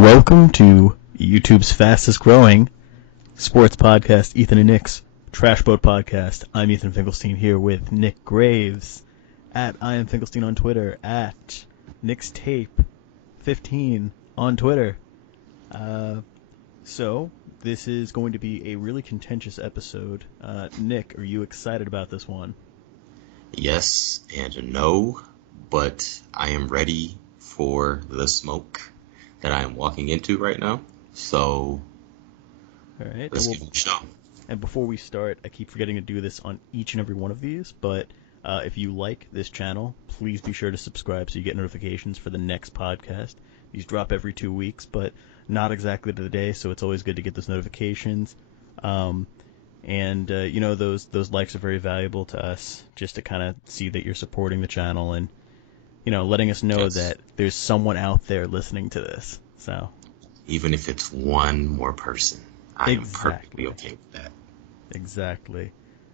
Welcome to YouTube's fastest growing sports podcast, Ethan and Nick's Trash Boat Podcast. I'm Ethan Finkelstein here with Nick Graves at I am Finkelstein on Twitter, at Nick's Tape 15 on Twitter. So this is going to be a really contentious episode. Nick, are you excited about this one? Yes and no, but I am ready for the smoke that I am walking into right now. So, all right, let's give it a shot. And before we start, I keep forgetting to do this on each and every one of these, but if you like this channel, please be sure to subscribe so you get notifications for the next podcast. These drop every 2 weeks, but not exactly to the day, so it's always good to get those notifications. Those likes are very valuable to us, just to kind of see that you're supporting the channel and, letting us know that there's someone out there listening to this. So, even if it's one more person, I am perfectly okay with that. Exactly.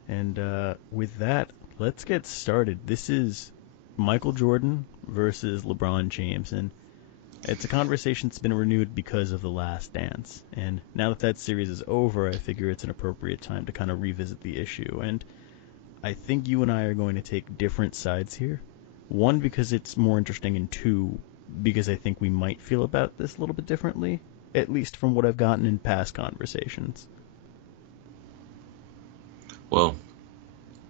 And with that, let's get started. This is Michael Jordan versus LeBron James, and it's a conversation that's been renewed because of The Last Dance. And now that series is over, I figure it's an appropriate time to kind of revisit the issue. And I think you and I are going to take different sides here. One, because it's more interesting, and two, because I think we might feel about this a little bit differently, at least from what I've gotten in past conversations. Well,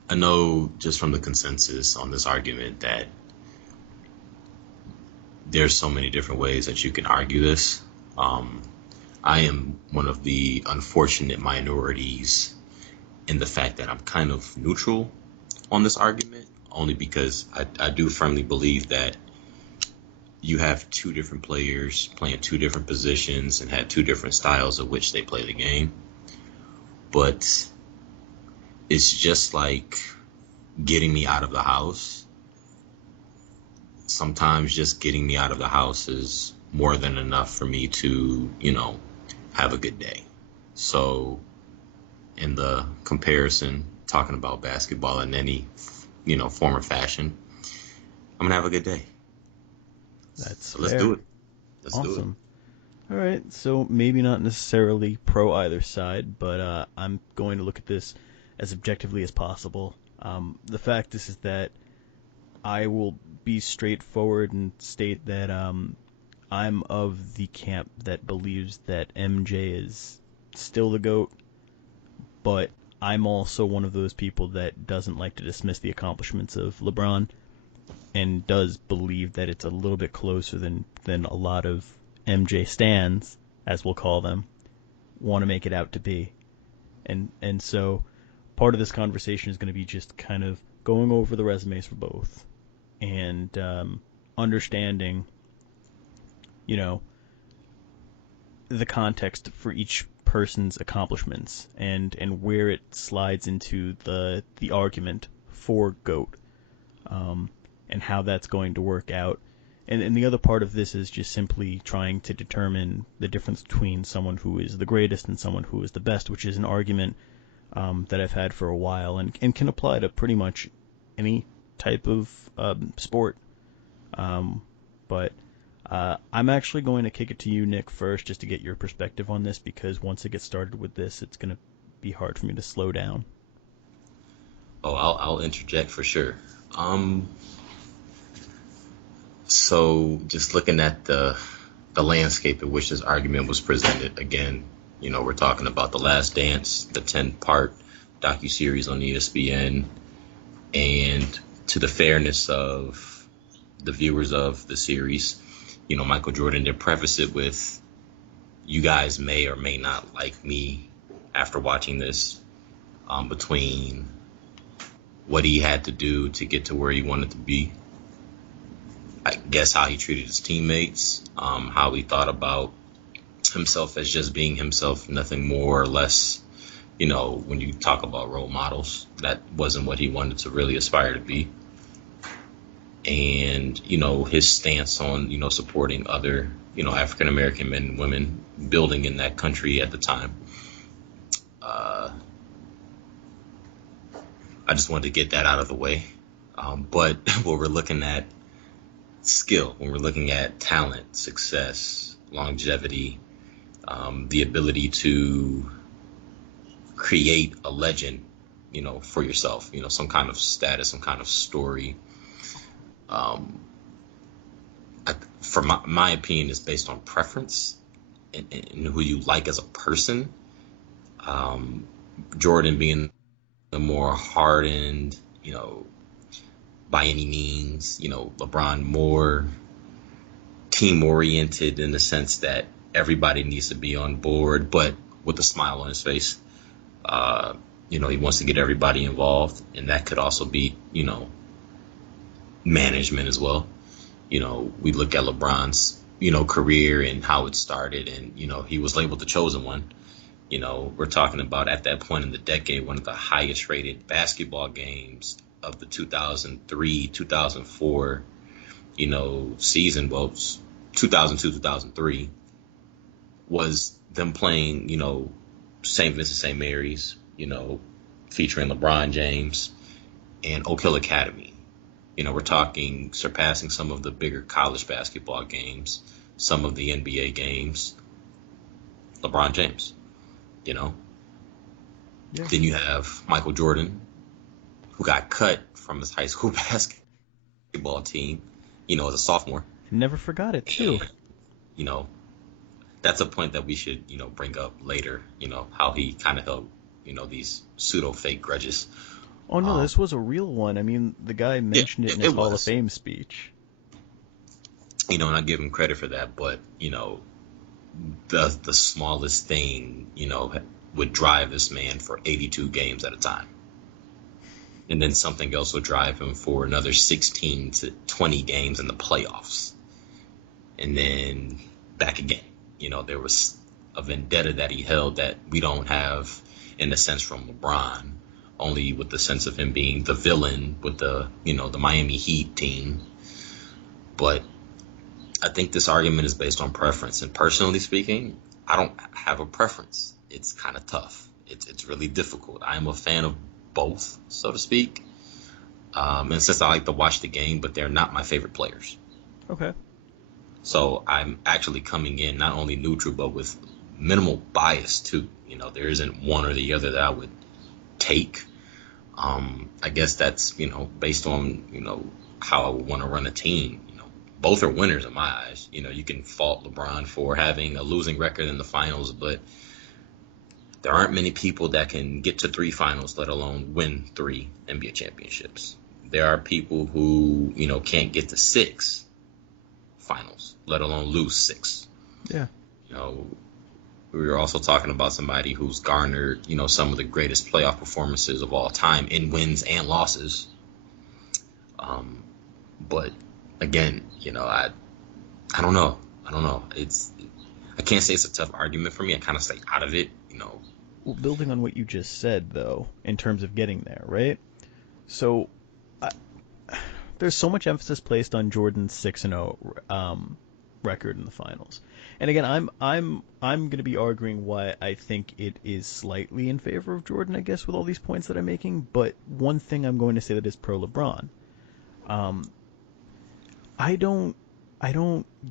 I know just from the consensus on this argument that there's so many different ways that you can argue this. I am one of the unfortunate minorities in the fact that I'm kind of neutral on this argument, only because I do firmly believe that you have two different players playing two different positions and had two different styles of which they play the game. But it's just like getting me out of the house. Sometimes just getting me out of the house is more than enough for me to, have a good day. So in the comparison, talking about basketball in any, form or fashion, I'm going to have a good day. So let's do it. Awesome. All right, so maybe not necessarily pro either side, but I'm going to look at this as objectively as possible. The fact is that I will be straightforward and state that I'm of the camp that believes that MJ is still the GOAT, but I'm also one of those people that doesn't like to dismiss the accomplishments of LeBron and does believe that it's a little bit closer than a lot of MJ stans, as we'll call them, want to make it out to be. And so part of this conversation is going to be just kind of going over the resumes for both and understanding, the context for each person's accomplishments and where it slides into the argument for GOAT, and how that's going to work out. And the other part of this is just simply trying to determine the difference between someone who is the greatest and someone who is the best, which is an argument that I've had for a while and can apply to pretty much any type of sport. But I'm actually going to kick it to you, Nick, first, just to get your perspective on this, because once I get started with this, it's going to be hard for me to slow down. Oh, I'll interject for sure. So just looking at the landscape in which this argument was presented, again, we're talking about The Last Dance, the 10-part docuseries on ESPN, and to the fairness of the viewers of the series, Michael Jordan did preface it with, you guys may or may not like me after watching this, between what he had to do to get to where he wanted to be, I guess how he treated his teammates, how he thought about himself as just being himself, nothing more or less. When you talk about role models, that wasn't what he wanted to really aspire to be. And, his stance on, supporting other, African-American men and women building in that country at the time. I just wanted to get that out of the way. But when we're looking at skill, when we're looking at talent, success, longevity, the ability to create a legend, for yourself, some kind of status, some kind of story. Um, for my opinion, is based on preference and who you like as a person. Um, Jordan being the more hardened, by any means, LeBron more team oriented in the sense that everybody needs to be on board, but with a smile on his face. Uh, he wants to get everybody involved, and that could also be, management as well. We look at LeBron's, career and how it started, and, he was labeled the chosen one. We're talking about at that point in the decade, one of the highest rated basketball games of the 2003, 2004, season. Well, 2002, 2003 was them playing, St. Vincent St. Mary's, featuring LeBron James and Oak Hill Academy. We're talking surpassing some of the bigger college basketball games, some of the NBA games. LeBron James, you know. Yeah. Then you have Michael Jordan, who got cut from his high school basketball team, as a sophomore. Never forgot it, too. And, you know, that's a point that we should, bring up later, how he kind of held, these pseudo fake grudges. Oh, no, Um, this was a real one. I mean, the guy yeah, mentioned it in it, his it Hall of was, Fame speech. and I give him credit for that, but, the smallest thing, would drive this man for 82 games at a time. And then something else will drive him for another 16 to 20 games in the playoffs. And then back again. There was a vendetta that he held that we don't have in the sense from LeBron, only with the sense of him being the villain with the Miami Heat team. But I think this argument is based on preference. And personally speaking, I don't have a preference. It's kind of tough. It's really difficult. I'm a fan of both, so to speak. And since I like to watch the game, but they're not my favorite players. Okay. So I'm actually coming in not only neutral, but with minimal bias too. There isn't one or the other that I would take. I guess that's, based on, how I would want to run a team. Both are winners in my eyes. You can fault LeBron for having a losing record in the finals, but there aren't many people that can get to 3 finals, let alone win 3 NBA championships. There are people who, can't get to 6 finals, let alone lose 6. Yeah. You know, we were also talking about somebody who's garnered, some of the greatest playoff performances of all time in wins and losses. But again, I don't know. I can't say it's a tough argument for me. I kind of stay out of it. Well, building on what you just said, though, in terms of getting there, right? So, I, there's so much emphasis placed on Jordan's 6-0 record in the finals. And again, I'm going to be arguing why I think it is slightly in favor of Jordan, I guess, with all these points that I'm making. But one thing I'm going to say that is pro LeBron. I don't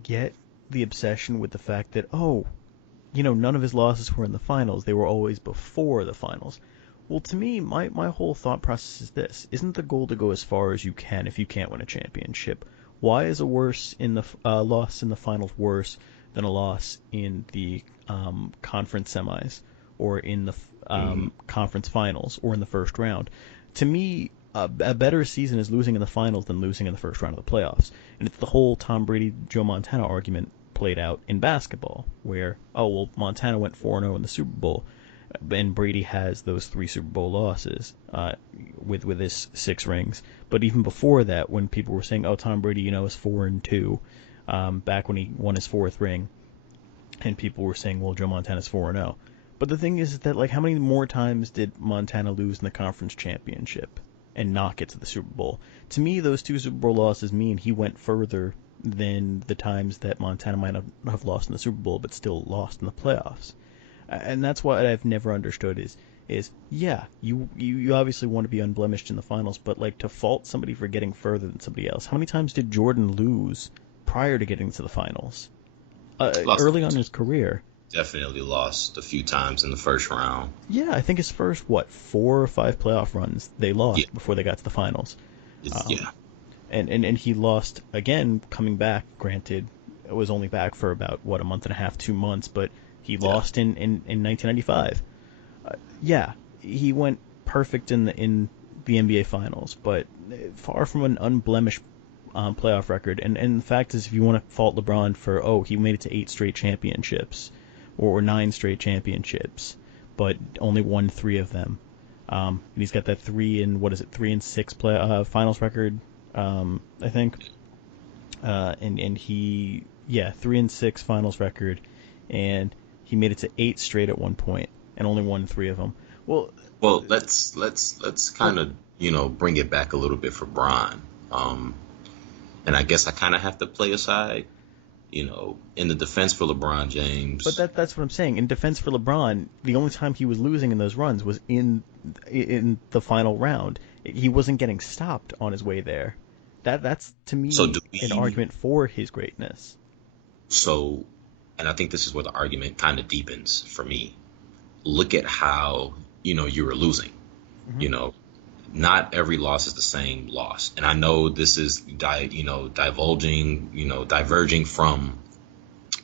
get the obsession with the fact that, none of his losses were in the finals. They were always before the finals. Well, to me, my whole thought process is this. Isn't the goal to go as far as you can if you can't win a championship? Why is a loss in the finals worse than a loss in the conference semis or in the conference finals or in the first round? To me, a better season is losing in the finals than losing in the first round of the playoffs. And it's the whole Tom Brady, Joe Montana argument played out in basketball, where, Montana went 4-0 in the Super Bowl, and Brady has those 3 Super Bowl losses with his 6 rings. But even before that, when people were saying, Tom Brady, is 4-2, back when he won his 4th ring, and people were saying, well, Joe Montana's 4-0. But the thing is that, how many more times did Montana lose in the conference championship and not get to the Super Bowl? To me, those 2 Super Bowl losses mean he went further than the times that Montana might have lost in the Super Bowl, but still lost in the playoffs. And that's what I've never understood is you obviously want to be unblemished in the finals, but to fault somebody for getting further than somebody else. How many times did Jordan lose prior to getting to the finals? Lost a early few on in times. his career. Definitely lost a few times in the first round. Yeah, I think his first, 4 or 5 playoff runs they Yeah, lost before they got to the finals. yeah, And he lost again coming back. Granted, it was only back for about a month and a half, 2 months, but he yeah. lost in 1995. Yeah, he went perfect in the NBA Finals, but far from an unblemished playoff record. And the fact is, if you want to fault LeBron for he made it to 8 straight championships or 9 straight championships, but only won 3 of them. And he's got that 3-6 finals record, I think. And he, yeah, 3-6 finals record, and he made it to 8 straight at one point and only won 3 of them. Well, Well, let's well, kind of bring it back a little bit for Bron. Um, and I guess I kind of have to play aside, in the defense for LeBron but James. that's what I'm saying. In defense for LeBron, the only time he was losing in those runs was in the final round. He wasn't getting stopped on his way there. That's to So me do an we? argument for his greatness. So, and I think this is where the argument kind of deepens for me. Look at how you were losing. Hmm. You know, not every loss is the same loss. And I know this is divulging, diverging from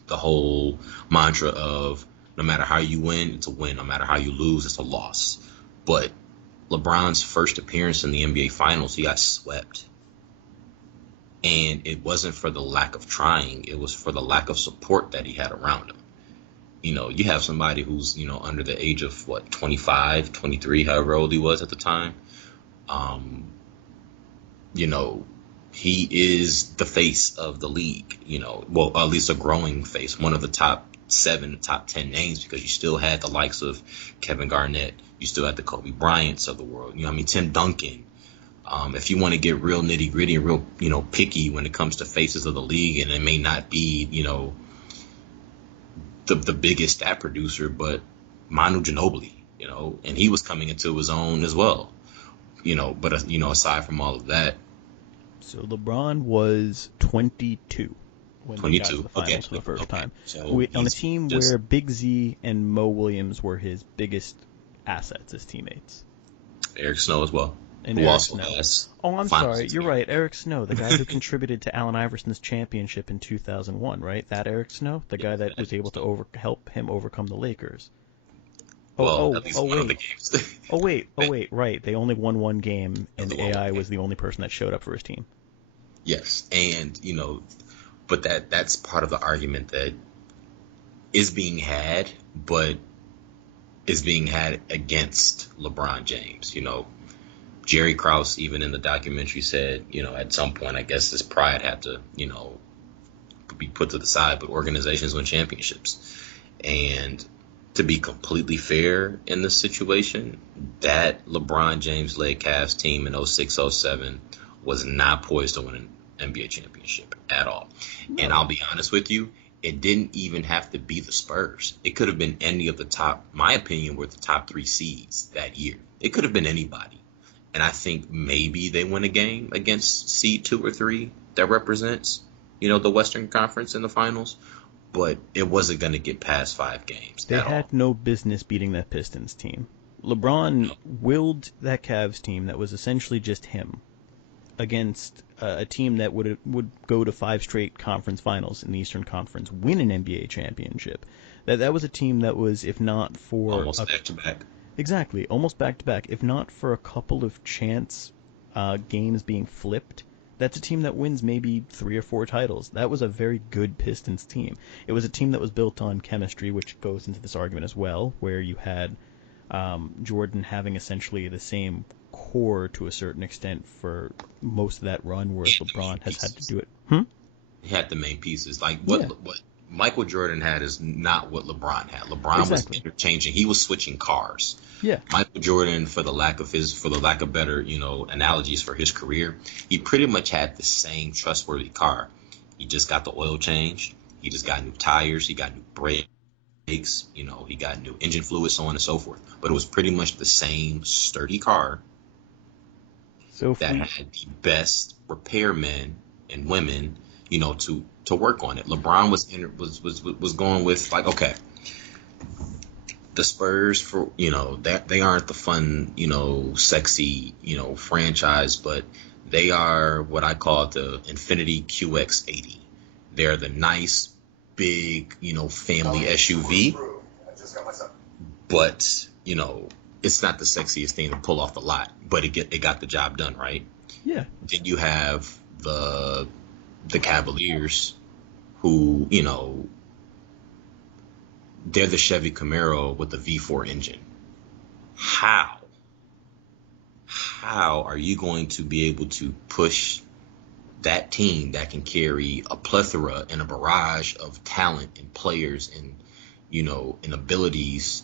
the whole mantra of no matter how you win, it's a win. No matter how you lose, it's a loss. But LeBron's first appearance in the NBA Finals, he got swept. And it wasn't for the lack of trying, it was for the lack of support that he had around him. You have somebody who's, under the age of 25, 23, however old he was at the time. Um, you know, he is the face of the league, well, at least a growing face, one of the top 7, top 10 names, because you still had the likes of Kevin Garnett, you still had the Kobe Bryants of the world, Tim Duncan. If you want to get real nitty gritty and real, picky when it comes to faces of the league, and it may not be, the biggest stat producer, but Manu Ginobili, and he was coming into his own as well, but aside from all of that. So LeBron was 22 when they got to 22. the Okay. finals for the first Okay. time, So on a he's team just where Big Z and Mo Williams were his biggest assets as teammates, Eric Snow as well, and who Eric also Snow. has Oh, I'm finals sorry, you're right, experience. Eric Snow, the guy who contributed to Allen Iverson's championship in 2001, right? That Eric Snow, the Yeah, guy that that was able to Snow. help him overcome the Lakers. Oh, Well, oh, at least oh, one of the wait. games. Oh, wait, right. They only won one game, Of and the one AI game. was the only person that showed up for his team. Yes, and but that's part of the argument that is being had, but is being had against LeBron James. Jerry Krause, even in the documentary, said, at some point, I guess his pride had to, be put to the side, but organizations win championships. And to be completely fair in this situation, that LeBron James led Cavs team in 06-07 was not poised to win an NBA championship at all. And No, I'll be honest with you, it didn't even have to be the Spurs. It could have been any of the top, my opinion, were the top 3 seeds that year. It could have been anybody. And I think maybe they win a game against seed 2 or 3 that represents, the Western Conference in the finals, but it wasn't going to get past 5 games they at all. had no business beating that Pistons team. LeBron willed that Cavs team that was essentially just him against a team that would go to 5 straight conference finals in the Eastern Conference, win an NBA championship. That was a team that was, if not for Almost back to back. exactly almost back to back, if not for a couple of chance games being flipped. That's a team that wins maybe 3 or 4 titles. That was a very good Pistons team. It was a team that was built on chemistry, which goes into this argument as well, where you had Jordan having essentially the same core to a certain extent for most of that run, He whereas had the main LeBron has had to pieces. do it. Hmm? He had the main pieces. Like Yeah, what Michael Jordan had is not what LeBron had. LeBron was exactly. interchanging. He was switching cars. Yeah, Michael Jordan, for the lack of better, analogies for his career, he pretty much had the same trustworthy car. He just got the oil changed. He just got new tires. He got new brakes. He got new engine fluid, so on and so forth. But it was pretty much the same sturdy car so if that we had the best repairmen and women, to to work on it. LeBron was going with like, okay, the Spurs, for that they aren't the fun, sexy, franchise, but they are what I call the Infinity QX80. They're the nice, big, family SUV, but it's not the sexiest thing to pull off the lot, but it got the job done, right? Yeah. Then you have the Cavaliers, who they're the Chevy Camaro with the V4 engine. How are you going to be able to push that team that can carry a plethora and a barrage of talent and players and and abilities?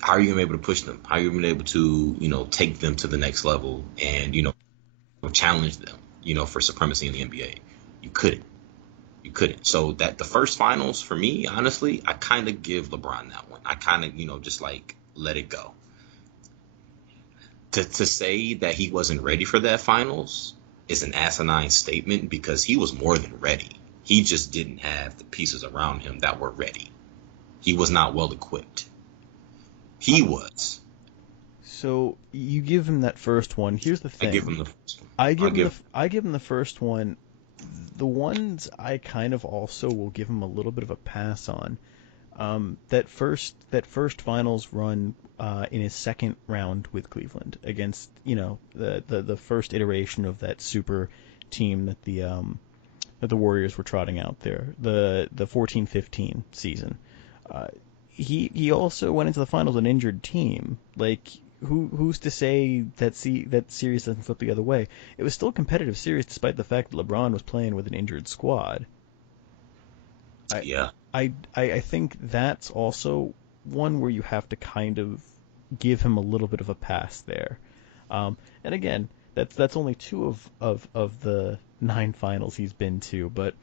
How are you going to be able to push them? How are you going to be able to take them to the next level and challenge them for supremacy in the NBA? You couldn't. So that the first finals for me, honestly, I kind of give LeBron that one. I kind of just like let it go. To say that he wasn't ready for that finals is an asinine statement, because he was more than ready. He just didn't have the pieces around him that were ready. He was not well equipped. He was. So you give him that first one. Here's the thing. I give him the first one. I give him the first one. The ones I kind of also will give him a little bit of a pass on. That first finals run in his second round with Cleveland against the first iteration of that super team that the Warriors were trotting out there, the 14-15 season. He also went into the finals an injured team. Like, who's to say that series doesn't flip the other way? It was still a competitive series despite the fact that LeBron was playing with an injured squad. Yeah. I think that's also one where you have to kind of give him a little bit of a pass there. And again, that's only two of the 9 finals he's been to, but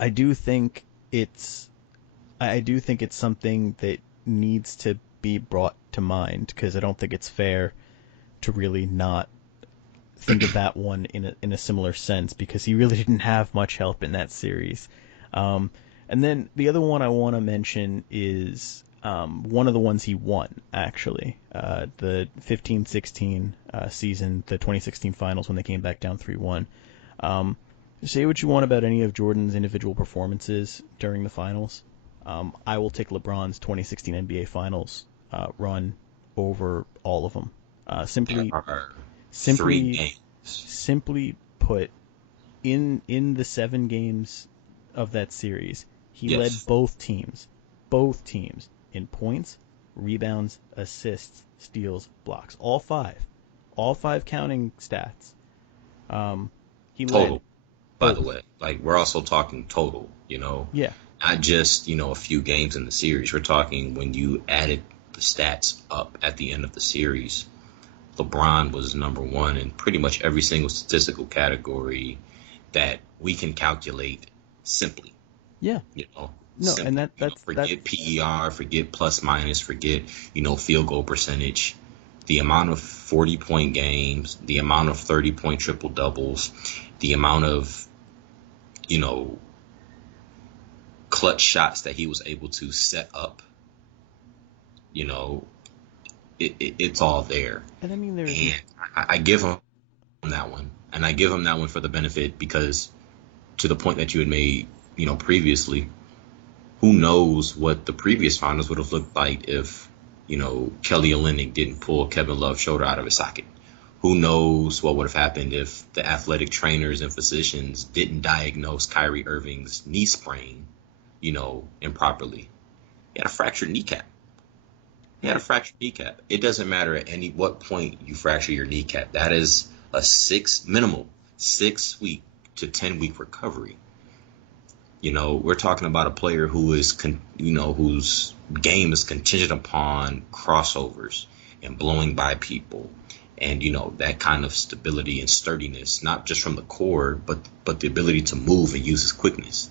I do think it's something that needs to be brought to mind, because I don't think it's fair to really not think of that one in a similar sense, because he really didn't have much help in that series. And then the other one I want to mention is one of the ones he won, actually. The 15-16 season, the 2016 finals, when they came back down 3-1. Say what you want about any of Jordan's individual performances during the finals. I will take LeBron's 2016 NBA Finals run over all of them. Simply put, in the 7 games of that series, he led both teams in points, rebounds, assists, steals, blocks. All 5 counting stats. He total, led by both. the way. Like, we're also talking total, Yeah. not just, a few games in the series. We're talking when you added the stats up at the end of the series, LeBron was number 1 in pretty much every single statistical category that we can calculate simply. Yeah. No, Simply. and that's forget PER, forget plus minus, forget, field goal percentage. The amount of 40-point games, the amount of 30-point triple doubles, the amount of, clutch shots that he was able to set up, it's all there. And I mean, and I give him that one, and I give him that one for the benefit, because to the point that you had made, previously, who knows what the previous finals would have looked like if, Kelly Olynyk didn't pull Kevin Love's shoulder out of his socket. Who knows what would have happened if the athletic trainers and physicians didn't diagnose Kyrie Irving's knee sprain, improperly. He had a fractured kneecap. It doesn't matter at what point you fracture your kneecap. That is a minimal 6-week to 10-week recovery. We're talking about a player who is, whose game is contingent upon crossovers and blowing by people, and that kind of stability and sturdiness, not just from the core, but the ability to move and use his quickness.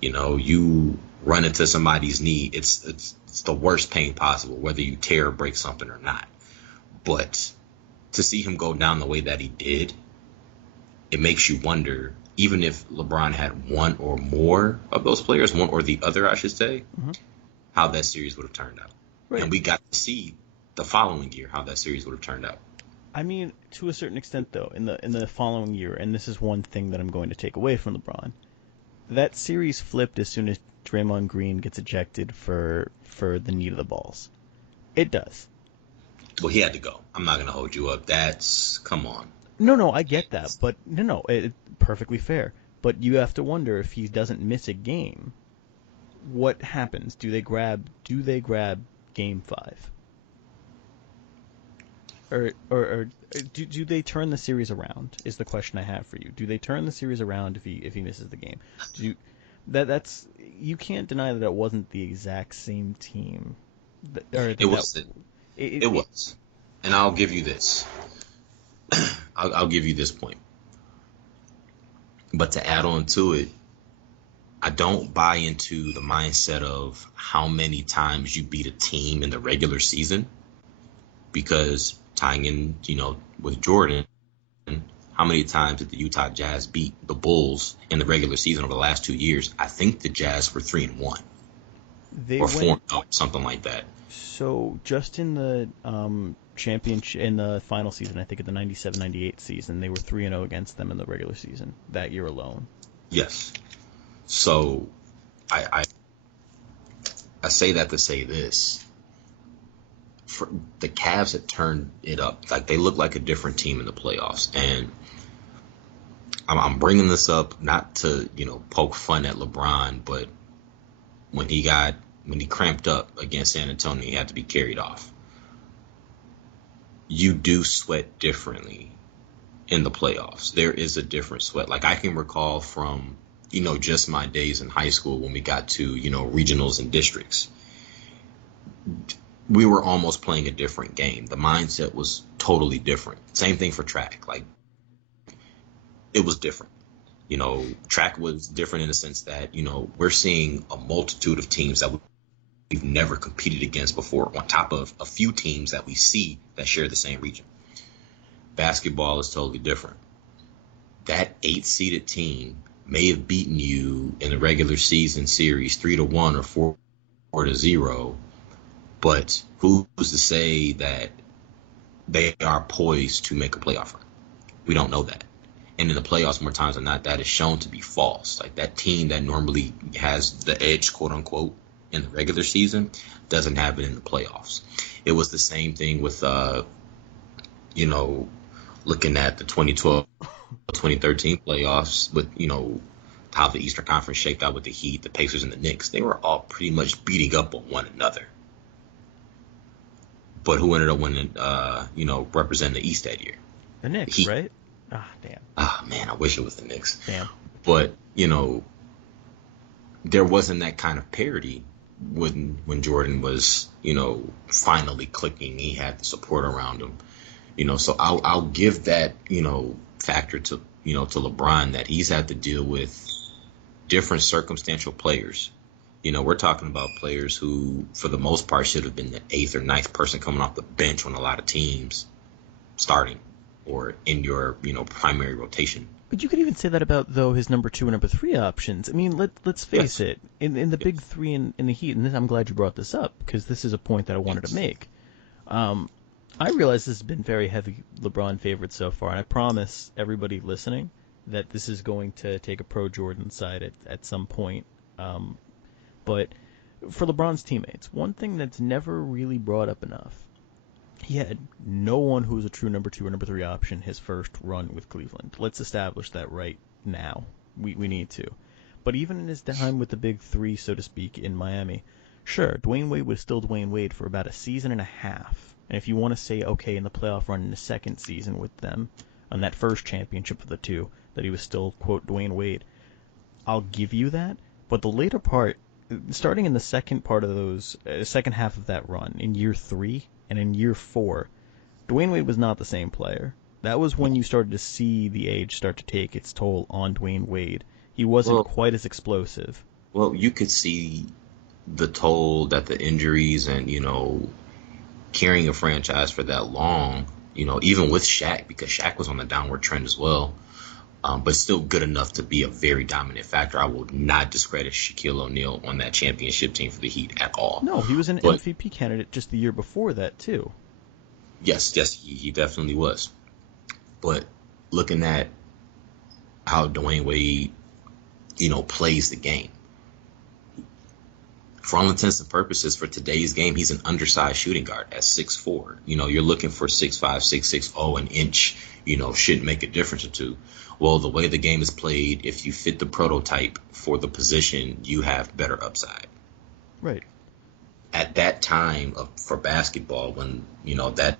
You run into somebody's knee, it's the worst pain possible, whether you tear or break something or not. But to see him go down the way that he did, it makes you wonder, even if LeBron had one or more of those players, one or the other, I should say, Hmm. how that series would have turned out. Right. And we got to see the following year how that series would have turned out. I mean, to a certain extent, though, in the following year, and this is one thing that I'm going to take away from LeBron. That series flipped as soon as Draymond Green gets ejected for the need of the balls. It does. Well, he had to go. I'm not going to hold you up. That's, come on. No, I get that, but perfectly fair. But you have to wonder if he doesn't miss a game, what happens? Do they grab game 5? Or do they turn the series around? Is the question I have for you. Do they turn the series around if he misses the game? Do you, that's you can't deny that it wasn't the exact same team. It was. It It was. And I'll give you this. I'll give you this point. But to add on to it, I don't buy into the mindset of how many times you beat a team in the regular season, because tying in, with Jordan, how many times did the Utah Jazz beat the Bulls in the regular season over the last 2 years? I think the Jazz were 3-1 they or went 4-0, something like that. so just in the championship in the final season, I think of the 97-98 season, they were 3-0 against them in the regular season that year alone. Yes. So I say that to say this. For the Cavs had turned it up. Like, they look like a different team in the playoffs. And I'm bringing this up not to, poke fun at LeBron, but when he cramped up against San Antonio, he had to be carried off. You do sweat differently in the playoffs. There is a different sweat. Like, I can recall from, just my days in high school when we got to, regionals and districts. We were almost playing a different game. The mindset was totally different. Same thing for track. Like, it was different. Track was different in the sense that, we're seeing a multitude of teams that we've never competed against before, on top of a few teams that we see that share the same region. Basketball is totally different. That 8-seeded team may have beaten you in the regular season series 3-1 or 4-0, but who's to say that they are poised to make a playoff run? We don't know that. And in the playoffs, more times than not, that is shown to be false. Like, that team that normally has the edge, quote unquote, in the regular season doesn't have it in the playoffs. It was the same thing with, looking at the 2012-2013 playoffs with, how the Eastern Conference shaped out with the Heat, the Pacers, and the Knicks. They were all pretty much beating up on one another. But who ended up winning, representing the East that year? The Knicks, right? Ah, damn. Ah, man, I wish it was the Knicks. Damn. But, there wasn't that kind of parity when Jordan was, finally clicking. He had the support around him. So I'll give that, factor to, to LeBron, that he's had to deal with different circumstantial players. We're talking about players who, for the most part, should have been the 8th or 9th person coming off the bench on a lot of teams starting or in your, primary rotation. But you could even say that about, though, his number 2 and number 3 options. I mean, let's face it. In the big three in the Heat, and I'm glad you brought this up, because this is a point that I wanted to make. I realize this has been very heavy LeBron favorite so far, and I promise everybody listening that this is going to take a pro-Jordan side at some point. But for LeBron's teammates, one thing that's never really brought up enough, he had no one who was a true number 2 or number 3 option his first run with Cleveland. Let's establish that right now. We need to. But even in his time with the big three, so to speak, in Miami, sure, Dwayne Wade was still Dwayne Wade for about a season and a half. And if you want to say, okay, in the playoff run in the second season with them, on that first championship of the two, that he was still, quote, Dwayne Wade, I'll give you that. But the later part, starting in the second part of those, second half of that run, in year 3 and in year 4, Dwayne Wade was not the same player. That was when you started to see the age start to take its toll on Dwayne Wade. He wasn't quite as explosive. Well, you could see the toll that the injuries and, carrying a franchise for that long, even with Shaq, because Shaq was on the downward trend as well. but still good enough to be a very dominant factor. I will not discredit Shaquille O'Neal on that championship team for the Heat at all. No, he was an But MVP candidate just the year before that too. yes, he definitely was. But looking at how Dwayne Wade, plays the game, for all intents and purposes, for today's game, he's an undersized shooting guard at 6'4". You're looking for 6'5", 6'6". Oh, an inch, shouldn't make a difference or two. Well, the way the game is played, if you fit the prototype for the position, you have better upside. Right. At that time for basketball, when, that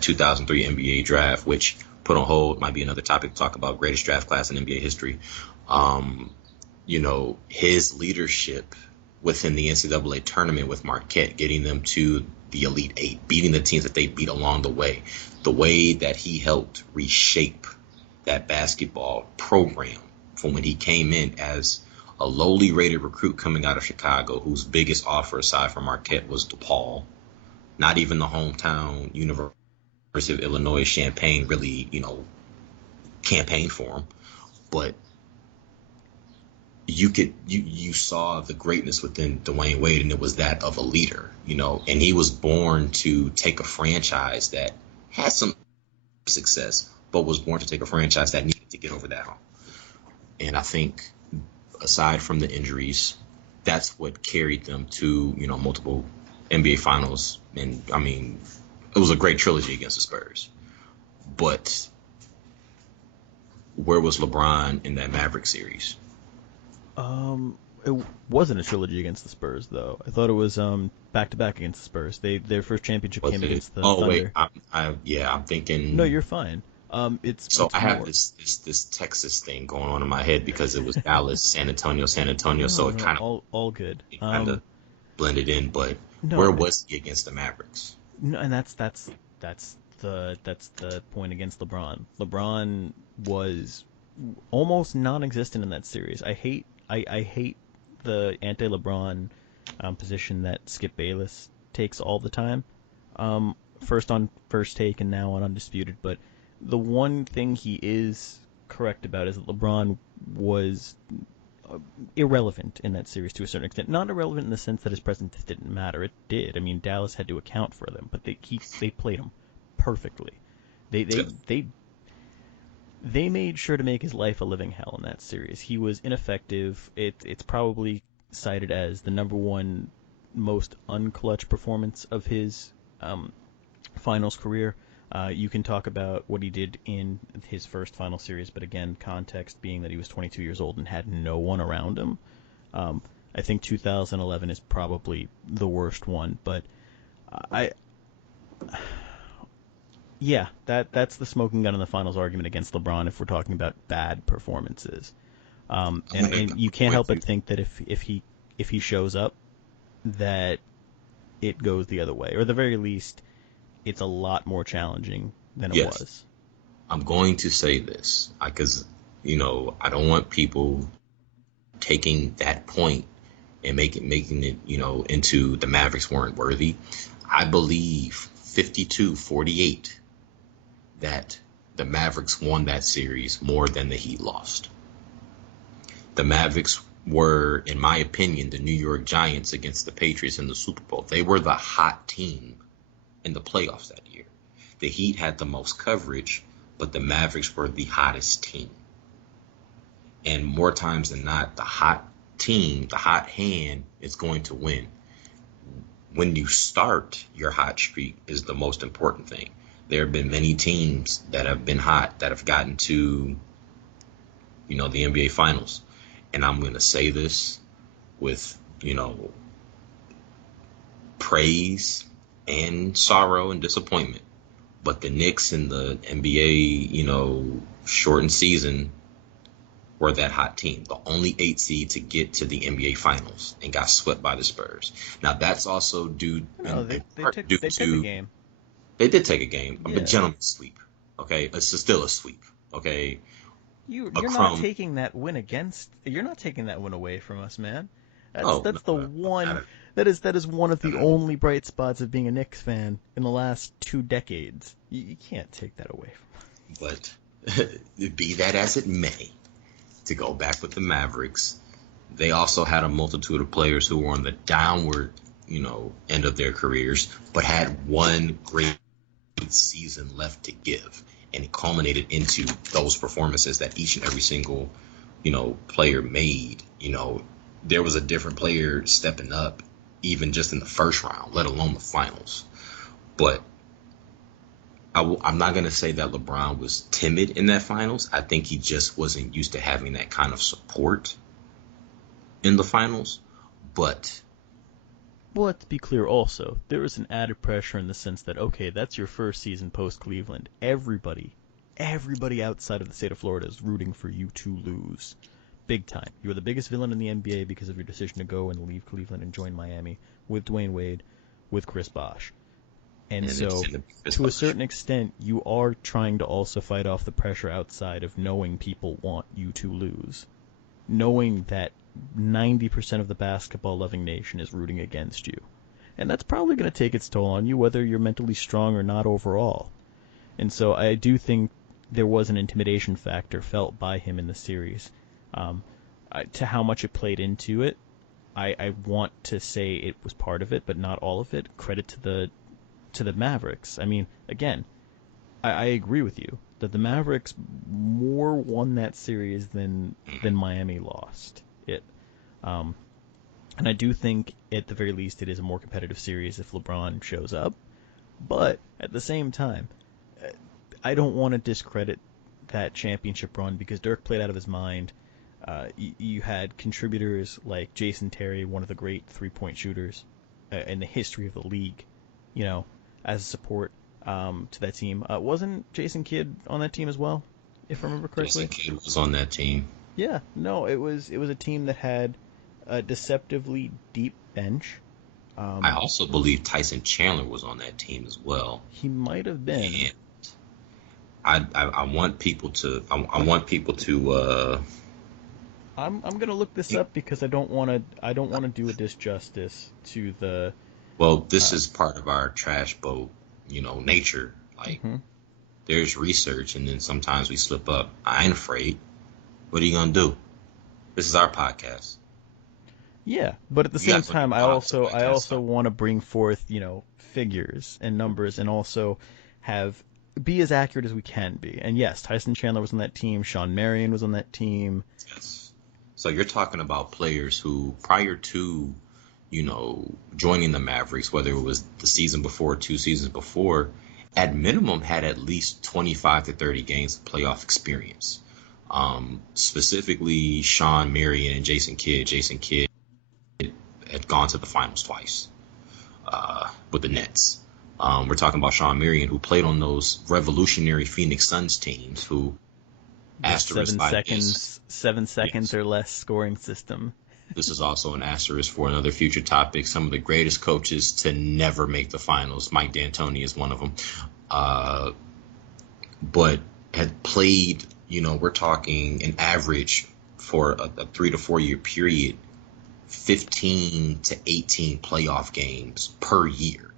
2003 NBA draft, which put on hold, might be another topic to talk about, greatest draft class in NBA history. His leadership within the NCAA tournament with Marquette, getting them to the Elite Eight, beating the teams that they beat along the way that he helped reshape that basketball program from when he came in as a lowly rated recruit coming out of Chicago, whose biggest offer aside from Marquette was DePaul. Not even the hometown University of Illinois Champaign really, campaigned for him. But you saw the greatness within Dwayne Wade, and it was that of a leader, and he was born to take a franchise that had some success, but was born to take a franchise that needed to get over that hump. And I think aside from the injuries, that's what carried them to, multiple NBA finals. And I mean, it was a great trilogy against the Spurs, but where was LeBron in that Maverick series? It wasn't a trilogy against the Spurs, though. I thought it was back to back against the Spurs. Their first championship came against the Thunder. Wait, I'm thinking. No, you're fine. It's I have this Texas thing going on in my head because it was Dallas, San Antonio, no, so it kind of all good. It kind of blended in. But no, where was he against the Mavericks? No, and that's the point against LeBron. LeBron was almost non-existent in that series. I hate the anti-LeBron position that Skip Bayless takes all the time. First on First Take and now on Undisputed. But the one thing he is correct about is that LeBron was irrelevant in that series to a certain extent. Not irrelevant in the sense that his presence didn't matter. It did. I mean, Dallas had to account for them, but they played him perfectly. They made sure to make his life a living hell in that series. He was ineffective. It's probably cited as the number one most unclutch performance of his finals career. You can talk about what he did in his first final series, but again, context being that he was 22 years old and had no one around him. I think 2011 is probably the worst one, but that's the smoking gun in the finals argument against LeBron if we're talking about bad performances. And you can't help but think that if he shows up, that it goes the other way, or at the very least, it's a lot more challenging than it was. I'm going to say this because I don't want people taking that point and making it into the Mavericks weren't worthy. I believe 52-48 that the Mavericks won that series more than the Heat lost. The Mavericks were, in my opinion, the New York Giants against the Patriots in the Super Bowl. They were the hot team in the playoffs that year. The Heat had the most coverage, but the Mavericks were the hottest team. And more times than not, the hot team, the hot hand is going to win. When you start your hot streak is the most important thing. There have been many teams that have been hot that have gotten to, the NBA Finals. And I'm going to say this with, praise and sorrow and disappointment. But the Knicks in the NBA, shortened season were that hot team. The only 8 seed to get to the NBA Finals and got swept by the Spurs. Now, that's also due they took a game. They did take a game, Yeah. a gentleman's sweep. Okay, it's still a sweep. Okay, you're not taking that win You're not taking that win away from us, man. That's one. That is one of the only bright spots of being a Knicks fan in the last 2 decades. You can't take that away from us. But Be that as it may, to go back with the Mavericks, they also had a multitude of players who were on the downward, end of their careers, but had one great season left to give. And it culminated into those performances that each and every single, player made. There was a different player stepping up, even just in the first round, let alone the finals. But I'm not going to say that LeBron was timid in that finals. I think he just wasn't used to having that kind of support in the finals. But Well, let's be clear also. There was an added pressure in the sense that, okay, that's your first season post-Cleveland. Everybody outside of the state of Florida is rooting for you to lose. Big time. You are the biggest villain in the NBA because of your decision to go and leave Cleveland and join Miami with Dwayne Wade, with Chris Bosh. And so, to a certain extent, you are trying to also fight off the pressure outside of knowing people want you to lose. Knowing that 90% of the basketball-loving nation is rooting against you. And that's probably going to take its toll on you, whether you're mentally strong or not overall. And so I do think there was an intimidation factor felt by him in the series. To how much it played into it, I want to say it was part of it, but not all of it. Credit to the Mavericks. I mean, again, I agree with you that the Mavericks more won that series than Miami lost it. And I do think, at the very least, it is a more competitive series if LeBron shows up. But at the same time, I don't want to discredit that championship run because Dirk played out of his mind. You had contributors like Jason Terry, one of the great three-point shooters in the history of the league, as a support to that team. Wasn't Jason Kidd on that team as well, if I remember correctly? Jason Kidd was on that team. Yeah, no, it was a team that had a deceptively deep bench. I also believe Tyson Chandler was on that team as well. He might have been. And I want people to. I'm gonna look this up because I don't want to do a disjustice to the. Well, this is part of our trash boat, nature. Like, there's research, and then sometimes we slip up. I ain't afraid. What are you gonna do? This is our podcast. Yeah, but at the same time, I also want to bring forth, figures and numbers, and also be as accurate as we can be. And yes, Tyson Chandler was on that team. Sean Marion was on that team. Yes. So you're talking about players who, prior to, joining the Mavericks, whether it was the season before, 2 seasons before, at minimum had at least 25 to 30 games of playoff experience. Specifically, Sean Marion and Jason Kidd. Jason Kidd had gone to the finals twice with the Nets. We're talking about Sean Marion, who played on those revolutionary Phoenix Suns teams, who asterisk 7 seconds or less scoring system. This is also an asterisk for another future topic. Some of the greatest coaches to never make the finals. Mike D'Antoni is one of them. But had played, we're talking an average for a 3 to 4 year period, 15 to 18 playoff games per year,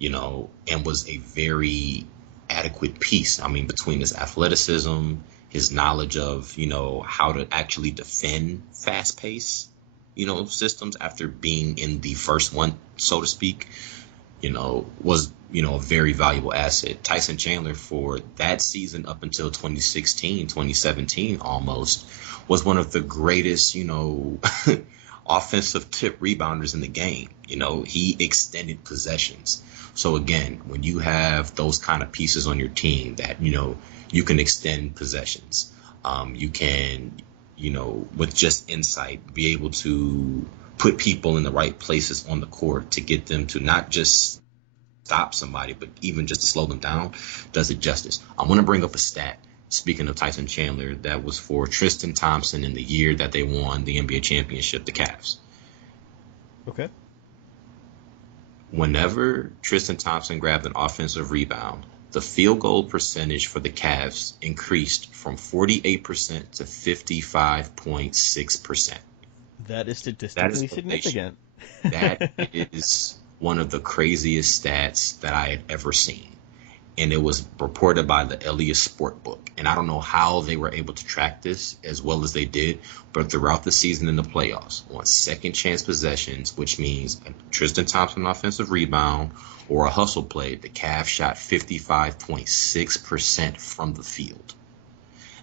and was a very adequate piece. I mean, between his athleticism, his knowledge of, how to actually defend fast pace, systems after being in the first one, so to speak, was, a very valuable asset. Tyson Chandler, for that season up until 2016, 2017 almost, was one of the greatest, offensive tip rebounders in the game. He extended possessions. So again, when you have those kind of pieces on your team that, you can extend possessions, you can, with just insight, be able to put people in the right places on the court to get them to not just stop somebody, but even just to slow them down, does it justice. I want to bring up a stat, speaking of Tyson Chandler, that was for Tristan Thompson in the year that they won the NBA championship, the Cavs. Okay. Whenever Tristan Thompson grabbed an offensive rebound, the field goal percentage for the Cavs increased from 48% to 55.6%. That is statistically significant. That is one of the craziest stats that I had ever seen. and it was reported by the Elias Sportbook. And I don't know how they were able to track this as well as they did, but throughout the season in the playoffs, on second chance possessions, which means a Tristan Thompson offensive rebound or a hustle play, the Cavs shot 55.6% from the field.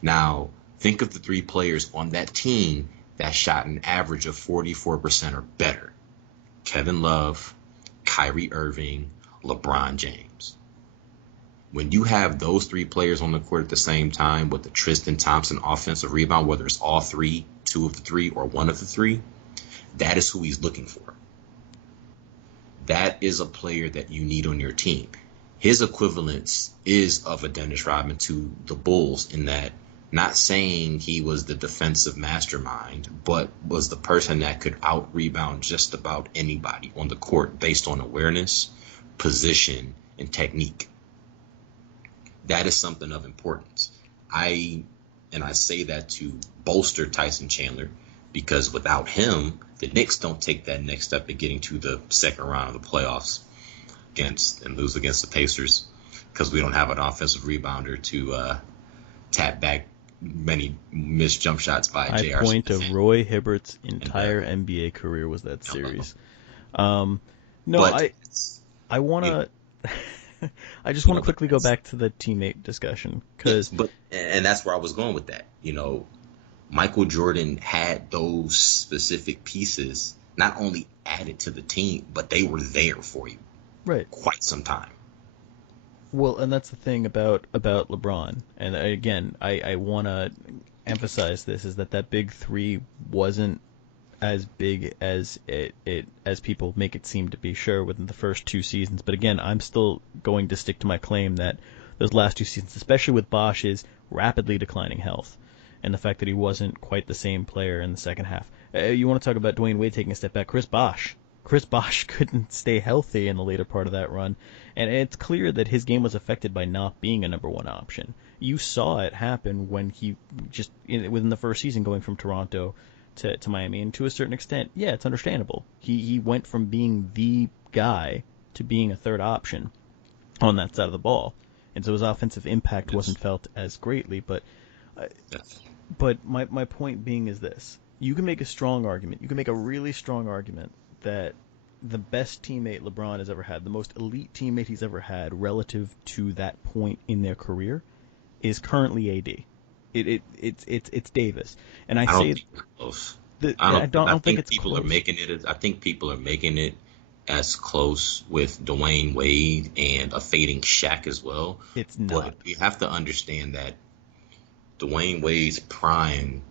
Now, think of the three players on that team that shot an average of 44% or better. Kevin Love, Kyrie Irving, LeBron James. When you have those three players on the court at the same time with the Tristan Thompson offensive rebound, whether it's all three, two of the three, or one of the three, that is who he's looking for. That is a player that you need on your team. His equivalence is of a Dennis Rodman to the Bulls in that, not saying he was the defensive mastermind, but was the person that could out-rebound just about anybody on the court based on awareness, position, and technique. That is something of importance. I say that to bolster Tyson Chandler, because without him, the Knicks don't take that next step in getting to the second round of the playoffs and lose against the Pacers, because we don't have an offensive rebounder to tap back many missed jump shots by J.R. I point Smith. to Roy Hibbert's entire NBA career was that series. I want to. I just want to quickly go back to the teammate discussion, and that's where I was going with that. Michael Jordan had those specific pieces not only added to the team, but they were there for you, right, quite some time. Well, and that's the thing about LeBron. And again, I want to emphasize this, is that big three wasn't as big as as people make it seem to be, sure, within the first two seasons. But again, I'm still going to stick to my claim that those last two seasons, especially with Bosch's rapidly declining health and the fact that he wasn't quite the same player in the second half. You want to talk about Dwayne Wade taking a step back? Chris Bosh couldn't stay healthy in the later part of that run, and it's clear that his game was affected by not being a number one option. You saw it happen when he just, within the first season, going from Toronto to Miami, and to a certain extent, yeah, it's understandable. He went from being the guy to being a third option on that side of the ball, and so his offensive impact wasn't felt as greatly. But my point being is this: you can make a strong argument. You can make a really strong argument that the best teammate LeBron has ever had, the most elite teammate he's ever had relative to that point in their career, is currently AD. It's Davis, and I say think it's close. I don't think it's people close. are making it. I think people are making it as close with Dwayne Wade and a fading Shaq as well. It's not. But you have to understand that Dwayne Wade's prime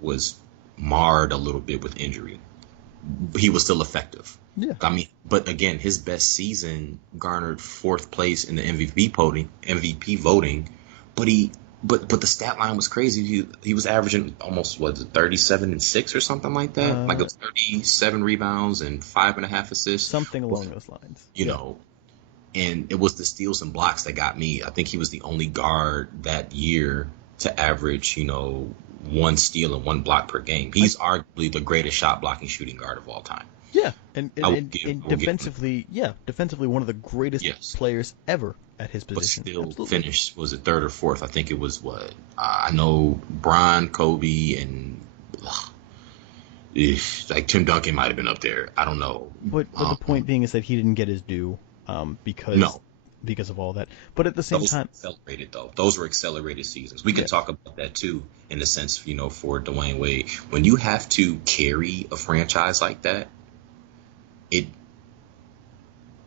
was marred a little bit with injury. He was still effective. Yeah. I mean, but again, his best season garnered fourth place in the MVP voting, but the stat line was crazy. He was averaging almost 37 and 6 or something like that. Like it was 37 rebounds and 5.5 assists. Something along those lines. And it was the steals and blocks that got me. I think he was the only guard that year to average, one steal and one block per game. He's arguably the greatest shot blocking shooting guard of all time. Yeah, and defensively, one of the greatest players ever at his position. But still Absolutely. Finished, was it third or fourth? I think it was I know Bron, Kobe, and like Tim Duncan might have been up there. I don't know. But the point being is that he didn't get his due because of all that. But at the same time, accelerated though. Those were accelerated seasons. We can talk about that too, in a sense, for Dwayne Wade. When you have to carry a franchise like that,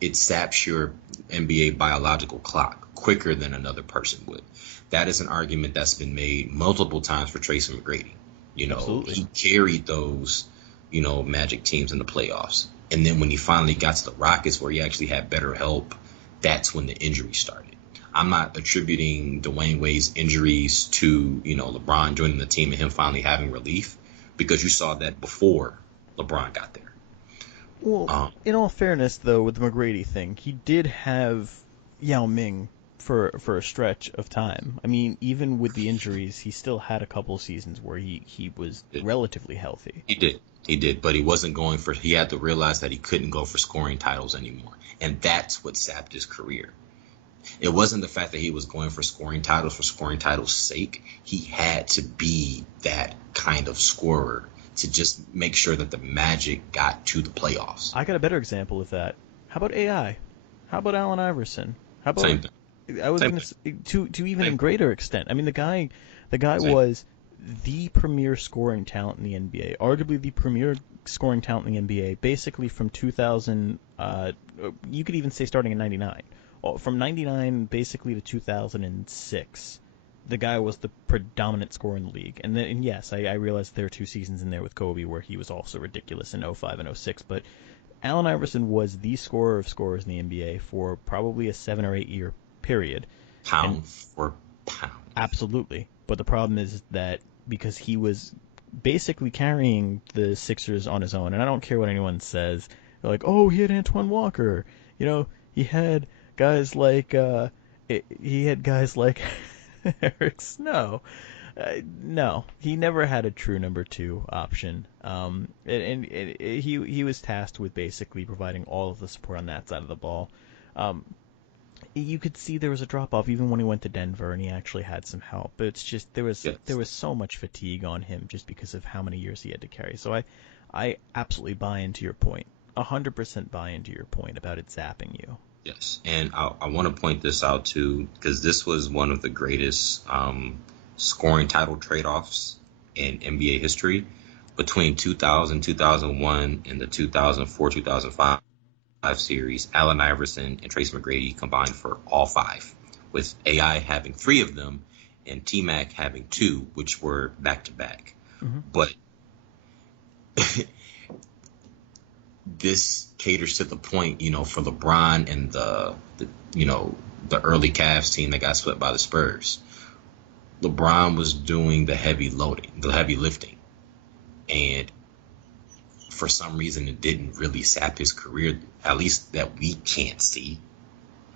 it saps your NBA biological clock quicker than another person would. That is an argument that's been made multiple times for Tracy McGrady. Absolutely. He carried those, Magic teams in the playoffs. And then when he finally got to the Rockets, where he actually had better help, that's when the injuries started. I'm not attributing Dwayne Wade's injuries to, LeBron joining the team and him finally having relief, because you saw that before LeBron got there. Well, in all fairness, though, with the McGrady thing, he did have Yao Ming for a stretch of time. I mean, even with the injuries, he still had a couple seasons where he was relatively healthy. He did, but he wasn't he had to realize that he couldn't go for scoring titles anymore. And that's what sapped his career. It wasn't the fact that he was going for scoring titles' sake. He had to be that kind of scorer to just make sure that the Magic got to the playoffs. I got a better example of that. How about AI? How about Allen Iverson? How about Same thing. I was Same gonna thing. to even a Same. greater extent. I mean, the guy Same. was the premier scoring talent in the NBA, arguably the premier scoring talent in the NBA, basically from 2000. You could even say starting in '99. From '99 basically to 2006, the guy was the predominant scorer in the league. And then, and yes, I realize there are 2 seasons in there with Kobe where he was also ridiculous in '05 and '06, but Allen Iverson was the scorer of scorers in the NBA for probably a 7 or 8 year period. And Pound for pound. absolutely. But the problem is that because he was basically carrying the Sixers on his own, and I don't care what anyone says, they're like, oh, he had Antoine Walker. You know, he had guys like Eric Snow. No, he never had a true number two option. He was tasked with basically providing all of the support on that side of the ball. Um, you could see there was a drop off even when he went to Denver and he actually had some help. But it's just there Yes. was so much fatigue on him just because of how many years he had to carry. So I absolutely buy into your point. 100% buy into your point about it zapping you. Yes. And I want to point this out too, because this was one of the greatest scoring title trade-offs in NBA history between 2000, 2001, and the 2004, 2005 series. Allen Iverson and Trace McGrady combined for all five, with AI having three of them and T-Mac having two, which were back-to-back. Mm-hmm. But this caters to the point, for LeBron and the early Cavs team that got swept by the Spurs. LeBron was doing the heavy loading, the heavy lifting, and for some reason it didn't really sap his career, at least that we can't see.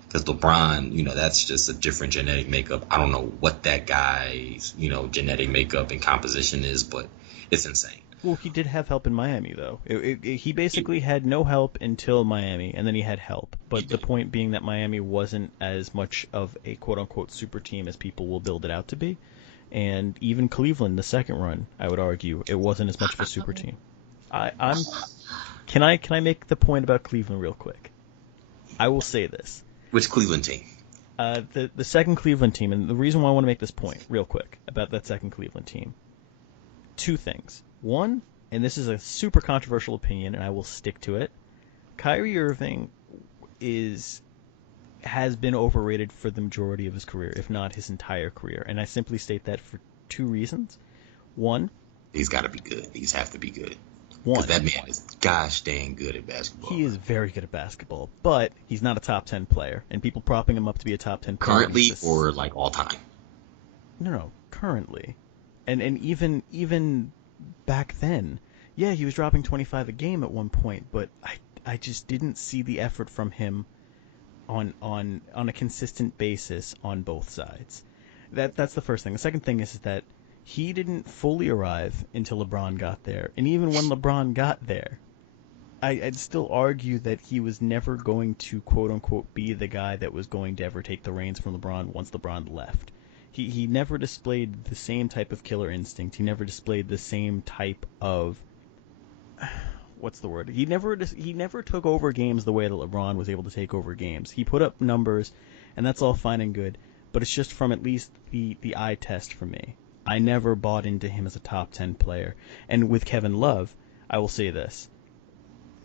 Because LeBron, that's just a different genetic makeup. I don't know what that guy's, genetic makeup and composition is, but it's insane. Well, he did have help in Miami, though. He basically had no help until Miami, and then he had help. But the point being that Miami wasn't as much of a quote-unquote super team as people will build it out to be. And even Cleveland, the second run, I would argue, it wasn't as much of a super team. Can I make the point about Cleveland real quick? I will say this. Which Cleveland team? The second Cleveland team, and the reason why I want to make this point real quick about that second Cleveland team. Two things. One, and this is a super controversial opinion, and I will stick to it. Kyrie Irving has been overrated for the majority of his career, if not his entire career, and I simply state that for two reasons. One, He's got to be good. These have to be good. one, Because that man is gosh dang good at basketball. he is very good at basketball, but he's not a top 10 player, and people propping him up to be a top 10 player. Currently or like all time? No, currently. And even back then, yeah, he was dropping 25 a game at one point, but I just didn't see the effort from him on a consistent basis on both sides. That's the first thing. The second thing is that he didn't fully arrive until LeBron got there, and even when LeBron got there, I'd still argue that he was never going to quote unquote be the guy that was going to ever take the reins from LeBron once LeBron left. He never displayed the same type of killer instinct. He never displayed the same type of what's the word? He never took over games the way that LeBron was able to take over games. He put up numbers, and that's all fine and good, but it's just from at least the eye test for me. I never bought into him as a top 10 player. And with Kevin Love, I will say this.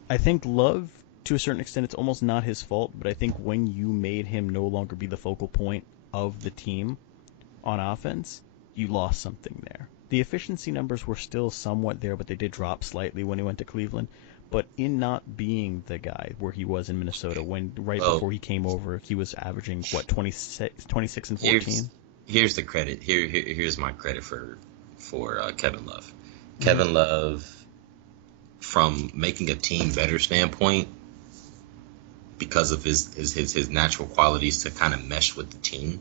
I think Love, to a certain extent, it's almost not his fault, but I think when you made him no longer be the focal point of the team on offense, you lost something there. The efficiency numbers were still somewhat there, but they did drop slightly when he went to Cleveland. But in not being the guy where he was in Minnesota, when before he came over, he was averaging, 26 and 14? Here's the credit. Here's my credit for Kevin Love. Kevin Love, from making a team better standpoint, because of his natural qualities to kind of mesh with the team,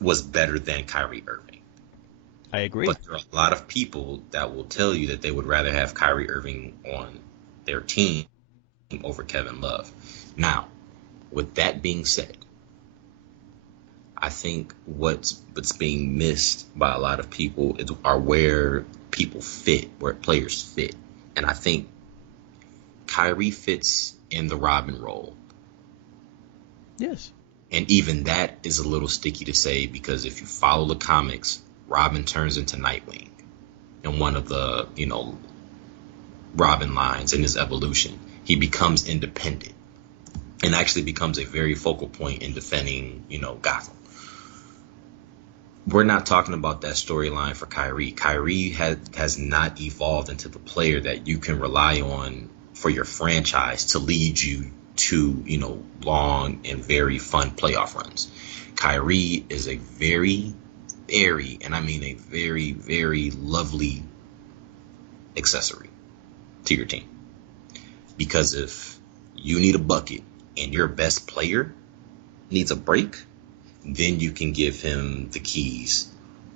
was better than Kyrie Irving. I agree. But there are a lot of people that will tell you that they would rather have Kyrie Irving on their team over Kevin Love. Now, with that being said, I think what's being missed by a lot of people are where people fit, where players fit. And I think Kyrie fits in the Robin role. Yes. And even that is a little sticky to say because if you follow the comics, Robin turns into Nightwing in one of the, Robin lines in his evolution. He becomes independent and actually becomes a very focal point in defending, Gotham. We're not talking about that storyline for Kyrie. Kyrie has not evolved into the player that you can rely on for your franchise to lead you to, long and very fun playoff runs. Kyrie is a very, very, and I mean a very, very lovely accessory to your team. Because if you need a bucket and your best player needs a break, then you can give him the keys.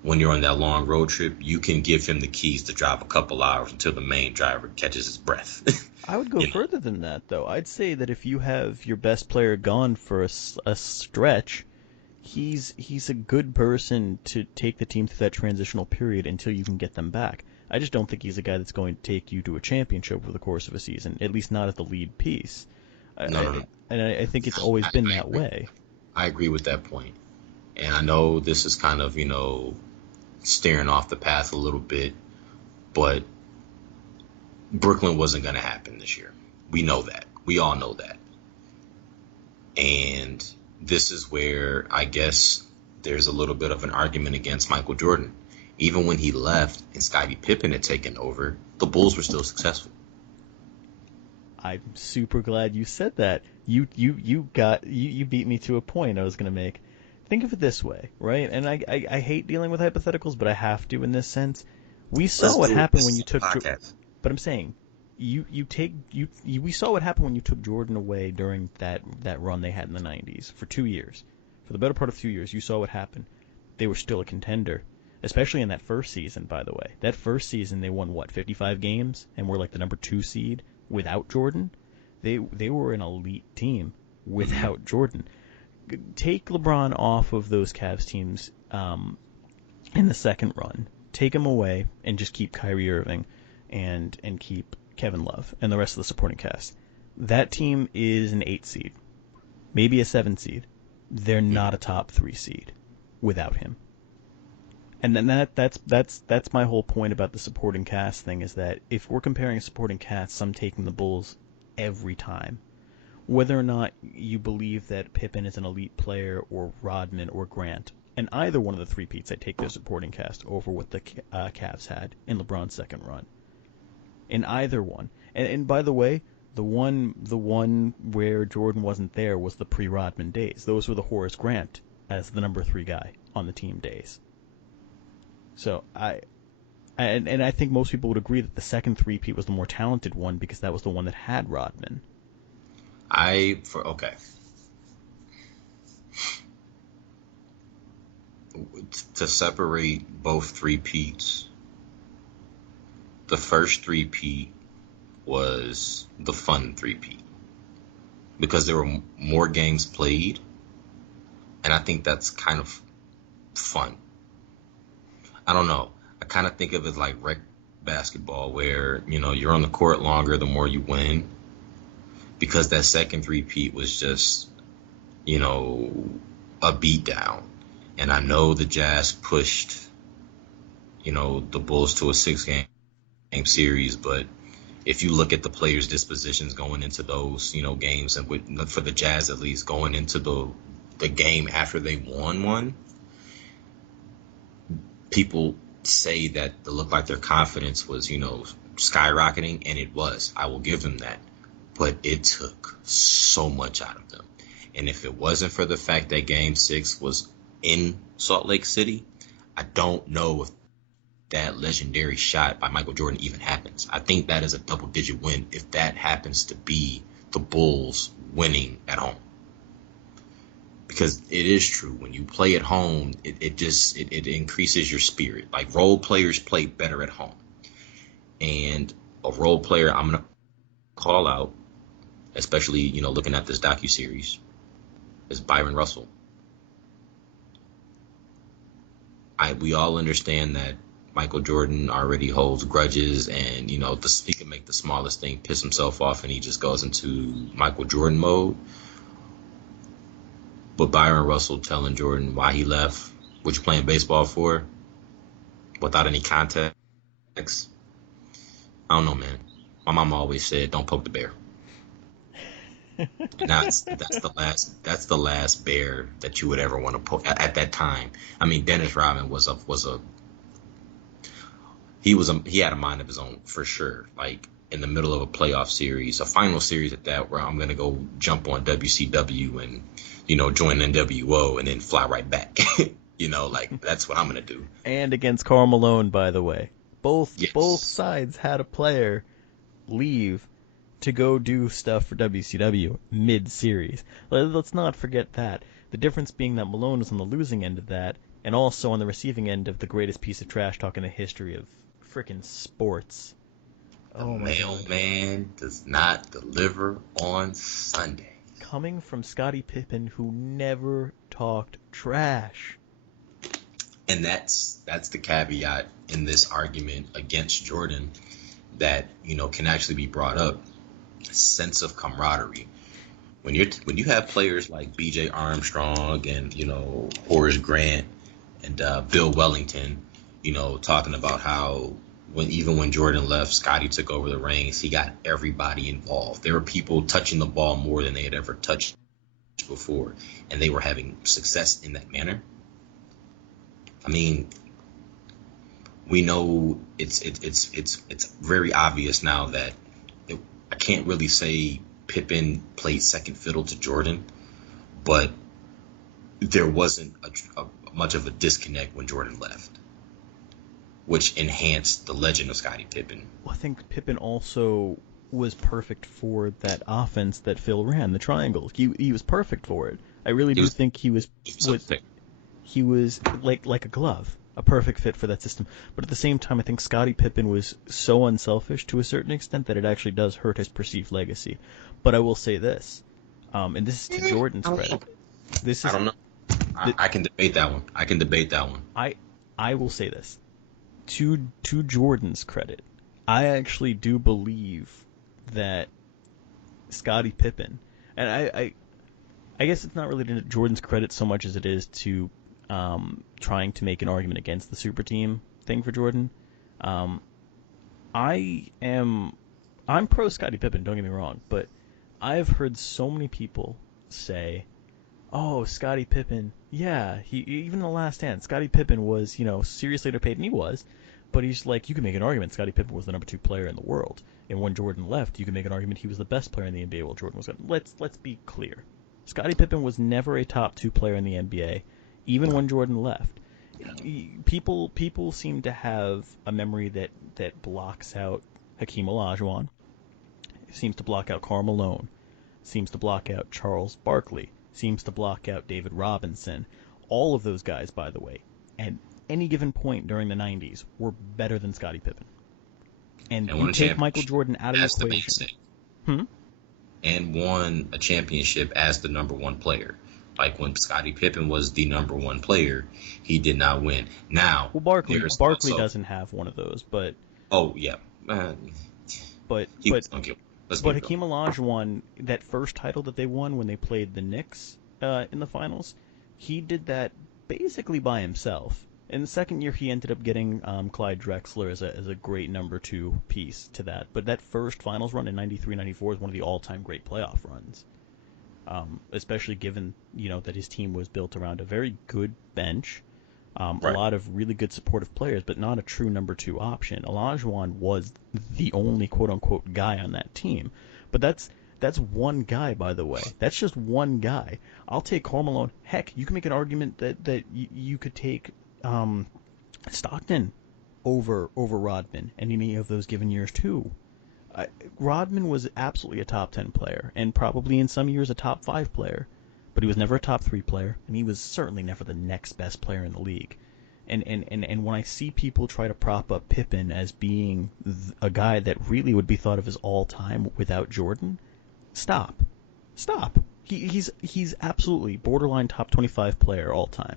When you're on that long road trip, you can give him the keys to drive a couple hours until the main driver catches his breath. I would go you know, further than that, though. I'd say that if you have your best player gone for a stretch, he's a good person to take the team through that transitional period until you can get them back. I just don't think he's a guy that's going to take you to a championship over the course of a season, at least not as the lead piece. no, no, no. And I think it's always been I that agree. way. I agree with that point. And I know this is kind of, staring off the path a little bit, but Brooklyn wasn't going to happen this year. We know that. We all know that. And this is where I guess there's a little bit of an argument against Michael Jordan. Even when he left and Scottie Pippen had taken over, the Bulls were still successful. I'm super glad you said that. You beat me to a point I was going to make. Think of it this way, right? And I hate dealing with hypotheticals, but I have to in this sense. We saw what happened when you took. But I'm saying, we saw what happened when you took Jordan away during that run they had in the '90s for 2 years, for the better part of 2 years. You saw what happened. They were still a contender, especially in that first season. By the way, that first season they won 55 games and were like the number 2 seed without Jordan. They were an elite team without Jordan. Take LeBron off of those Cavs teams in the second run. Take him away and just keep Kyrie Irving and keep Kevin Love and the rest of the supporting cast. That team is an 8 seed, maybe a 7 seed. They're not a top 3 seed without him. And then that's my whole point about the supporting cast thing is that if we're comparing supporting casts, I'm taking the Bulls every time. Whether or not you believe that Pippen is an elite player or Rodman or Grant, and either one of the three Petes, I take their supporting cast over what the Cavs had in LeBron's second run. In either one, and by the way, the one where Jordan wasn't there was the pre-Rodman days. Those were the Horace Grant as the number 3 guy on the team days. So I think most people would agree that the second 3-peat was the more talented one because that was the one that had Rodman. Okay. To separate both 3-peats, the first 3-peat was the fun 3-peat because there were more games played, and I think that's kind of fun. I don't know. I kind of think of it like rec basketball where, you're on the court longer the more you win. Because that second 3-peat was just, a beatdown. And I know the Jazz pushed, the Bulls to a 6-game series. But if you look at the players' dispositions going into those, games, and for the Jazz at least, going into the game after they won one, people say that it looked like their confidence was, skyrocketing. And it was. I will give them that. But it took so much out of them. And if it wasn't for the fact that Game 6 was in Salt Lake City, I don't know if that legendary shot by Michael Jordan even happens. I think that is a double-digit win if that happens to be the Bulls winning at home. Because it is true. When you play at home, it increases your spirit. Like, role players play better at home. And a role player I'm going to call out, especially, looking at this docuseries, is Byron Russell. we all understand that Michael Jordan already holds grudges, and he can make the smallest thing piss himself off, and he just goes into Michael Jordan mode. But Byron Russell telling Jordan why he left, what you playing baseball for, without any context. I don't know, man. My mom always said, "Don't poke the bear." And that's the last bear that you would ever want to poke at that time. I mean, Dennis Rodman he had a mind of his own for sure. Like in the middle of a playoff series, a final series at that, where I'm gonna go jump on WCW and join NWO and then fly right back. Like that's what I'm gonna do. And against Karl Malone, by the way. Both Yes. sides had a player leave to go do stuff for WCW mid-series. Let's not forget that. The difference being that Malone was on the losing end of that, and also on the receiving end of the greatest piece of trash talk in the history of frickin' sports. The Oh my God. mailman does not deliver on Sunday. Coming from Scottie Pippen, who never talked trash. And that's the caveat in this argument against Jordan that can actually be brought up. Sense of camaraderie. When you have players like B.J. Armstrong and Horace Grant and Bill Wellington, talking about how even when Jordan left, Scottie took over the reins. He got everybody involved. There were people touching the ball more than they had ever touched before, and they were having success in that manner. I mean, we know it's very obvious now that I can't really say Pippen played second fiddle to Jordan, but there wasn't much of a disconnect when Jordan left, which enhanced the legend of Scottie Pippen. Well, I think Pippen also was perfect for that offense that Phil ran, the triangle. He was perfect for it. I really do think he was like a glove, a perfect fit for that system. But at the same time, I think Scottie Pippen was so unselfish to a certain extent that it actually does hurt his perceived legacy. But I will say this, and this is to Jordan's credit. I don't know. I can debate that one. I will say this, to Jordan's credit, I actually do believe that Scottie Pippen, and I guess it's not really to Jordan's credit so much as it is to trying to make an argument against the super team thing for Jordan. I'm pro Scottie Pippen, don't get me wrong, but I've heard so many people say, "Oh, Scottie Pippen, yeah, he even in the Last Stand, Scottie Pippen was seriously underpaid," and he was, but he's like, you can make an argument Scottie Pippen was the number 2 player in the world, and when Jordan left, you can make an argument he was the best player in the NBA while Jordan was gone. Let's be clear, Scottie Pippen was never a top 2 player in the NBA. Even when Jordan left, people seem to have a memory that blocks out Hakeem Olajuwon, seems to block out Karl Malone, seems to block out Charles Barkley, seems to block out David Robinson. All of those guys, by the way, at any given point during the 90s, were better than Scottie Pippen. And you take Michael Jordan out of the equation. And won a championship as the number 1 player. Like when Scottie Pippen was the number 1 player, he did not win. Now, well, Barkley doesn't have one of those, but oh yeah, but Hakeem Olajuwon, that first title that they won when they played the Knicks in the finals, he did that basically by himself. In the second year, he ended up getting Clyde Drexler as a great number 2 piece to that. But that first finals run in 93-94 is one of the all-time great playoff runs. Especially given, that his team was built around a very good bench, a lot of really good supportive players, but not a true number 2 option. Olajuwon was the only quote-unquote guy on that team. But that's one guy, by the way. That's just one guy. I'll take Karl Malone. Heck, you can make an argument that you could take Stockton over Rodman in any of those given years, too. Rodman was absolutely a top 10 player, and probably in some years a top 5 player, but he was never a top 3 player, and he was certainly never the next best player in the league. And when I see people try to prop up Pippen as being a guy that really would be thought of as all time without Jordan, stop. He's absolutely borderline top 25 player all time.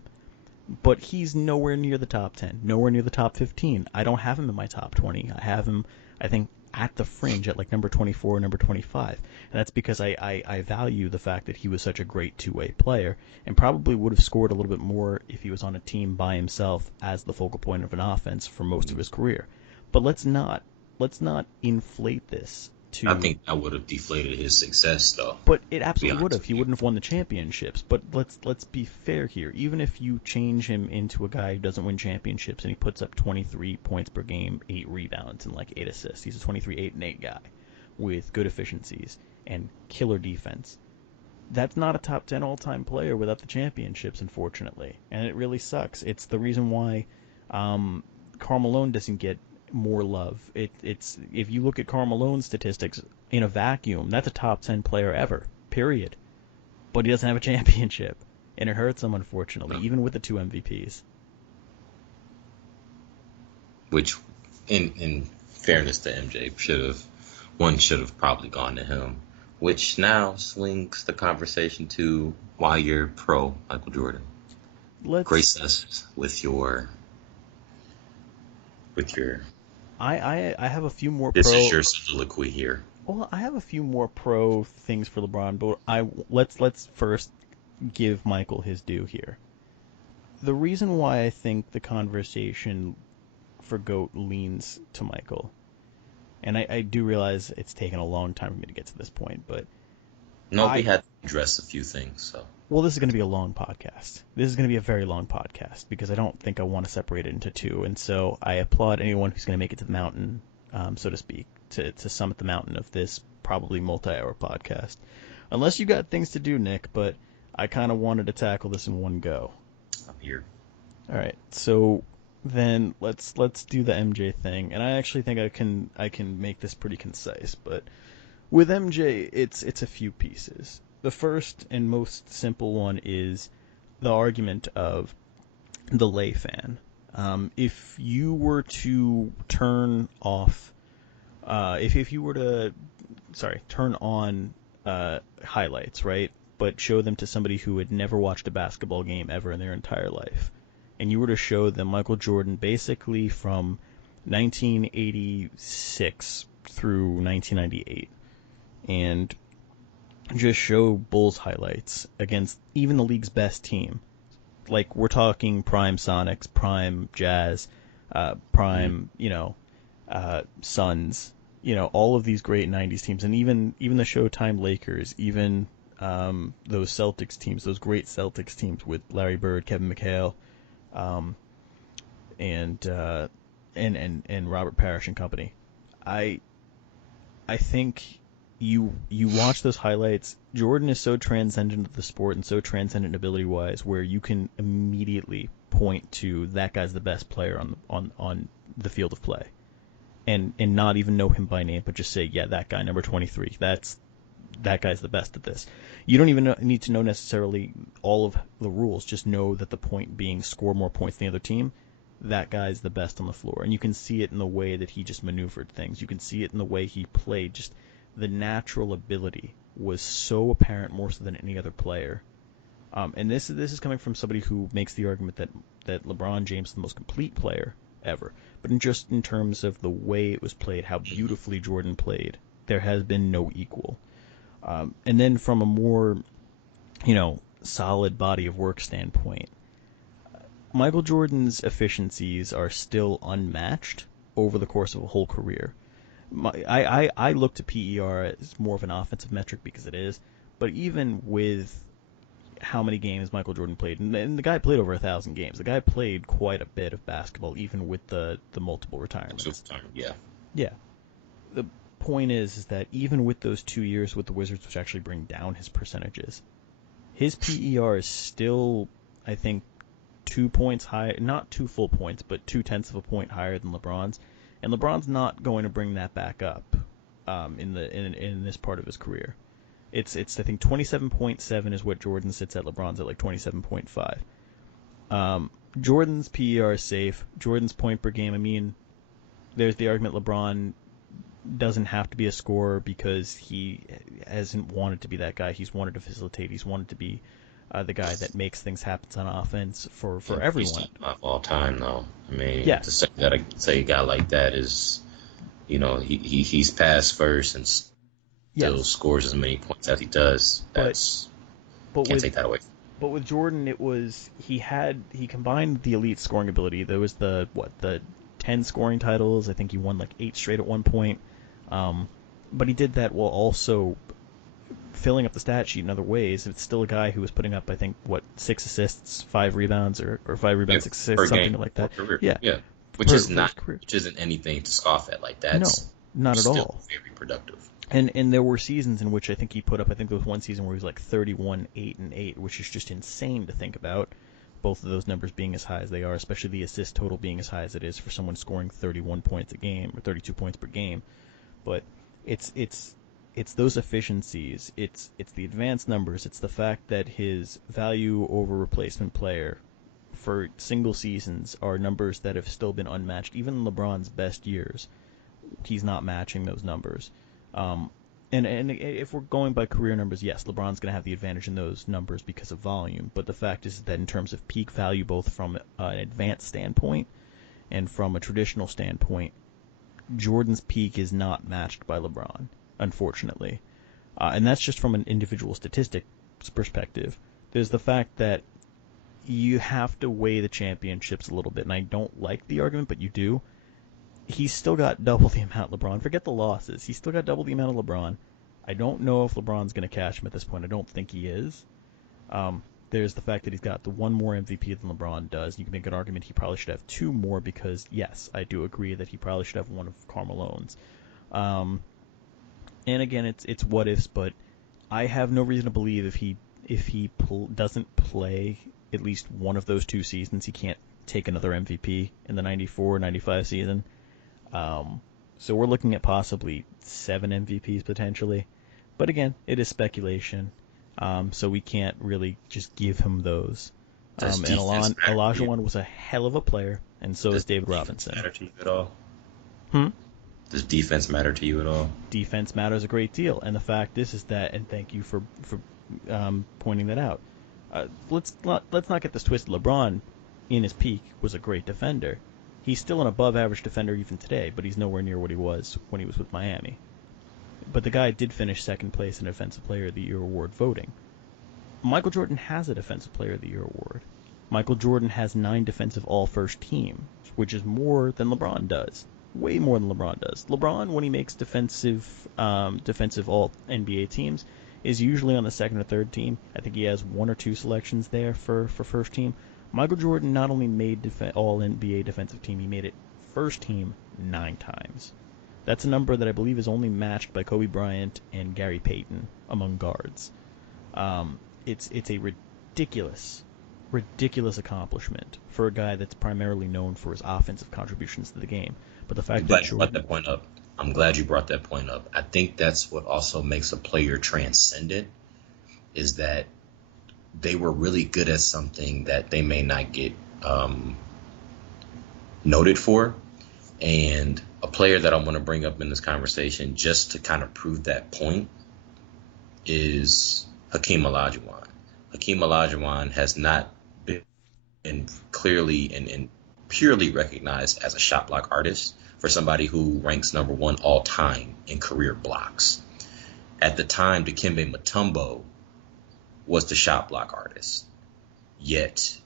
but he's nowhere near the top 10, nowhere near the top 15. I don't have him in my top 20. I have him, I think, at the fringe at like number 24, number 25. And that's because I value the fact that he was such a great two-way player and probably would have scored a little bit more if he was on a team by himself as the focal point of an offense for most of his career. But let's not inflate this I to. think that would have deflated his success, though. But it To be absolutely would honest have. with He you. wouldn't have won the championships. But let's be fair here. Even if you change him into a guy who doesn't win championships and he puts up 23 points per game, 8 rebounds, and like 8 assists, he's a 23, 8, and 8 guy with good efficiencies and killer defense. That's not a top 10 all-time player without the championships, unfortunately, and it really sucks. It's the reason why Karl Malone doesn't get more love. It's if you look at Karl Malone's statistics in a vacuum, that's a top 10 player ever, period. But he doesn't have a championship, and it hurts him, unfortunately, No. even with the two MVPs. Which, in fairness to MJ, should have probably gone to him. Which now swings the conversation to why you're pro Michael Jordan. Let's. Grace us with your. I have a few more This is pro. your soliloquy here. Well, I have a few more pro things for LeBron, but let's first give Michael his due here. The reason why I think the conversation for GOAT leans to Michael, and I do realize it's taken a long time for me to get to this point, but No, we I had to address a few things, so. well, this is going to be a long podcast. This is going to be a very long podcast because I don't think I want to separate it into two, and so I applaud anyone who's going to make it to the mountain, so to speak, to summit the mountain of this probably multi-hour podcast. Unless you got things to do, Nick, but I kind of wanted to tackle this in one go. I'm here. All right, so then let's do the MJ thing, and I actually think I can make this pretty concise. But with MJ, it's a few pieces. The first and most simple one is the argument of the lay fan. If you were to turn off, if you were to, sorry, turn on highlights, right, but show them to somebody who had never watched a basketball game ever in their entire life, and you were to show them Michael Jordan basically from 1986 through 1998, and just show Bulls highlights against even the league's best team. Like, we're talking prime Sonics, prime Jazz, prime, Suns, all of these great 90s teams, and even the Showtime Lakers, even those Celtics teams, those great Celtics teams with Larry Bird, Kevin McHale, um, and Robert Parrish and company. I think you watch those highlights. Jordan is so transcendent of the sport and so transcendent ability wise, where you can immediately point to that guy's the best player on the field of play, and not even know him by name, but just say, yeah, that guy, number 23. That guy's the best at this. You don't even need to know necessarily all of the rules. Just know that the point being score more points than the other team. That guy's the best on the floor. And you can see it in the way that he just maneuvered things. You can see it in the way he played. Just the natural ability was so apparent more so than any other player. And this is coming from somebody who makes the argument that LeBron James is the most complete player ever. But in terms of the way it was played, how beautifully Jordan played, there has been no equal. And then from a more, solid body of work standpoint, Michael Jordan's efficiencies are still unmatched over the course of a whole career. I look to PER as more of an offensive metric because it is, but even with how many games Michael Jordan played, and the guy played over 1,000 games. The guy played quite a bit of basketball, even with the multiple retirements. Yeah. Yeah. The point is that even with those 2 years with the Wizards, which actually bring down his percentages, his PER is still, I think, 2 points high, not 2 full points, but 0.2 of a point higher than LeBron's, and LeBron's not going to bring that back up in this part of his career. It's I think 27.7 is what Jordan sits at. LeBron's at like 27.5. Jordan's PER is safe. Jordan's point per game, I mean, there's the argument LeBron doesn't have to be a scorer because he hasn't wanted to be that guy. He's wanted to facilitate. He's wanted to be the guy that makes things happen on offense for He's everyone. top of all time, though. I mean, to Yes, say a guy like that is, he's passed first and still yes, scores as many points as he does. but That's but can't with take that away. but with Jordan, it was he combined the elite scoring ability. There was the 10 scoring titles. I think he won like 8 straight at one point. But he did that while also filling up the stat sheet in other ways. It's still a guy who was putting up, I think, 6 assists, 5 rebounds, or 5 rebounds, Yeah, 6 assists, per something game like or that. career. Yeah, Yeah, for his career. which isn't anything to scoff at. Like No, that's not at still all. very productive. And there were seasons in which I think he put up. I think there was one season where he was like 31, 8, and 8, which is just insane to think about. Both of those numbers being as high as they are, especially the assist total being as high as it is for someone scoring 31 points a game or 32 points per game. But it's those efficiencies. It's the advanced numbers. It's the fact that his value over replacement player for single seasons are numbers that have still been unmatched. Even in LeBron's best years, he's not matching those numbers. Um, and if we're going by career numbers, yes, LeBron's going to have the advantage in those numbers because of volume. But the fact is that in terms of peak value, both from an advanced standpoint and from a traditional standpoint, Jordan's peak is not matched by LeBron, unfortunately. And that's just from an individual statistics perspective. There's the fact that you have to weigh the championships a little bit, and I don't like the argument, but you do. He's still got double the amount LeBron. Forget the losses. He's still got double the amount of LeBron. I don't know if LeBron's going to catch him at this point. I don't think he is. There's the fact that he's got the one more MVP than LeBron does. You can make an argument he probably should have 2 more because, yes, I do agree that he probably should have one of Carmelone's. And again, it's what ifs, but I have no reason to believe if he doesn't play at least one of those 2 seasons, he can't take another MVP in the 94-95 season. So we're looking at possibly 7 MVPs potentially. But again, it is speculation. So we can't really just give him those. And Olajuwon was a hell of a player, and so is David Robinson. Matter to you at all? Hmm? Does defense matter to you at all? Defense matters a great deal, and the fact is that, and thank you for pointing that out. Let's not get this twisted. LeBron, in his peak, was a great defender. He's still an above-average defender even today, but he's nowhere near what he was when he was with Miami. But the guy did finish second place in Defensive Player of the Year award voting. Michael Jordan has a Defensive Player of the Year award. Michael Jordan has 9 defensive all-first teams, which is more than LeBron does. Way more than LeBron does. LeBron, when he makes defensive all NBA teams, is usually on the second or third team. I think he has 1 or 2 selections there for first team. Michael Jordan not only made all NBA defensive team, he made it first team 9 times. That's a number that I believe is only matched by Kobe Bryant and Gary Payton among guards. It's a ridiculous accomplishment for a guy that's primarily known for his offensive contributions to the game. But the fact that I'm glad you brought that point up. I think that's what also makes a player transcendent, is that they were really good at something that they may not get noted for. And a player that I want to bring up in this conversation just to kind of prove that point is Hakeem Olajuwon. Hakeem Olajuwon has not been clearly and purely recognized as a shot block artist for somebody who ranks number 1 all time in career blocks. At the time, Dikembe Mutombo was the shot block artist. Yet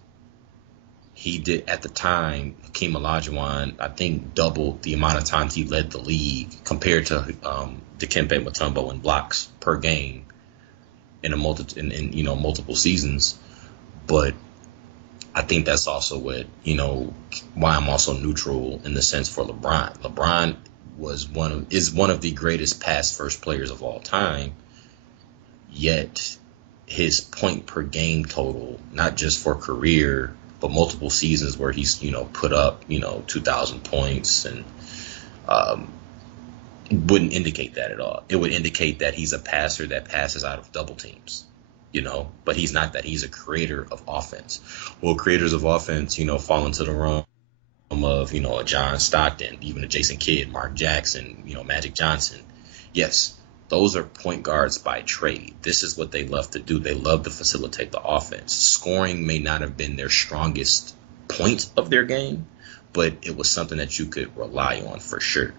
he did, at the time, Hakeem Olajuwon, I think, doubled the amount of times he led the league compared to Dikembe Mutombo in blocks per game in multiple seasons. But I think that's also what, why I'm also neutral in the sense for LeBron. LeBron is one of the greatest pass first players of all time, yet his point per game total, not just for career, but multiple seasons where he's, put up, 2,000 points and wouldn't indicate that at all. It would indicate that he's a passer that passes out of double teams, but he's not that. He's a creator of offense. Well, creators of offense, fall into the realm of, a John Stockton, even a Jason Kidd, Mark Jackson, Magic Johnson. Yes, Those are point guards by trade. This is what they love to do. They love to facilitate the offense. Scoring may not have been their strongest point of their game, but it was something that you could rely on for sure.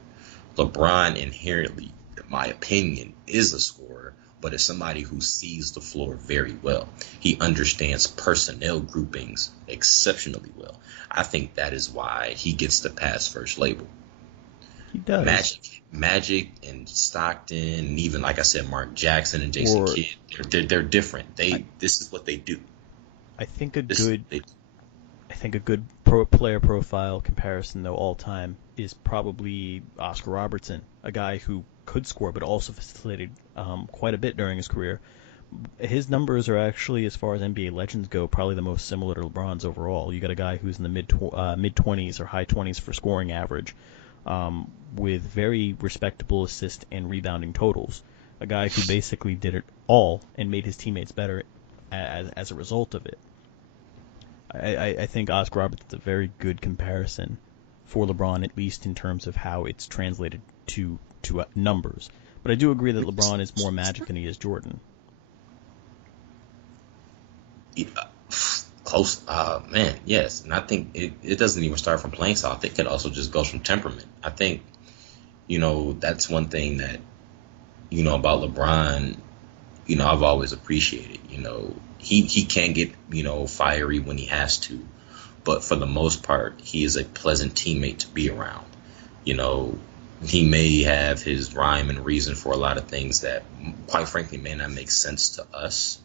LeBron inherently, in my opinion, is a scorer, but is somebody who sees the floor very well. He understands personnel groupings exceptionally well. I think that is why he gets the pass first label. He does. Magic and Stockton, and even like I said, Mark Jackson and Jason Or Kidd, they're different. I, This is what they do. I think a This good they, I think a good pro player profile comparison though all time is probably Oscar Robertson, a guy who could score but also facilitated quite a bit during his career. His numbers are actually, as far as NBA legends go, probably the most similar to LeBron's overall. You got a guy who's in the mid 20s or high 20s for scoring average, with very respectable assist and rebounding totals. A guy who basically did it all and made his teammates better as a result of it. I think Oscar Robertson's a very good comparison for LeBron, at least in terms of how it's translated to numbers. But I do agree that LeBron is more Magic than he is Jordan. close, man, yes. And I think it doesn't even start from playing style. I think it also just goes from temperament. I think, that's one thing that, about LeBron, I've always appreciated. He can get, fiery when he has to, but for the most part, he is a pleasant teammate to be around. You know, he may have his rhyme and reason for a lot of things that, quite frankly, may not make sense to us.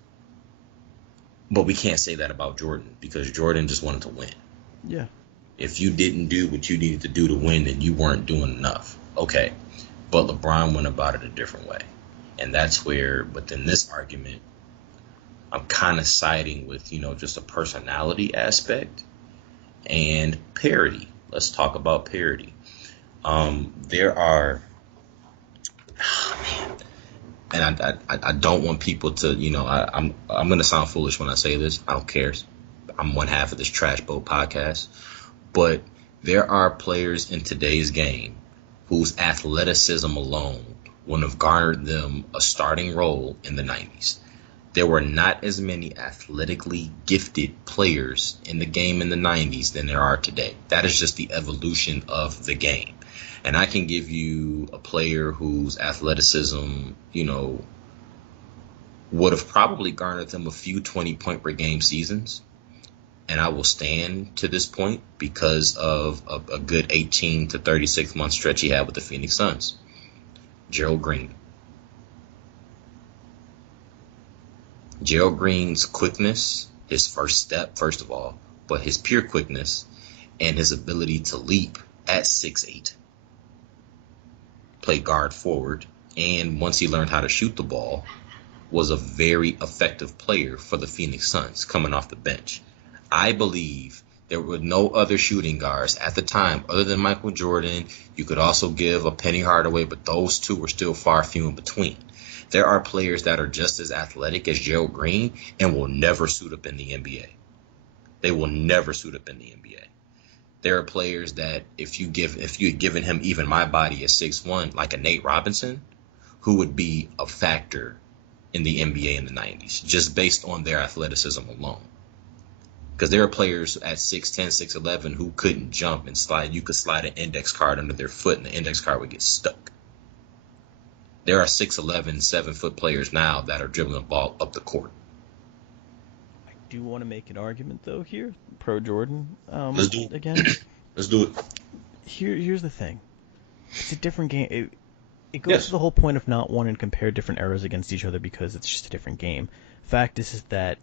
But we can't say that about Jordan because Jordan just wanted to win. Yeah. If you didn't do what you needed to do to win, then you weren't doing enough. Okay. But LeBron went about it a different way. And that's where, within this argument, I'm kind of siding with, just a personality aspect and parity. Let's talk about parity. There are, and I don't want people to, I'm going to sound foolish when I say this. I don't care. I'm one half of this Trash Boat podcast. But there are players in today's game whose athleticism alone would have garnered them a starting role in the 90s. There were not as many athletically gifted players in the game in the 90s than there are today. That is just the evolution of the game. And I can give you a player whose athleticism, would have probably garnered them a few 20-point per game seasons. And I will stand to this point because of a good 18 to 36 month stretch he had with the Phoenix Suns. Gerald Green. Gerald Green's quickness, his first step, first of all, but his pure quickness and his ability to leap at 6'8", play guard forward, and once he learned how to shoot the ball, was a very effective player for the Phoenix Suns coming off the bench. I believe there were no other shooting guards at the time other than Michael Jordan. You could also give a Penny Hardaway, but those two were still far few in between. There are players that are just as athletic as Gerald Green and will never suit up in the NBA. They will never suit up in the NBA. There are players that if you had given him even my body at 6'1", like a Nate Robinson, who would be a factor in the NBA in the 90s, just based on their athleticism alone. Because there are players at 6'10", 6'11", who couldn't jump and slide. You could slide an index card under their foot and the index card would get stuck. There are 6'11", 7-foot players now that are dribbling the ball up the court. I do want to make an argument, though, here, pro Jordan. Let's do it. Again. Let's do it. Here's the thing. It's a different game. It goes to the whole point of not wanting to compare different eras against each other because it's just a different game. Fact is that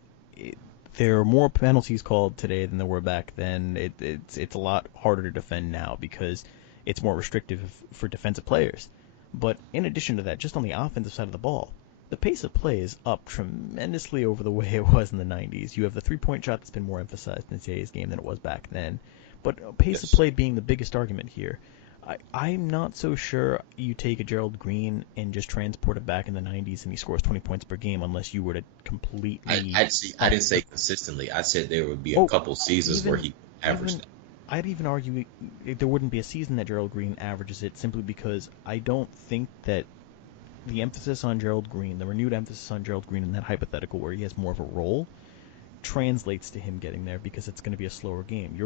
there are more penalties called today than there were back then. It's a lot harder to defend now because it's more restrictive for defensive players. But in addition to that, just on the offensive side of the ball, the pace of play is up tremendously over the way it was in the 90s. You have the three-point shot that's been more emphasized in today's game than it was back then. But pace of play being the biggest argument here. I'm not so sure you take a Gerald Green and just transport it back in the 90s and he scores 20 points per game unless you were to completely... I didn't say consistently. I said there would be a couple seasons where he averaged that. I'd even argue there wouldn't be a season that Gerald Green averages it simply because I don't think that the emphasis on Gerald Green, the renewed emphasis on Gerald Green in that hypothetical where he has more of a role, translates to him getting there because it's going to be a slower game.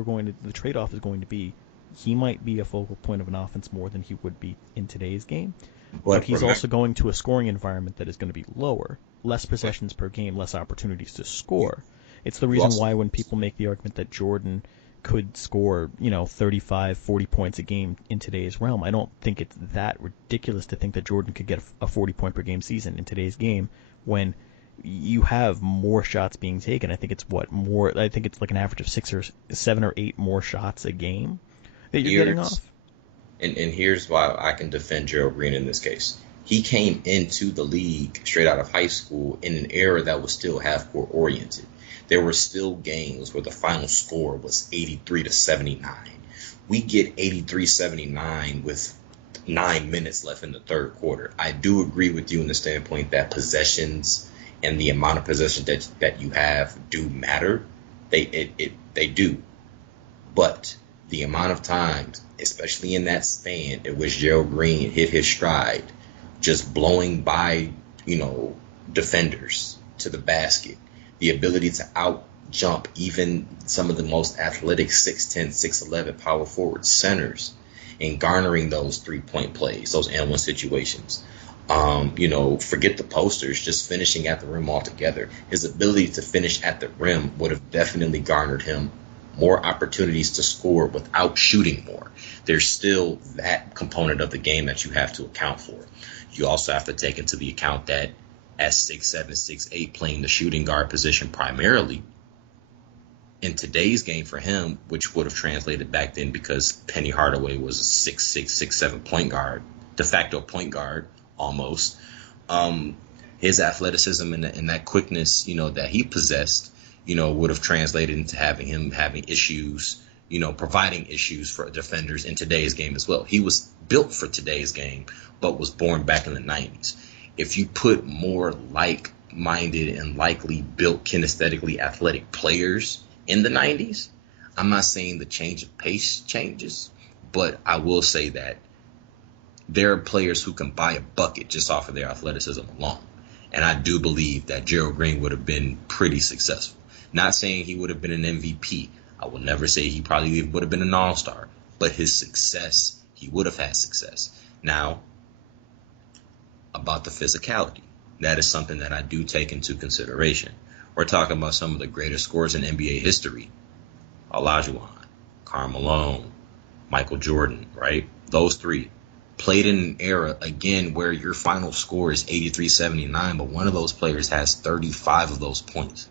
The trade-off is going to be he might be a focal point of an offense more than he would be in today's game, but But he's remember, also going to a scoring environment that is going to be lower, less possessions per game, less opportunities to score. It's the you reason also why when people make the argument that Jordan could score, 35, 40 points a game in today's realm, I don't think it's that ridiculous to think that Jordan could get a 40 point per game season in today's game when you have more shots being taken. I think it's I think it's like an average of 7 or 8 more shots a game that you're getting here's off. and here's why I can defend Gerald Green in this case. He came into the league straight out of high school in an era that was still half court oriented. There were still games where the final score was 83-79. We get 83-79 with 9 minutes left in the third quarter. I do agree with you in the standpoint that possessions and the amount of possession that you have do matter. They do. But the amount of times, especially in that span at which Gerald Green hit his stride, just blowing by, defenders to the basket, the ability to out jump even some of the most athletic 6'10", 6'11" power forward centers and garnering those 3-point plays, those and one situations. Forget the posters, just finishing at the rim altogether. His ability to finish at the rim would have definitely garnered him more opportunities to score without shooting more. There's still that component of the game that you have to account for. You also have to take into the account that at 6'7", 6'8", playing the shooting guard position primarily, in today's game for him, which would have translated back then because Penny Hardaway was a 6'6", 6'7" point guard, de facto point guard almost. His athleticism and that quickness, that he possessed, would have translated into having issues, providing issues for defenders in today's game as well. He was built for today's game, but was born back in the 90s. If you put more like-minded and likely built kinesthetically athletic players in the 90s, I'm not saying the change of pace changes, but I will say that there are players who can buy a bucket just off of their athleticism alone. And I do believe that Gerald Green would have been pretty successful. Not saying he would have been an MVP. I will never say he probably would have been an all-star. But his success, he would have had success. Now, about the physicality, that is something that I do take into consideration. We're talking about some of the greatest scorers in NBA history. Olajuwon, Karl Malone, Michael Jordan, right? Those three played in an era, again, where your final score is 83-79, but one of those players has 35 of those points.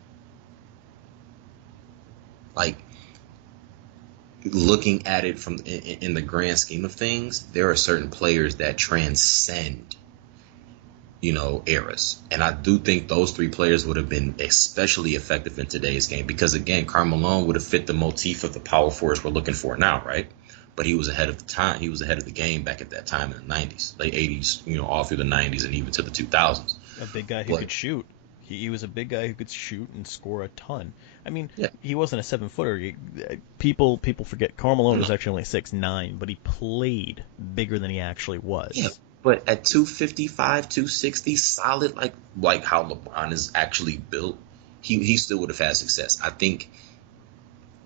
Like, looking at it from in the grand scheme of things, there are certain players that transcend, eras. And I do think those three players would have been especially effective in today's game because, again, Karl Malone would have fit the motif of the power forwards we're looking for now, right? But he was ahead of the time. He was ahead of the game back at that time in the 90s, late 80s, all through the 90s and even to the 2000s. A big guy who could shoot. He was a big guy who could shoot and score a ton. I mean, He wasn't a 7-footer. People forget Karl Malone was actually only 6'9", but he played bigger than he actually was. Yeah, but at 255, 260, solid, like how LeBron is actually built, he still would have had success. I think,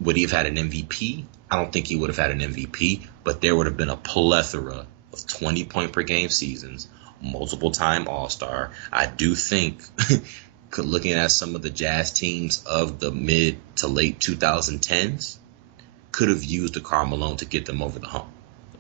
would he have had an MVP? I don't think he would have had an MVP, but there would have been a plethora of 20-point per game seasons, multiple-time All-Star. I do think, looking at some of the Jazz teams of the mid to late 2010s, could have used a Karl Malone to get them over the hump.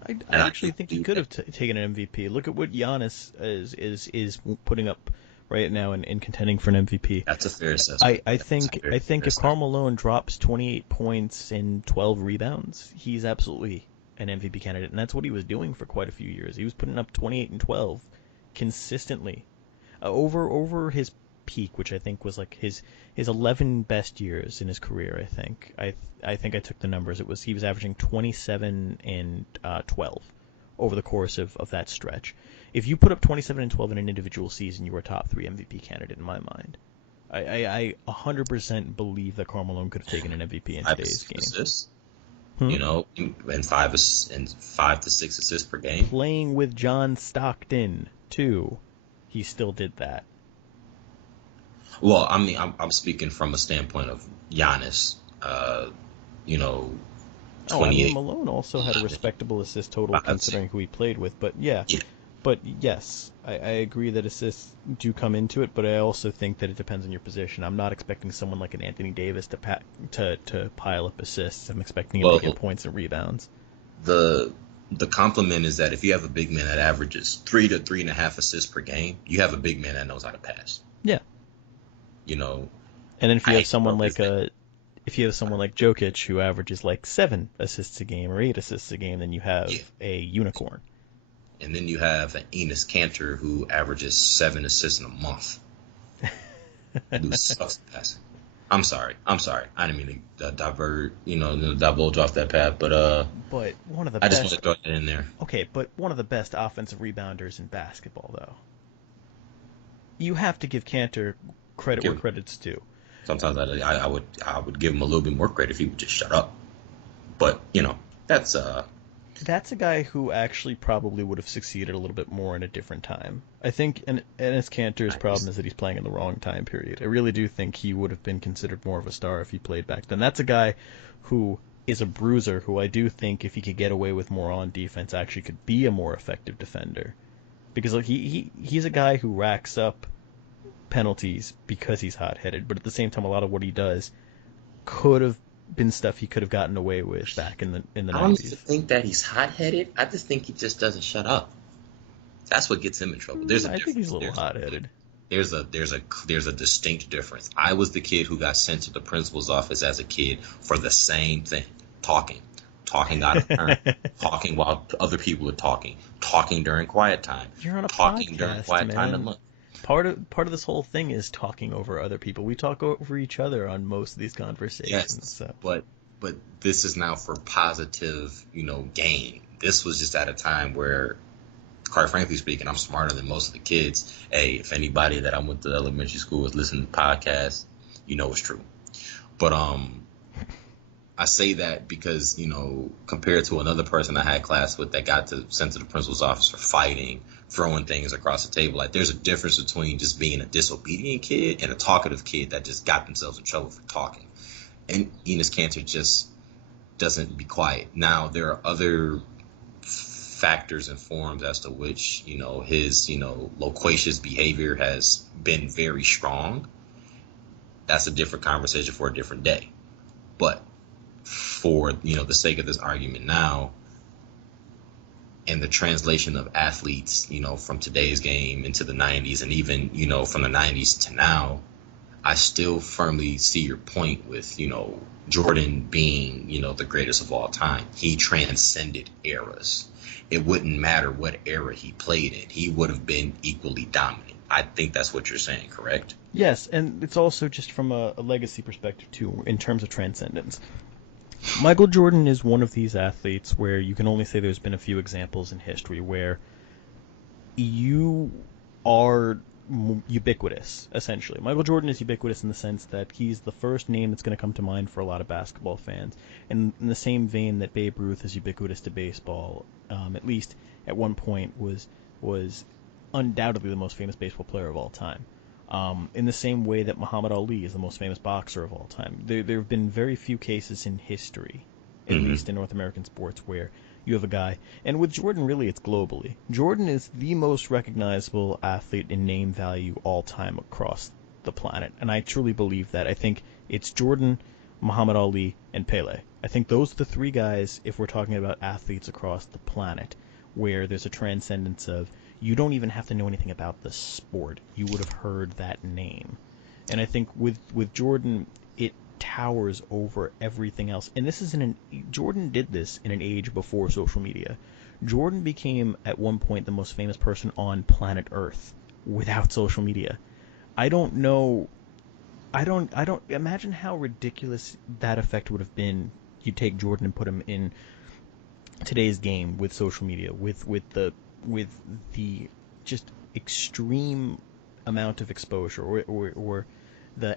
I actually think he could have taken an MVP. Look at what Giannis is putting up right now in contending for an MVP. That's a fair assessment. I think if Karl Malone drops 28 points and 12 rebounds, he's absolutely an MVP candidate, and that's what he was doing for quite a few years. He was putting up 28 and 12 consistently over his peak, which I think was like his 11 best years in his career. I think I took the numbers. He was averaging 27 and 12 over the course of that stretch. If you put up 27 and 12 in an individual season, you were a top 3 MVP candidate in my mind. I 100% believe that Karl Malone could have taken an MVP in today's game. Assists, and 5 to 6 assists per game. Playing with John Stockton too. he still did that. Well, I mean, I'm speaking from a standpoint of Giannis. You know, Oh, I mean, 28, Malone also had a respectable assist total 5, 6. considering who he played with, but yeah. Yeah, But yes, I agree that assists do come into it, but I also think that it depends on your position. I'm not expecting someone like an Anthony Davis to pile up assists. I'm expecting him to get well, points and rebounds. the the compliment is that if you have a big man that averages 3 to 3.5 assists per game, you have a big man that knows how to pass. Yeah, You know, and then if I you have hate to someone throw his like name. Jokic who averages like 7 assists a game or 8 assists a game, then you have Yeah, a unicorn. and then you have an Enes Kanter who averages 7 assists in a month. Dude sucks at passing. I'm sorry. I'm sorry. I didn't mean to divert, divulge off that path, but But one of the I just want to best, throw that in there. okay, but one of the best offensive rebounders in basketball, though. You have to give Cantor credit where Give credit's due. Sometimes I would give him a little bit more credit if he would just shut up. But that's That's a guy who actually probably would have succeeded a little bit more in a different time. I think, and Enes Kanter's problem is that he's playing in the wrong time period. I really do think he would have been considered more of a star if he played back then. That's a guy who is a bruiser who I do think if he could get away with more on defense actually could be a more effective defender. Because like, he's a guy who racks up penalties because he's hot-headed, but at the same time a lot of what he does could have been stuff he could have gotten away with back in the I don't 90s. even think that he's hot headed. I just think he just doesn't shut up. That's what gets him in trouble. There's a I think he's difference. a little hot-headed. There's a distinct difference. I was the kid who got sent to the principal's office as a kid for the same thing. Talking out of turn, talking while other people are talking during quiet time, You're on a talking during podcast, quiet time and man. lunch. Part of this whole thing is talking over other people. We talk over each other on most of these conversations. Yes, So but this is now for positive, gain. This was just at a time where, quite frankly speaking, I'm smarter than most of the kids. Hey, if anybody that I went to elementary school is listening to podcasts, it's true. But I say that because, compared to another person I had class with that got sent to the principal's office for fighting, throwing things across the table, like there's a difference between just being a disobedient kid and a talkative kid that just got themselves in trouble for talking. And Enes Kanter just doesn't be quiet. Now, there are other factors and forms as to which, his, loquacious behavior has been very strong. That's a different conversation for a different day. But for the sake of this argument now and the translation of athletes from today's game into the 90s and even from the 90s to now, I still firmly see your point with Jordan being the greatest of all time. He transcended eras. It wouldn't matter what era he played in, he would have been equally dominant. I think that's what you're saying, correct? yes, and it's also just from a legacy perspective too, in terms of transcendence. Michael Jordan is one of these athletes where you can only say there's been a few examples in history where you are ubiquitous, essentially. Michael Jordan is ubiquitous in the sense that he's the first name that's going to come to mind for a lot of basketball fans. And in the same vein that Babe Ruth is ubiquitous to baseball, at least at one point was undoubtedly the most famous baseball player of all time. In the same way that Muhammad Ali is the most famous boxer of all time. There have been very few cases in history, at least in North American sports, where you have a guy, and with Jordan, really, it's globally. Jordan is the most recognizable athlete in name value all time across the planet, and I truly believe that. I think it's Jordan, Muhammad Ali, and Pele. I think those are the three guys, if we're talking about athletes across the planet, where there's a transcendence of you don't even have to know anything about the sport. You would have heard that name. And I think with Jordan, it towers over everything else. And this is Jordan did this in an age before social media. Jordan became at one point the most famous person on planet Earth without social media. I don't know. I don't imagine how ridiculous that effect would have been. You take Jordan and put him in today's game with social media, with the just extreme amount of exposure or the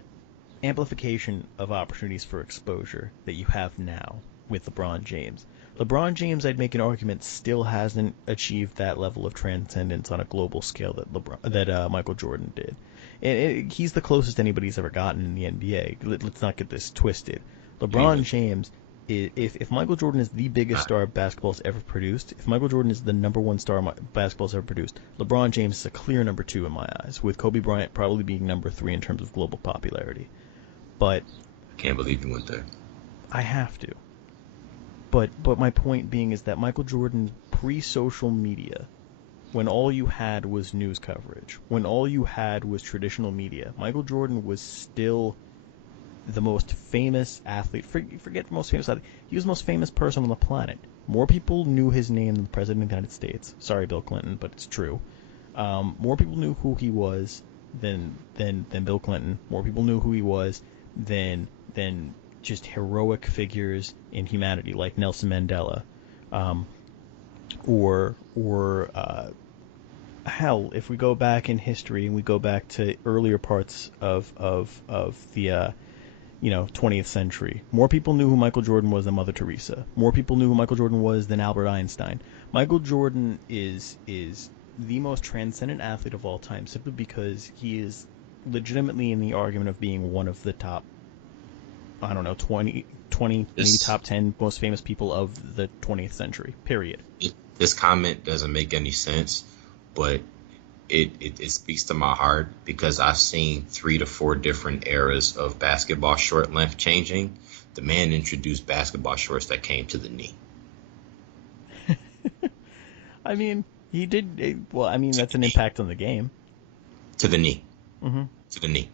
amplification of opportunities for exposure that you have now with LeBron James. LeBron James, I'd make an argument, still hasn't achieved that level of transcendence on a global scale that Michael Jordan did. And he's the closest anybody's ever gotten in the NBA. Let's not get this twisted. LeBron James, if Michael Jordan is the biggest star basketball's ever produced, if Michael Jordan is the number one star basketball's ever produced, LeBron James is a clear number 2 in my eyes, with Kobe Bryant probably being number 3 in terms of global popularity. But I can't believe you went there. I have to. But my point being is that Michael Jordan, pre-social media, when all you had was news coverage, when all you had was traditional media, Michael Jordan was still the most famous athlete. Forget the most famous athlete. He was the most famous person on the planet. More people knew his name than the President of the United States. Sorry, Bill Clinton, but it's true. More people knew who he was than Bill Clinton. More people knew who he was than just heroic figures in humanity like Nelson Mandela, or hell, if we go back in history and we go back to earlier parts of the 20th century, more people knew who Michael Jordan was than Mother Teresa. More people knew who Michael Jordan was than Albert Einstein. Michael Jordan is the most transcendent athlete of all time simply because he is legitimately in the argument of being one of the top, I don't know, 20 maybe top 10 most famous people of the 20th century, period. This comment doesn't make any sense, but it speaks to my heart because I've seen 3 to 4 different eras of basketball short length changing. The man introduced basketball shorts that came to the knee. I mean, he did. Well, I mean, that's an impact on the game. To the knee. Mm-hmm. To the knee.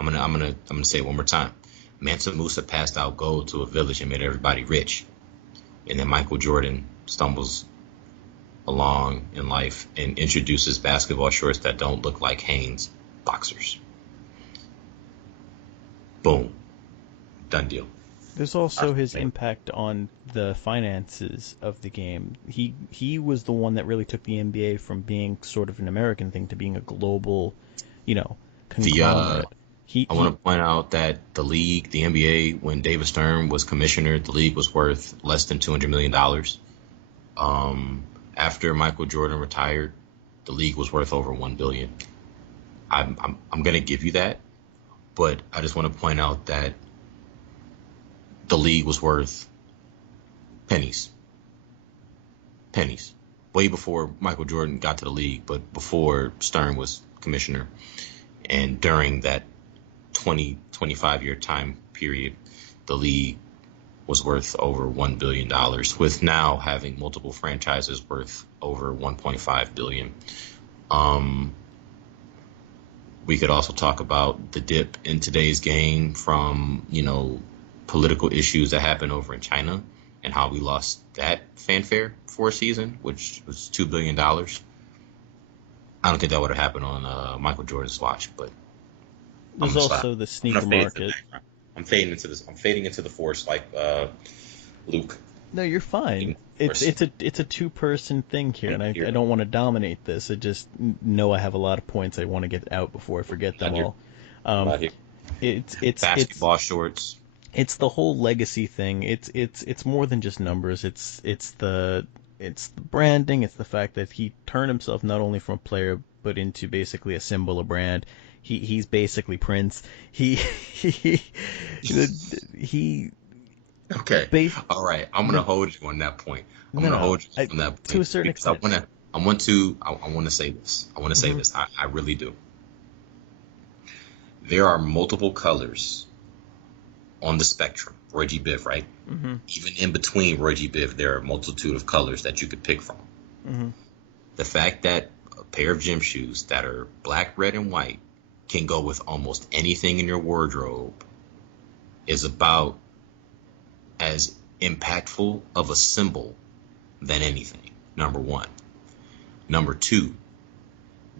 I'm gonna say it one more time. Mansa Musa passed out gold to a village and made everybody rich. And then Michael Jordan stumbles along in life and introduces basketball shorts that don't look like Hanes boxers. Boom. Done deal. There's also his impact on the finances of the game. He was the one that really took the NBA from being sort of an American thing to being a global, conglomerate. I want to point out that the league, the NBA, when David Stern was commissioner, the league was worth less than $200 million. After Michael Jordan retired, the league was worth over $1 billion. I'm going to give you that, but I just want to point out that the league was worth pennies, way before Michael Jordan got to the league, but before Stern was commissioner. And during that 25 year time period, the league was worth over $1 billion, with now having multiple franchises worth over $1.5 billion. We could also talk about the dip in today's game from, political issues that happened over in China and how we lost that fanfare for a season, which was $2 billion. I don't think that would have happened on Michael Jordan's watch, but there's also the sneaker market. I'm fading into this. I'm fading into the force like Luke. No, you're fine. It's a 2-person thing here, and I don't want to dominate this. I just know I have a lot of points I want to get out before I forget them all. It's basketball shorts. It's the whole legacy thing. It's more than just numbers. It's the branding. It's the fact that he turned himself not only from a player but into basically a symbol, a brand. He's basically Prince. He Okay. All right. I'm gonna hold you on that point. I'm gonna hold you on that point to a certain extent. I want to say this. I want to say this. I really do. There are multiple colors on the spectrum. Roy G. Biv, right? Mm-hmm. Even in between Roy G. Biv, there are a multitude of colors that you could pick from. Mm-hmm. The fact that a pair of gym shoes that are black, red, and white can go with almost anything in your wardrobe is about as impactful of a symbol than anything, number one. Number two,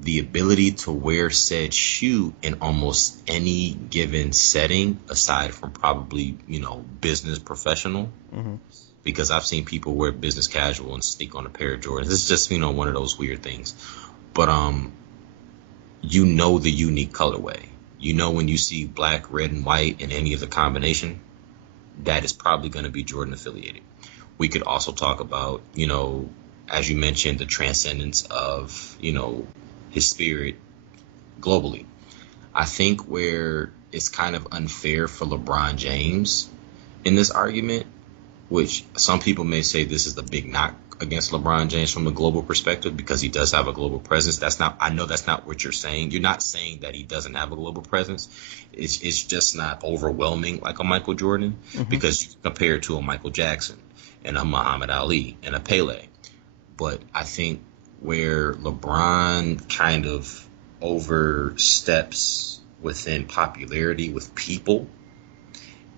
the ability to wear said shoe in almost any given setting, aside from probably, business professional, because I've seen people wear business casual and sneak on a pair of Jordans. It's just, one of those weird things. But, the unique colorway. When you see black, red, and white in any of the combination, that is probably going to be Jordan affiliated. We could also talk about, as you mentioned, the transcendence of, his spirit globally. I think where it's kind of unfair for LeBron James in this argument, which some people may say this is the big knock against LeBron James from a global perspective because he does have a global presence. I know that's not what you're saying. You're not saying that he doesn't have a global presence. It's just not overwhelming like a Michael Jordan Mm-hmm. because you compare it to a Michael Jackson and a Muhammad Ali and a Pele. But I think where LeBron kind of oversteps within popularity with people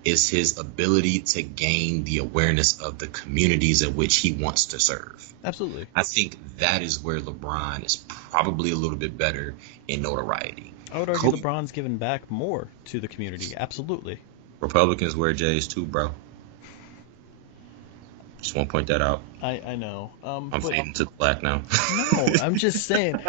is his ability to gain the awareness of the communities in which he wants to serve. Absolutely. I think that is where LeBron is probably a little bit better in notoriety. I would argue LeBron's given back more to the community. Absolutely. Republicans wear J's too, bro. Just want to point that out. I know. I'm fading to the black now. No, I'm just saying.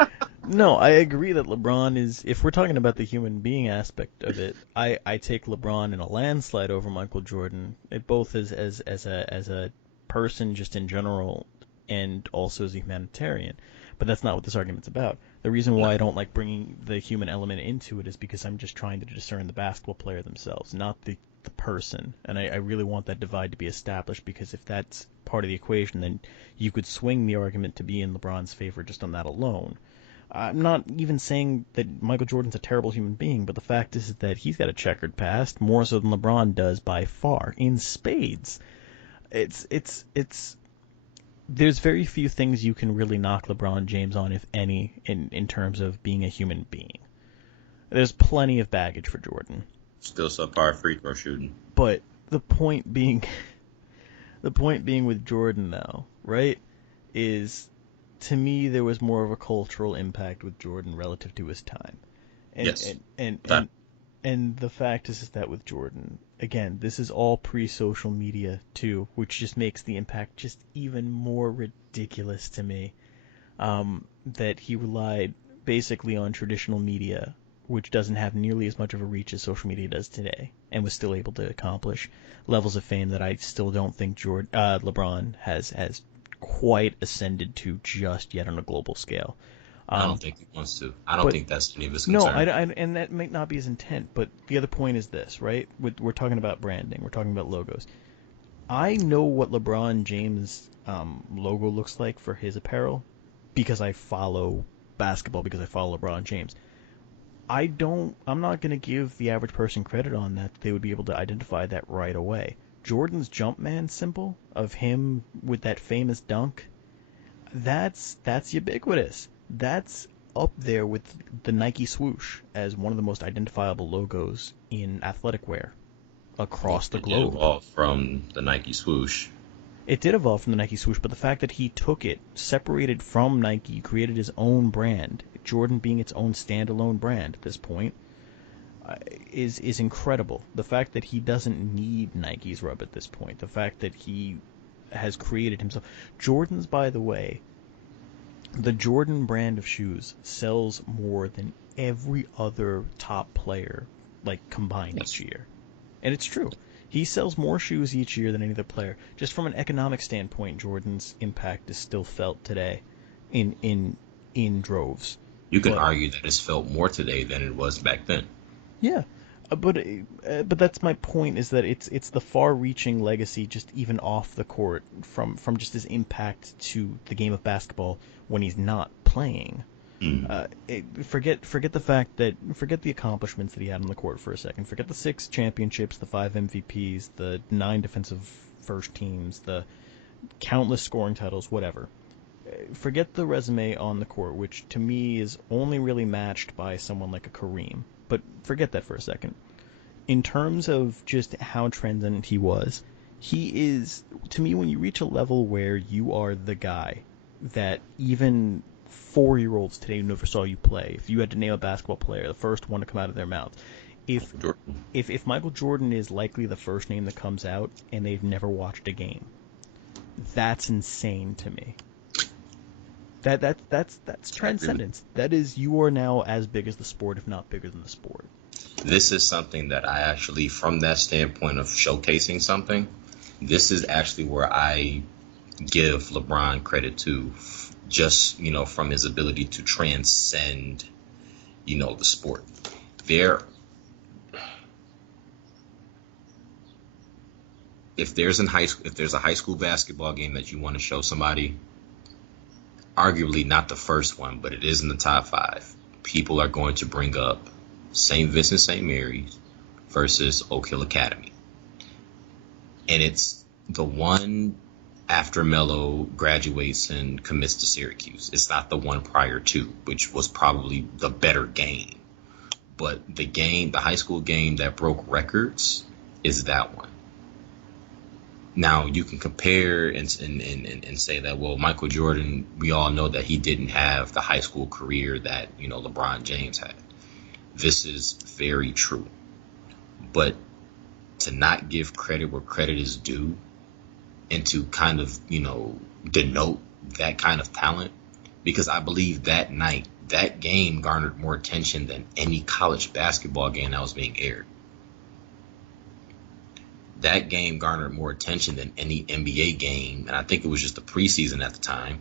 No, I agree that LeBron is. If we're talking about the human being aspect of it, I take LeBron in a landslide over Michael Jordan. It both as a person just in general, and also as a humanitarian. But that's not what this argument's about. The reason why I don't like bringing the human element into it is because I'm just trying to discern the basketball player themselves, not the person. And I really want that divide to be established because if that's part of the equation, then you could swing the argument to be in LeBron's favor just on that alone. I'm not even saying that Michael Jordan's a terrible human being, but the fact is that he's got a checkered past, more so than LeBron does by far, in spades. It's there's very few things you can really knock LeBron James on, if any, in terms of being a human being. There's plenty of baggage for Jordan. Still subpar free throw shooting. But the point being with Jordan, though, right, is to me there was more of a cultural impact with Jordan relative to his time. And, Yes. And the fact is that with Jordan, again, this is all pre-social media too, which just makes the impact just even more ridiculous to me. That he relied basically on traditional media, which doesn't have nearly as much of a reach as social media does today, and was still able to accomplish levels of fame that I still don't think LeBron has quite ascended to just yet on a global scale. I don't think he wants to. I don't think that's any of his concern. No, and that might not be his intent, but the other point is this, right? We're talking about branding. We're talking about logos. I know what LeBron James' logo looks like for his apparel because I follow basketball, because I follow LeBron James. I'm not going to give the average person credit on that. They would be able to identify that right away. Jordan's Jumpman symbol of him with that famous dunk, that's ubiquitous. That's up there with the Nike swoosh as one of the most identifiable logos in athletic wear across the globe. It evolved from the Nike swoosh. It did evolve from the Nike swoosh, but the fact that he took it, separated from Nike, created his own brand, Jordan being its own standalone brand at this point, is incredible. The fact that he doesn't need Nike's rub at this point, the fact that he has created himself. Jordan's, by the way, the Jordan brand of shoes sells more than every other top player, like, combined each year. And it's true. He sells more shoes each year than any other player. Just from an economic standpoint, Jordan's impact is still felt today in droves. You could argue that it's felt more today than it was back then. Yeah. But that's my point, is that it's the far-reaching legacy just even off the court from just his impact to the game of basketball when he's not playing. Forget the accomplishments that he had on the court for a second. Forget the 6 championships, the 5 MVPs, the 9 defensive first teams, the countless scoring titles, whatever. Forget the resume on the court, which to me is only really matched by someone like a Kareem. But forget that for a second. In terms of just how transcendent he was, he is, to me, when you reach a level where you are the guy that even 4-year-olds today who never saw you play, if you had to name a basketball player, the first one to come out of their mouth, if Michael Jordan is likely the first name that comes out and they've never watched a game, that's insane to me. That's transcendence. That is, you are now as big as the sport, if not bigger than the sport. This is something that I actually, from that standpoint of showcasing something, This is actually where I give LeBron credit to, just, from his ability to transcend, the sport. There, if there's a high school basketball game that you want to show somebody, arguably not the first one, but it is in the top 5. People are going to bring up St. Vincent St. Mary's versus Oak Hill Academy. And it's the one after Melo graduates and commits to Syracuse. It's not the one prior to, which was probably the better game. But the high school game that broke records is that one. Now, you can compare and say that, well, Michael Jordan, we all know that he didn't have the high school career that, LeBron James had. This is very true. But to not give credit where credit is due and to kind of, denote that kind of talent, because I believe that night, that game garnered more attention than any college basketball game that was being aired. That game garnered more attention than any NBA game, and I think it was just the preseason at the time,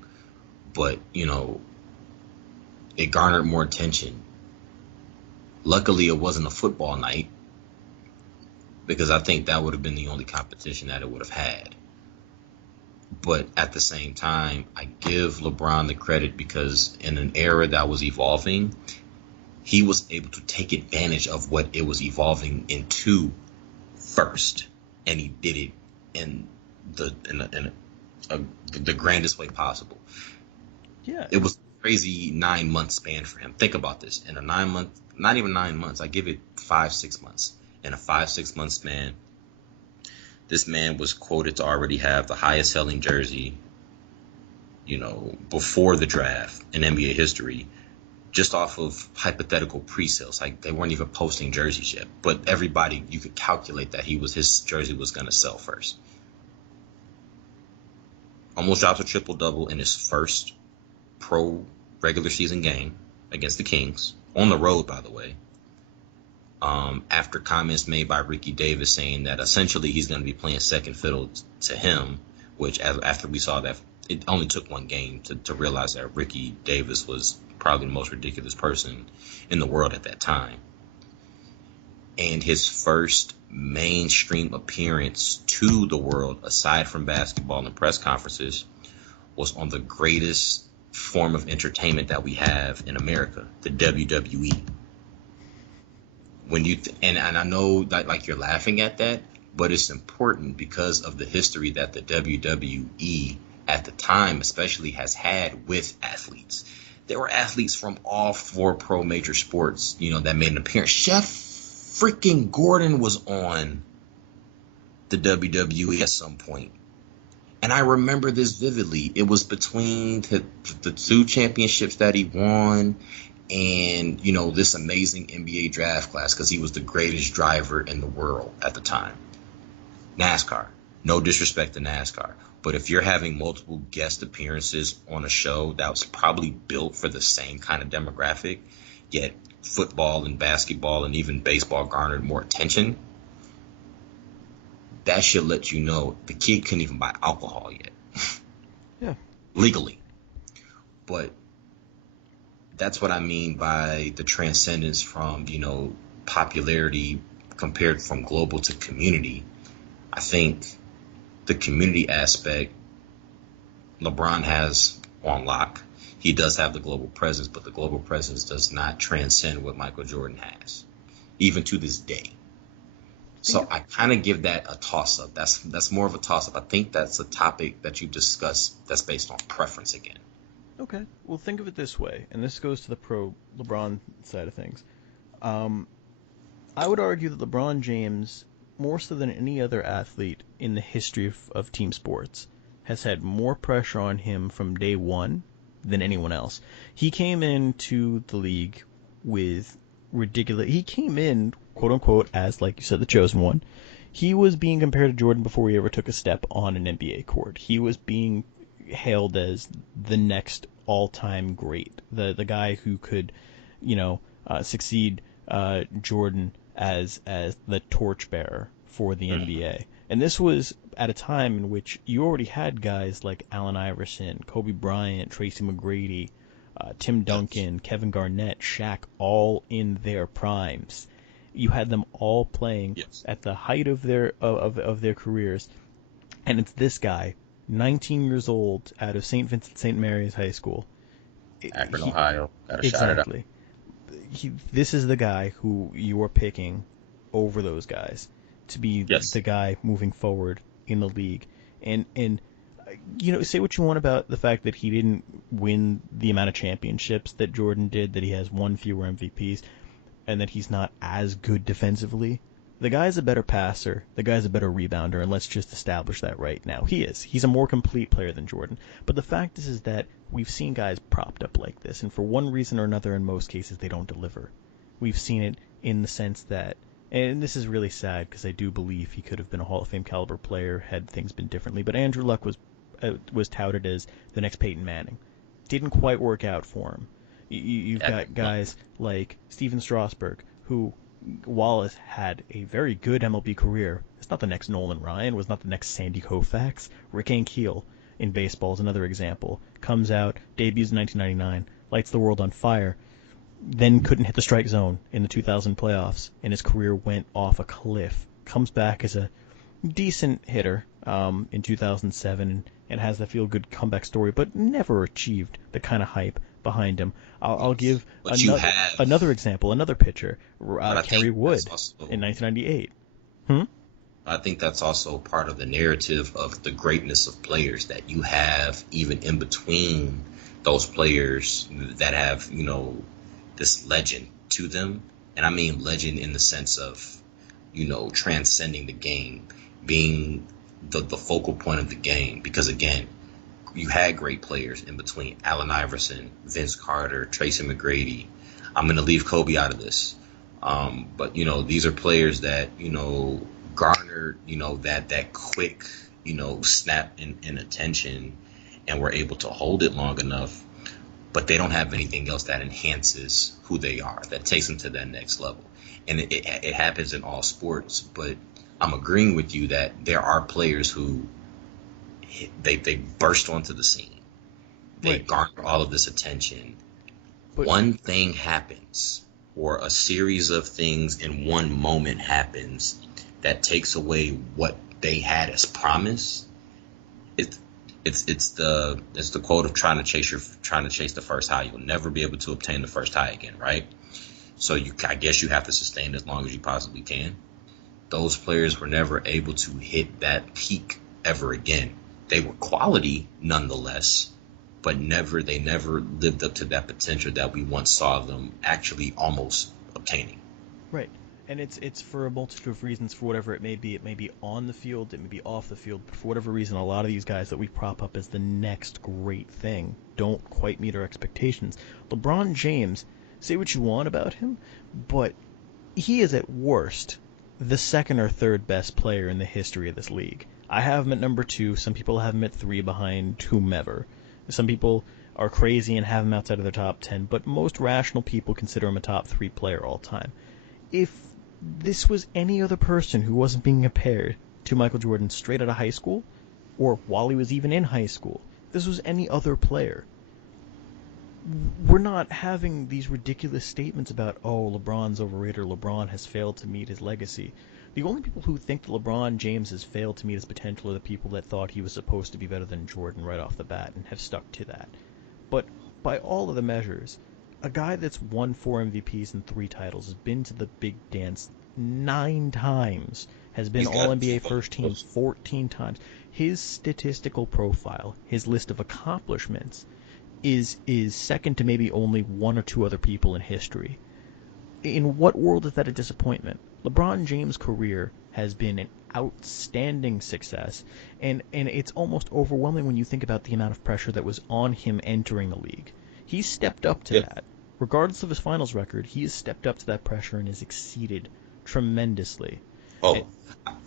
but, it garnered more attention. Luckily, it wasn't a football night, because I think that would have been the only competition that it would have had. But at the same time, I give LeBron the credit because in an era that was evolving, he was able to take advantage of what it was evolving into first. And he did it in the grandest way possible. Yeah. It was a crazy 9-month span for him. Think about this. In a 9-month, not even 9 months, I give it 5-6 months. In a 5-6 month span, this man was quoted to already have the highest selling jersey, before the draft in NBA history, just off of hypothetical pre-sales. Like, they weren't even posting jerseys yet, but everybody, you could calculate that his jersey was going to sell first. Almost dropped a triple-double in his first pro regular season game against the Kings, on the road, by the way. After comments made by Ricky Davis saying that essentially he's going to be playing second fiddle to him, which after we saw that, it only took one game to realize that Ricky Davis was probably the most ridiculous person in the world at that time. And his first mainstream appearance to the world, aside from basketball and press conferences, was on the greatest form of entertainment that we have in America, the WWE. When you and I know that, like, you're laughing at that, but it's important because of the history that the WWE at the time especially has had with athletes. There were athletes from all 4 pro major sports, that made an appearance. Chef freaking Gordon was on the WWE at some point. And I remember this vividly. It was between the 2 championships that he won and, this amazing NBA draft class, because he was the greatest driver in the world at the time. NASCAR. No disrespect to NASCAR. But if you're having multiple guest appearances on a show that was probably built for the same kind of demographic, yet football and basketball and even baseball garnered more attention, that should let you know the kid couldn't even buy alcohol yet. Yeah. Legally. But that's what I mean by the transcendence from, popularity compared from global to community. I think the community aspect LeBron has on lock. He does have the global presence, but the global presence does not transcend what Michael Jordan has, even to this day. So I kind of give that a toss-up. That's more of a toss-up. I think that's a topic that you discuss that's based on preference again. Okay. Well, think of it this way, and this goes to the pro LeBron side of things. I would argue that LeBron James, more so than any other athlete in the history of team sports, has had more pressure on him from day one than anyone else. He came into the league with ridiculous... He came in, quote-unquote, as, like you said, the chosen one. He was being compared to Jordan before he ever took a step on an NBA court. He was being hailed as the next all-time great, the guy who could, succeed Jordan as the torchbearer for the NBA. And this was at a time in which you already had guys like Allen Iverson, Kobe Bryant, Tracy McGrady, Tim Yes. Duncan, Kevin Garnett, Shaq, all in their primes. You had them all playing Yes. at the height of their careers, and it's this guy, 19 years old, out of St. Vincent St. Mary's High School. Akron, He Ohio. Got to shout it out. exactly. This is the guy who you are picking over those guys to be the Yes. guy moving forward in the league. And say what you want about the fact that he didn't win the amount of championships that Jordan did, that he has one fewer MVPs, and that he's not as good defensively. The guy's a better passer. The guy's a better rebounder, and let's just establish that right now. He is. He's a more complete player than Jordan. But the fact is that we've seen guys propped up like this, and for one reason or another, in most cases, they don't deliver. We've seen it in the sense that, and this is really sad because I do believe he could have been a Hall of Fame caliber player had things been differently. But Andrew Luck was touted as the next Peyton Manning. Didn't quite work out for him. You've got guys like Steven Strasburg, who Wallace had a very good MLB career. It's not the next Nolan Ryan, was not the next Sandy Koufax. Rick Ankiel in baseball is another example. Comes out, debuts in 1999, lights the world on fire, then couldn't hit the strike zone in the 2000 playoffs, and his career went off a cliff. Comes back as a decent hitter in 2007 and has the feel-good comeback story, but never achieved the kind of hype behind him. I'll give But you have, another example, another pitcher, but I Kerry think Wood that's also, in 1998. Hmm? I think that's also part of the narrative of the greatness of players that you have even in between those players that have, this legend to them. And I mean legend in the sense of, transcending the game, being the focal point of the game. Because again, you had great players in between Allen Iverson, Vince Carter, Tracy McGrady. I'm going to leave Kobe out of this. But, these are players that, garnered, that quick, snap in attention and were able to hold it long enough. But they don't have anything else that enhances who they are, that takes them to that next level. And it happens in all sports. But I'm agreeing with you that there are players who they burst onto the scene. They Right. garner all of this attention. But One thing happens, or a series of things in one moment happens that takes away what they had as promise. It, it's the quote of trying to chase the first high. You'll never be able to obtain the first high again, right? So I guess you have to sustain as long as you possibly can. Those players were never able to hit that peak ever again. They were quality nonetheless, but they never lived up to that potential that we once saw them actually almost obtaining. right. And it's for a multitude of reasons, for whatever it may be. It may be on the field, it may be off the field, but for whatever reason, a lot of these guys that we prop up as the next great thing don't quite meet our expectations. LeBron James, say what you want about him, but he is at worst the second or third best player in the history of this league. I have him at number 2. Some people have him at 3 behind whomever. Some people are crazy and have him outside of their top 10, but most rational people consider him a top 3 player all time. If this was any other person who wasn't being compared to Michael Jordan straight out of high school, or while he was even in high school, if this was any other player, we're not having these ridiculous statements about, oh, LeBron's overrated or LeBron has failed to meet his legacy. The only people who think that LeBron James has failed to meet his potential are the people that thought he was supposed to be better than Jordan right off the bat and have stuck to that. But by all of the measures, a guy that's won 4 MVPs and 3 titles, has been to the big dance 9 times, has been He's got All-NBA first team 14 times. His statistical profile, his list of accomplishments, is second to maybe only 1 or 2 other people in history. In what world is that a disappointment? LeBron James' career has been an outstanding success, and it's almost overwhelming when you think about the amount of pressure that was on him entering the league. He's stepped up to that. Regardless of his finals record, he has stepped up to that pressure and has exceeded tremendously. Oh,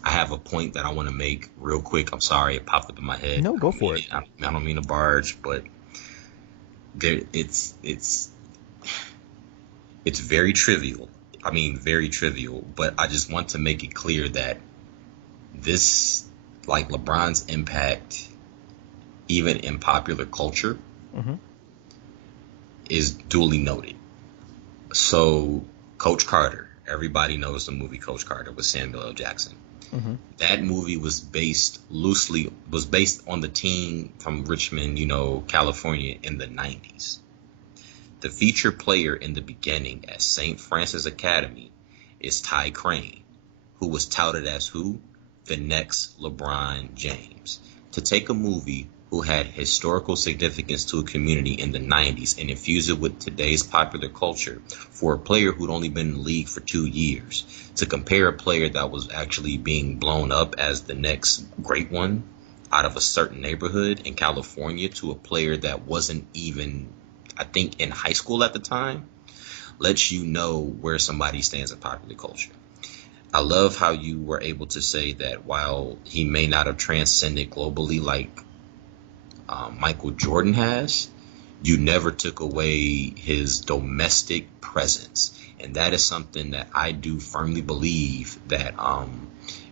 I have a point that I want to make real quick. I'm sorry, it popped up in my head. No, go for it. I don't mean to barge, but it's very trivial. I mean, very trivial. But I just want to make it clear that this like LeBron's impact, even in popular culture, Mm-hmm. is duly noted. So, Coach Carter, everybody knows the movie Coach Carter with Samuel L. Jackson. Mm-hmm. That movie was based on the team from Richmond, California in the 90s. The feature player in the beginning at St. Francis Academy is Ty Crane, who was touted as who? The next LeBron James. To take a movie who had historical significance to a community in the 90s and infuse it with today's popular culture for a player who'd only been in the league for 2 years, to compare a player that was actually being blown up as the next great one out of a certain neighborhood in California to a player that wasn't even, I think, in high school at the time, lets you know where somebody stands in popular culture. I love how you were able to say that while he may not have transcended globally like Michael Jordan has, you never took away his domestic presence. And that is something that I do firmly believe that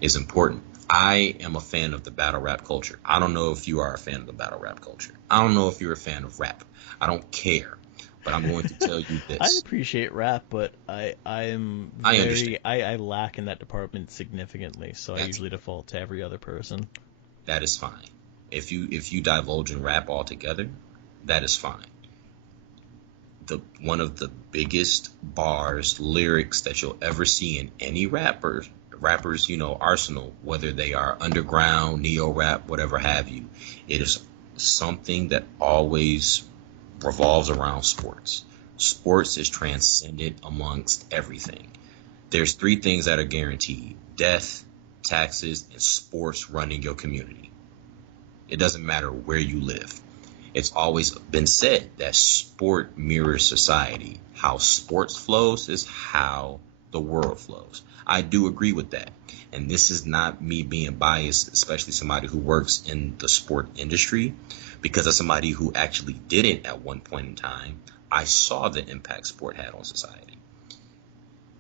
is important. I am a fan of the battle rap culture. I don't know if you are a fan of the battle rap culture. I don't know if you're a fan of rap. I don't care. But I'm going to tell you I this. appreciate rap, but I am I understand. very I lack in that department significantly, so I That's usually default to every other person. that is fine. If you divulge in rap altogether, that is fine. The one of the biggest bars, lyrics that you'll ever see in any rappers, arsenal, whether they are underground, neo rap, whatever have you, it is something that always revolves around sports. Sports is transcendent amongst everything. There's three things that are guaranteed: death, taxes, and sports running your community. It doesn't matter where you live. It's always been said that sport mirrors society. How sports flows is how the world flows. I do agree with that. And this is not me being biased, especially somebody who works in the sport industry, because as somebody who actually did it at one point in time, I saw the impact sport had on society.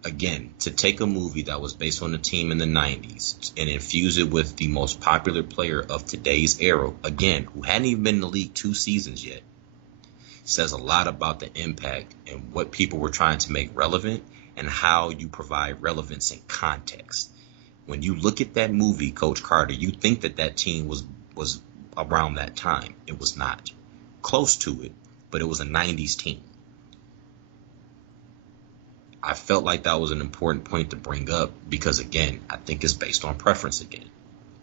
Again, to take a movie that was based on a team in the 90s and infuse it with the most popular player of today's era, again, who hadn't even been in the league 2 seasons yet, says a lot about the impact and what people were trying to make relevant and how you provide relevance and context. When you look at that movie, Coach Carter, you think that that team was around that time. It was not. Close to it, but it was a 90s team. I felt like that was an important point to bring up because, again, I think it's based on preference again.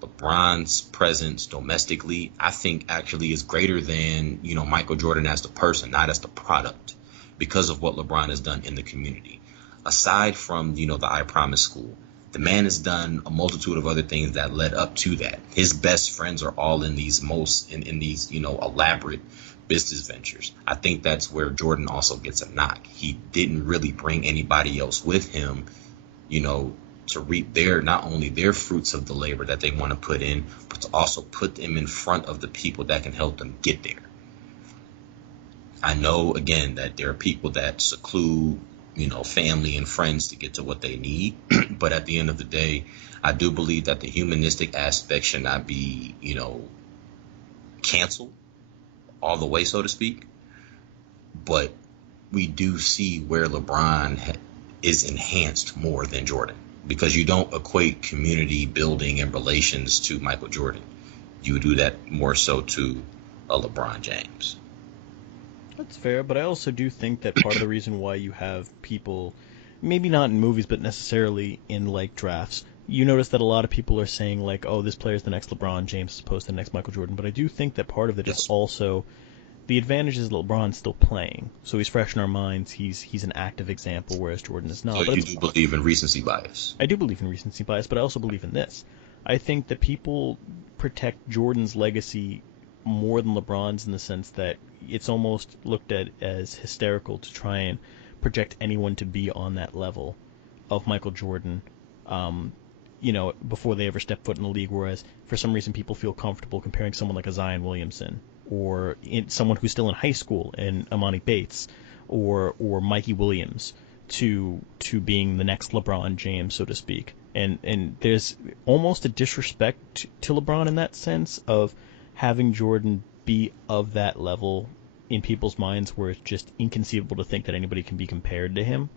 LeBron's presence domestically, I think, actually is greater than, Michael Jordan as the person, not as the product, because of what LeBron has done in the community. Aside from, the I Promise School, the man has done a multitude of other things that led up to that. His best friends are all in these elaborate business ventures. I think that's where Jordan also gets a knock. He didn't really bring anybody else with him, to reap not only their fruits of the labor that they want to put in, but to also put them in front of the people that can help them get there. I know, again, that there are people that seclude, family and friends to get to what they need. But at the end of the day, I do believe that the humanistic aspect should not be, canceled all the way, so to speak. But we do see where LeBron is enhanced more than Jordan, because you don't equate community building and relations to Michael Jordan. You do that more so to a LeBron James. That's fair, but I also do think that part of the reason why you have people, maybe not in movies, but necessarily in like drafts, you notice that a lot of people are saying like, "Oh, this player is the next LeBron James as opposed to the next Michael Jordan." But I do think that part of it is Yes. also the advantage is that LeBron's still playing, so he's fresh in our minds. He's an active example, whereas Jordan is So not. But you it's do believe in recency bias. I do believe in recency bias, but I also believe in this. I think that people protect Jordan's legacy more than LeBron's in the sense that it's almost looked at as hysterical to try and project anyone to be on that level of Michael Jordan, before they ever step foot in the league. Whereas for some reason people feel comfortable comparing someone like a Zion Williamson or someone who's still in high school, and Amani Bates, or Mikey Williams to being the next LeBron James, so to speak. And there's almost a disrespect to LeBron in that sense of having Jordan be of that level in people's minds where it's just inconceivable to think that anybody can be compared to him.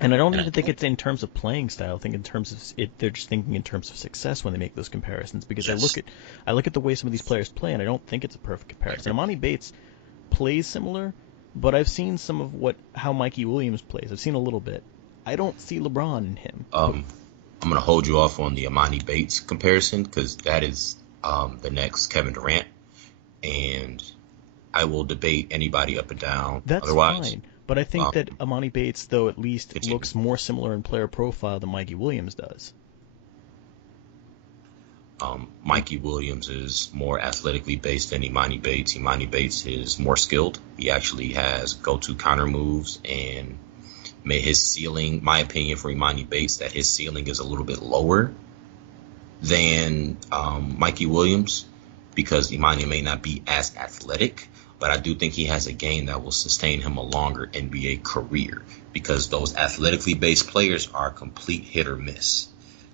And I don't And I even think think it's in terms of playing style. I think in terms of they're just thinking in terms of success when they make those comparisons. Because yes, I look at the way some of these players play, and I don't think it's a perfect comparison. Amani Bates plays similar, but I've seen some of how Mikey Williams plays. I've seen a little bit. I don't see LeBron in him. But I'm gonna hold you off on the Amani Bates comparison because that is the next Kevin Durant, and I will debate anybody up and down. that's Otherwise, fine. But I think that um, Amani Bates, though, at least continue. looks more similar in player profile than Mikey Williams does. Mikey Williams is more athletically based than Imani Bates. Imani Bates is more skilled. He actually has go-to counter moves and made his ceiling, my opinion for Imani Bates, that his ceiling is a little bit lower than Mikey Williams because Imani may not be as athletic, but I do think he has a game that will sustain him a longer NBA career because those athletically based players are complete hit or miss.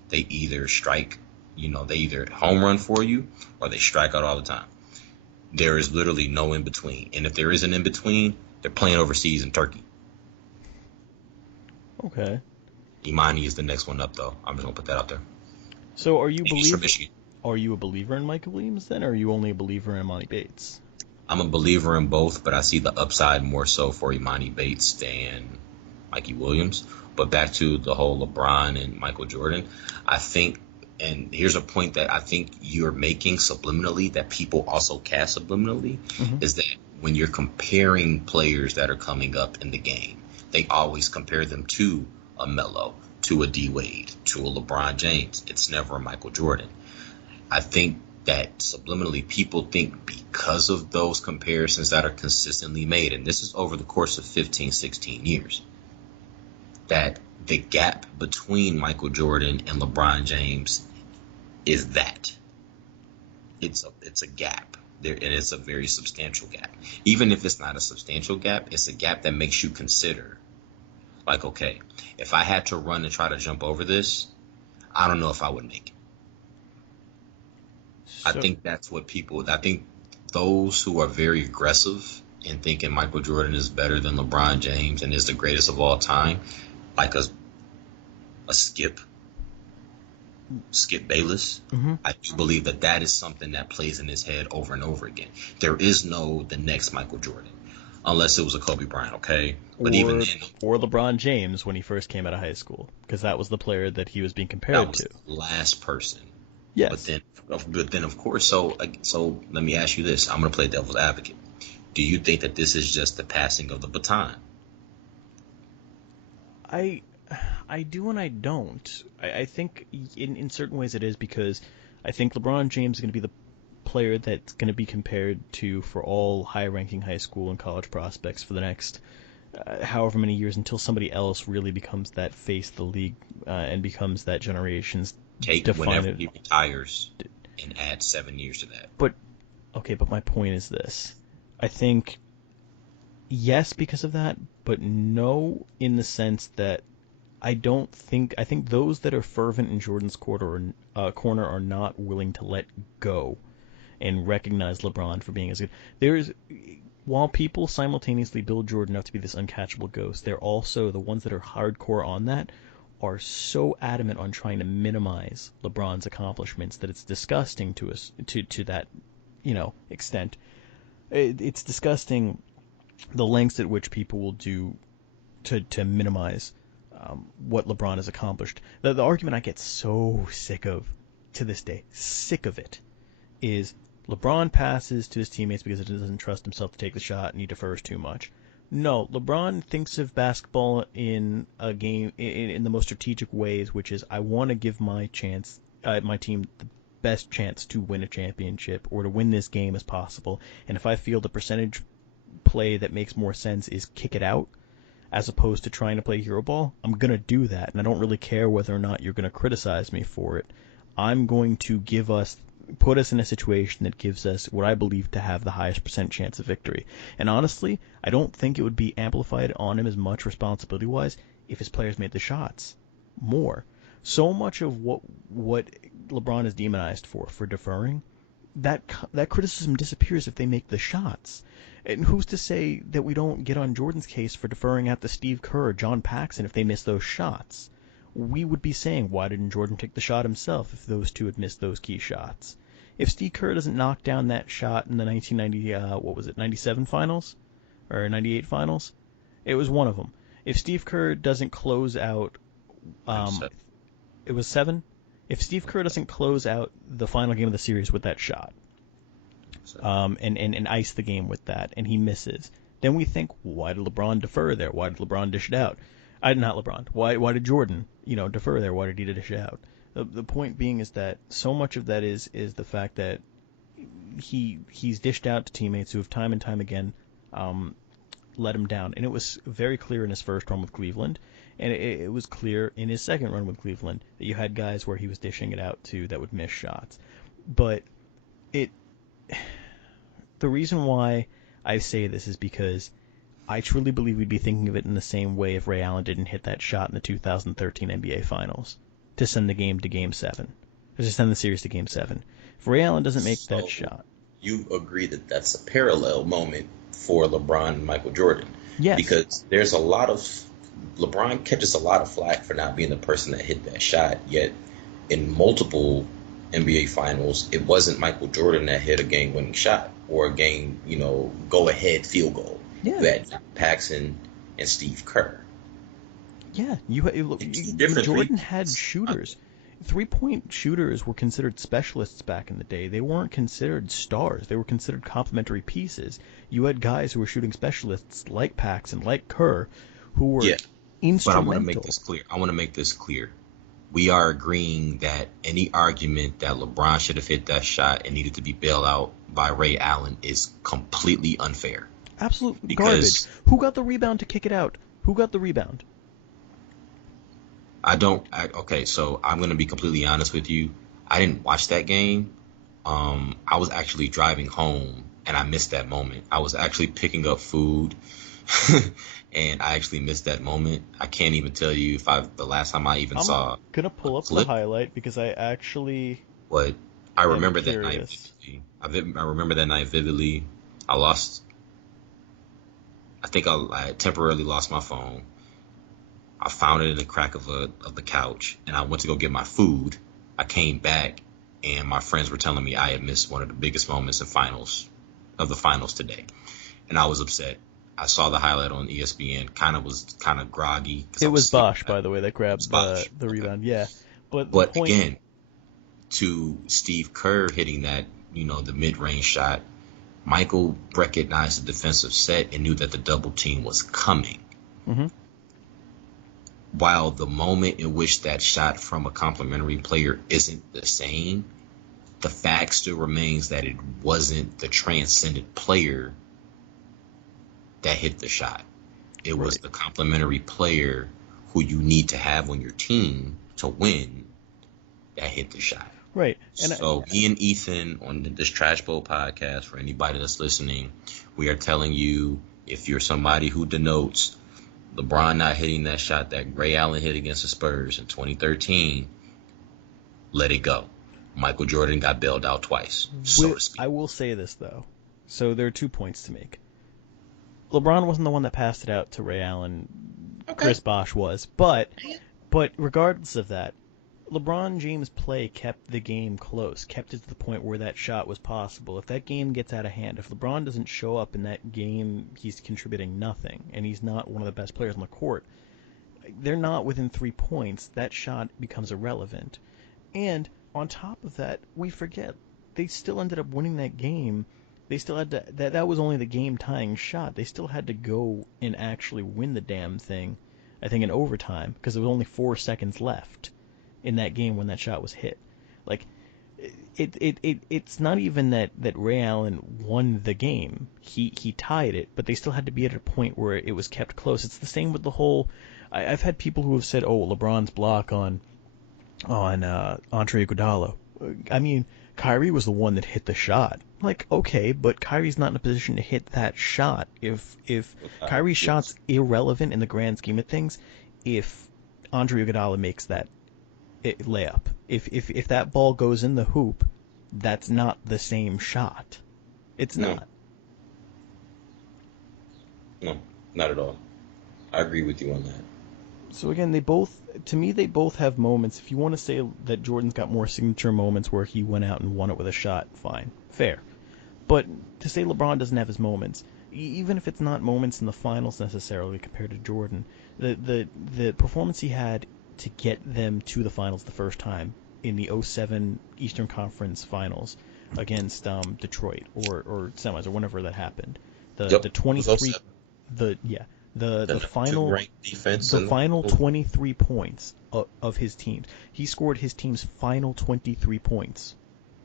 They either strike, they either home run for you or they strike out all the time. There is literally no in between. And if there is an in between, they're playing overseas in Turkey. Okay. Imani is the next one up, though. I'm just going to put that out there. So And he's from Michigan. are you a believer in Mikey Williams then, or are you only a believer in Amani Bates? I'm a believer in both, but I see the upside more so for Imani Bates than Mikey Williams. But back to the whole LeBron and Michael Jordan, I think, and here's a point that I think you're making subliminally that people also cast subliminally, Hmm. is that when you're comparing players that are coming up in the game, they always compare them to a Melo, to a D Wade, to a LeBron James. It's never a Michael Jordan. I think that subliminally people think because of those comparisons that are consistently made, and this is over the course of 15, 16 years, that the gap between Michael Jordan and LeBron James is that. It's a gap. There, and it's a very substantial gap. Even if it's not a substantial gap, it's a gap that makes you consider, like, okay, if I had to run and try to jump over this, I don't know if I would make it. I So think I think those who are very aggressive and thinking Michael Jordan is better than LeBron James and is the greatest of all time, like a Skip Bayless, hmm I do believe that that is something that plays in his head over and over again. There is no the next Michael Jordan, unless it was a Kobe Bryant, okay? But even or then, or LeBron James when he first came out of high school, because that was the player that he was being that compared was to. the last person. But Yes. then, of course, so let me ask you this. I'm going to play devil's advocate. Do you think that this is just the passing of the baton? I I do and I don't. I think in certain ways it is because I think LeBron James is going to be the player that's going to be compared to for all high-ranking high school and college prospects for the next however many years until somebody else really becomes that face of the league and becomes that generation's Take whenever defined. he retires and add 7 years to that. But okay, but my point is this: I think yes because of that, but no in the sense that I think those that are fervent in Jordan's corner are not willing to let go and recognize LeBron for being as good. There's while people simultaneously build Jordan up to be this uncatchable ghost, they're also the ones that are hardcore on that are so adamant on trying to minimize LeBron's accomplishments that it's disgusting to us to that extent. It's disgusting the lengths at which people will do to minimize what LeBron has accomplished. The argument I get so sick of to this day, sick of it, is LeBron passes to his teammates because he doesn't trust himself to take the shot and he defers too much. No, LeBron thinks of basketball in a game in the most strategic ways, which is I want to give my team the best chance to win a championship or to win this game as possible. And if I feel the percentage play that makes more sense is kick it out as opposed to trying to play hero ball, I'm going to do that. And I don't really care whether or not you're going to criticize me for it. I'm going to put us in a situation that gives us what I believe to have the highest percent chance of victory. And honestly, I don't think it would be amplified on him as much responsibility-wise if his players made the shots more. So much of what LeBron is demonized for deferring, that criticism disappears if they make the shots. And who's to say that we don't get on Jordan's case for deferring at the Steve Kerr or John Paxson if they miss those shots? We would be saying, why didn't Jordan take the shot himself if those two had missed those key shots? If Steve Kerr doesn't knock down that shot in the 1990, 97 finals? Or 98 finals? It was one of them. If Steve Kerr doesn't close out, it was 7? If Steve Kerr doesn't close out the final game of the series with that shot, and ice the game with that, and he misses, then we think, why did LeBron defer there? Why did LeBron dish it out? Not LeBron. Why did Jordan, defer there? Why did he dish it out? The point being is that so much of that is the fact that he's dished out to teammates who have time and time again let him down. And it was very clear in his first run with Cleveland, and it was clear in his second run with Cleveland that you had guys where he was dishing it out to that would miss shots. But the reason why I say this is because I truly believe we'd be thinking of it in the same way if Ray Allen didn't hit that shot in the 2013 NBA Finals to send the game to Game 7. Or to send the series to Game 7. If Ray Allen doesn't make that shot... You agree that that's a parallel moment for LeBron and Michael Jordan. Yes. Because there's a lot of... LeBron catches a lot of flack for not being the person that hit that shot, yet in multiple NBA Finals, it wasn't Michael Jordan that hit a game-winning shot or a game, go-ahead field goal. Yeah. You had Paxson and Steve Kerr. Yeah, Jordan had shooters. 3-point shooters were considered specialists back in the day. They weren't considered stars. They were considered complementary pieces. You had guys who were shooting specialists like Paxson, like Kerr, who were instrumental. But I want to make this clear. We are agreeing that any argument that LeBron should have hit that shot and needed to be bailed out by Ray Allen is completely unfair. Absolute garbage. Who got the rebound to kick it out? Who got the rebound? Okay, so I'm going to be completely honest with you. I didn't watch that game. I was actually driving home, and I missed that moment. I was actually picking up food, and I actually missed that moment. I can't even tell you the last time I even saw. I'm going to pull up the highlight because I actually... But I remember that night vividly. I remember that night vividly. I think I temporarily lost my phone. I found it in the crack of the couch, and I went to go get my food. I came back, and my friends were telling me I had missed one of the biggest moments of the finals today, and I was upset. I saw the highlight on ESPN. Kind of groggy. It was Bosch, by the way, that grabbed the rebound. Okay. Yeah, but again, to Steve Kerr hitting that, the mid-range shot, Michael recognized the defensive set and knew that the double team was coming. Mm-hmm. While the moment in which that shot from a complimentary player isn't the same, the fact still remains that it wasn't the transcendent player that hit the shot. It was the complimentary player who you need to have on your team to win that hit the shot. Right. Me and Ethan on this Trash Bowl podcast, for anybody that's listening, we are telling you, if you're somebody who denotes LeBron not hitting that shot that Ray Allen hit against the Spurs in 2013, let it go. Michael Jordan got bailed out twice, so to speak. I will say this, though. So there are 2 points to make. LeBron wasn't the one that passed it out to Ray Allen. Okay. Chris Bosh was. But regardless of that, LeBron James' play kept the game close, kept it to the point where that shot was possible. If that game gets out of hand, if LeBron doesn't show up in that game, he's contributing nothing, and he's not one of the best players on the court. They're not within 3 points. That shot becomes irrelevant. And on top of that, we forget, they still ended up winning that game. They still had to, that was only the game-tying shot. They still had to go and actually win the damn thing, I think in overtime, because there was only 4 seconds left in that game when that shot was hit. Like, it's not even that Ray Allen won the game. He tied it, but they still had to be at a point where it was kept close. It's the same with the whole... I've had people who have said, oh, LeBron's block on Andre Iguodala. I mean, Kyrie was the one that hit the shot. Like, okay, but Kyrie's not in a position to hit that shot. If Kyrie's shot's irrelevant in the grand scheme of things, if Andre Iguodala makes that layup. If that ball goes in the hoop, that's not the same shot. It's No, not. no, not at all. I agree with you on that. So again, to me, they both have moments. If you want to say that Jordan's got more signature moments where he went out and won it with a shot, fine, fair. But to say LeBron doesn't have his moments, even if it's not moments in the finals necessarily compared to Jordan, the performance he had to get them to the finals the first time in the '07 Eastern Conference Finals against Detroit or semis or whenever that happened. The Yep, the it was 23 07. the yeah the The the number two final ranked defense the in the final whole. 23 points of his teams. He scored his team's final 23 points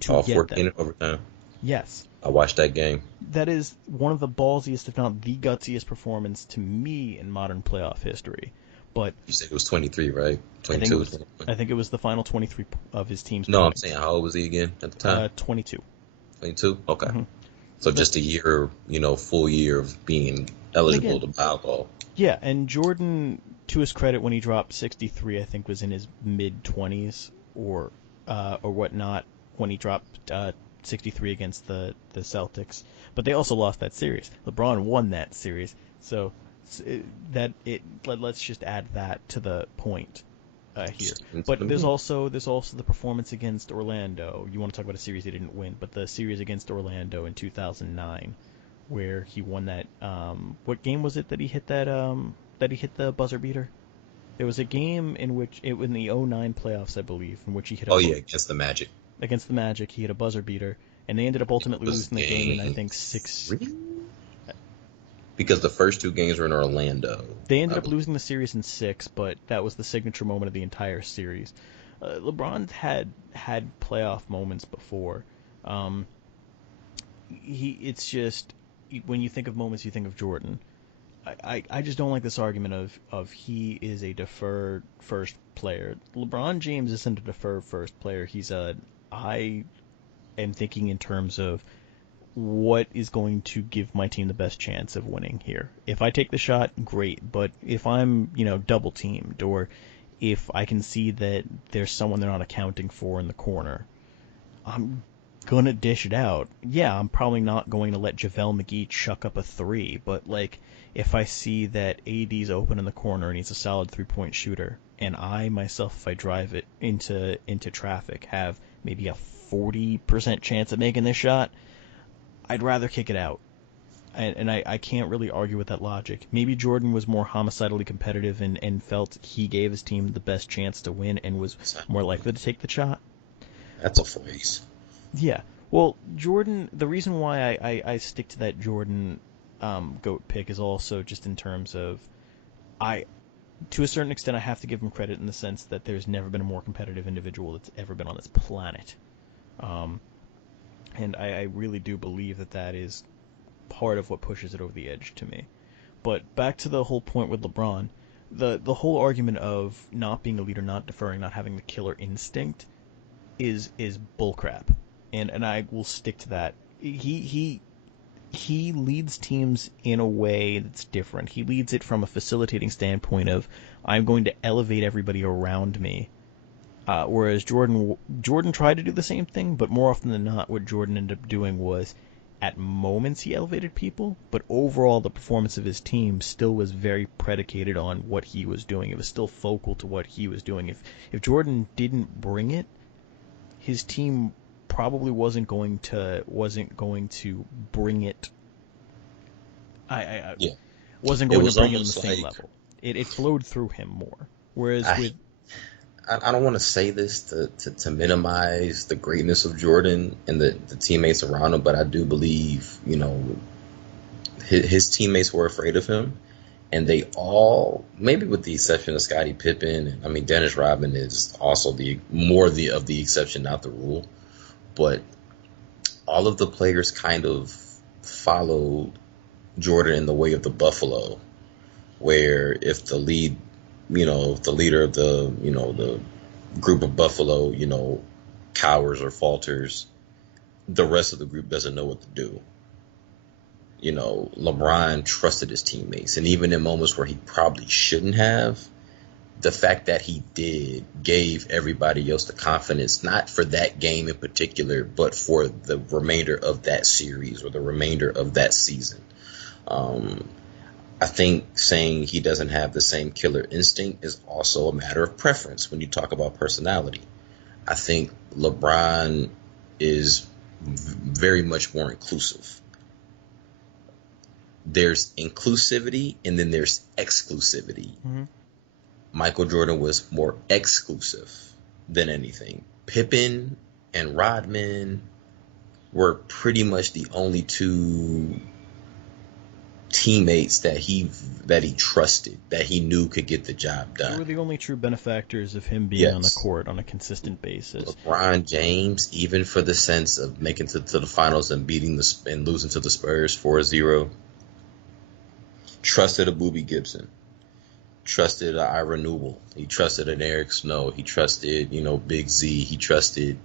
to All get 14 them. in overtime. Yes. I watched that game. That is one of the ballsiest, if not the gutsiest performance to me in modern playoff history. But You said it was 23, right? I think it 22, was 21. I think it was the final 23 of his team's No, I'm saying points. how old was he again at the time? 22. 22? Okay. Hmm. So But just a year, full year of being and eligible again, to buy alcohol. yeah, and Jordan, to his credit, when he dropped 63, I think was in his mid 20s or whatnot when he dropped 63 against the Celtics. But they also lost that series. LeBron won that series, so let's just add that to the point here. Just into the But meat. there's also the performance against Orlando. You want to talk about a series he didn't win, but the series against Orlando in 2009, where he won that. What game was it that he hit that he hit the buzzer beater? There was a game in which it was in the '09 playoffs, I believe, in which he hit Oh, yeah, against the Magic. against the Magic. He hit a buzzer beater, and they ended up It ultimately was losing the game in I game think six. 3? Because the first two games were in Orlando, They I ended up believe. losing the series in six, but that was the signature moment of the entire series. LeBron had playoff moments before. Um, it's just when you think of moments, you think of Jordan. I just don't like this argument of he is a deferred first player. LeBron James isn't a deferred first player. I am thinking in terms of what is going to give my team the best chance of winning here. If I take the shot, great. But if I'm, double teamed or if I can see that there's someone they're not accounting for in the corner, I'm gonna dish it out. Yeah, I'm probably not going to let JaVale McGee chuck up a three, but like if I see that AD's open in the corner and he's a solid 3-point shooter, and I myself, if I drive it into traffic, have maybe a 40% chance of making this shot, I'd rather kick it out. And I can't really argue with that logic. Maybe Jordan was more homicidally competitive and felt he gave his team the best chance to win and was more likely to take the shot. That's a phrase. Yeah. Well, Jordan, the reason why I stick to that Jordan GOAT pick is also just in terms of I to a certain extent I have to give him credit in the sense that there's never been a more competitive individual that's ever been on this planet. Um, and I really do believe that is part of what pushes it over the edge to me. But back to the whole point with LeBron, the whole argument of not being a leader, not deferring, not having the killer instinct is bullcrap, and I will stick to that. He leads teams in a way that's different. He leads it from a facilitating standpoint of I'm going to elevate everybody around me. Whereas Jordan tried to do the same thing, but more often than not, what Jordan ended up doing was at moments he elevated people, but overall the performance of his team still was very predicated on what he was doing. It was still focal to what he was doing. If Jordan didn't bring it, his team probably wasn't going to bring it. I Yeah. wasn't It going to was bring it on the almost same like level. It flowed through him more. Whereas I with I don't want to say this to minimize the greatness of Jordan and the teammates around him, but I do believe, his teammates were afraid of him, and they all, maybe with the exception of Scottie Pippen, and I mean Dennis Rodman is also the exception, not the rule, but all of the players kind of followed Jordan in the way of the buffalo, where if the leader of the group of buffalo, cowers or falters, the rest of the group doesn't know what to do. LeBron trusted his teammates, and even in moments where he probably shouldn't have, the fact that he did gave everybody else the confidence, not for that game in particular, but for the remainder of that series or the remainder of that season. I think saying he doesn't have the same killer instinct is also a matter of preference when you talk about personality. I think LeBron is very much more inclusive. There's inclusivity and then there's exclusivity. Mm-hmm. Michael Jordan was more exclusive than anything. Pippen and Rodman were pretty much the only two teammates that he trusted, that he knew could get the job done. They were the only true benefactors of him being on the court on a consistent basis. LeBron James, even for the sense of making to the finals and and losing to the Spurs 4-0, trusted a Boobie Gibson, trusted a Ira Newell, he trusted an Eric Snow, he trusted, Big Z, he trusted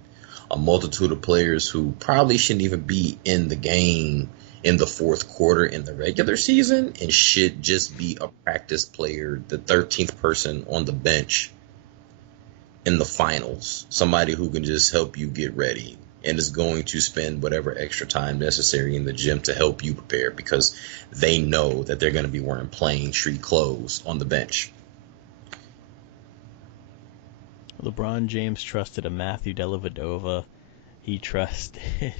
a multitude of players who probably shouldn't even be in the game in the fourth quarter in the regular season and should just be a practice player, the 13th person on the bench in the finals, somebody who can just help you get ready and is going to spend whatever extra time necessary in the gym to help you prepare because they know that they're going to be wearing plain street clothes on the bench. LeBron James trusted a Matthew Dellavedova. He trusted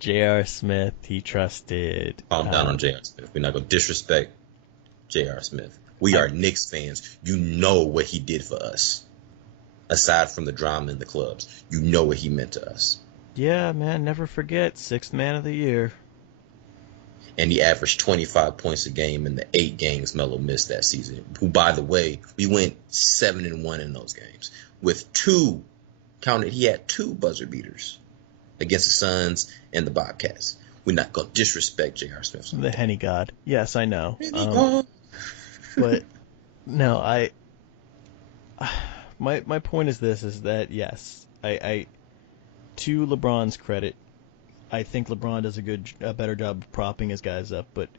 J.R. Smith. He trusted... Calm down on J.R. Smith. We're not going to disrespect J.R. Smith. We are Knicks fans. You know what he did for us. Aside from the drama in the clubs, you know what he meant to us. Yeah, man, never forget, 6th man of the year. And he averaged 25 points a game in the 8 games Melo missed that season. Who, by the way, we went 7-1 in those games. With he had 2 buzzer beaters against the Suns and the Bobcats. We're not going to disrespect J.R. Smith. The Henny God. Yes, I know. But, no, My point is this, is that, yes, I to LeBron's credit, I think LeBron does a better job of propping his guys up, but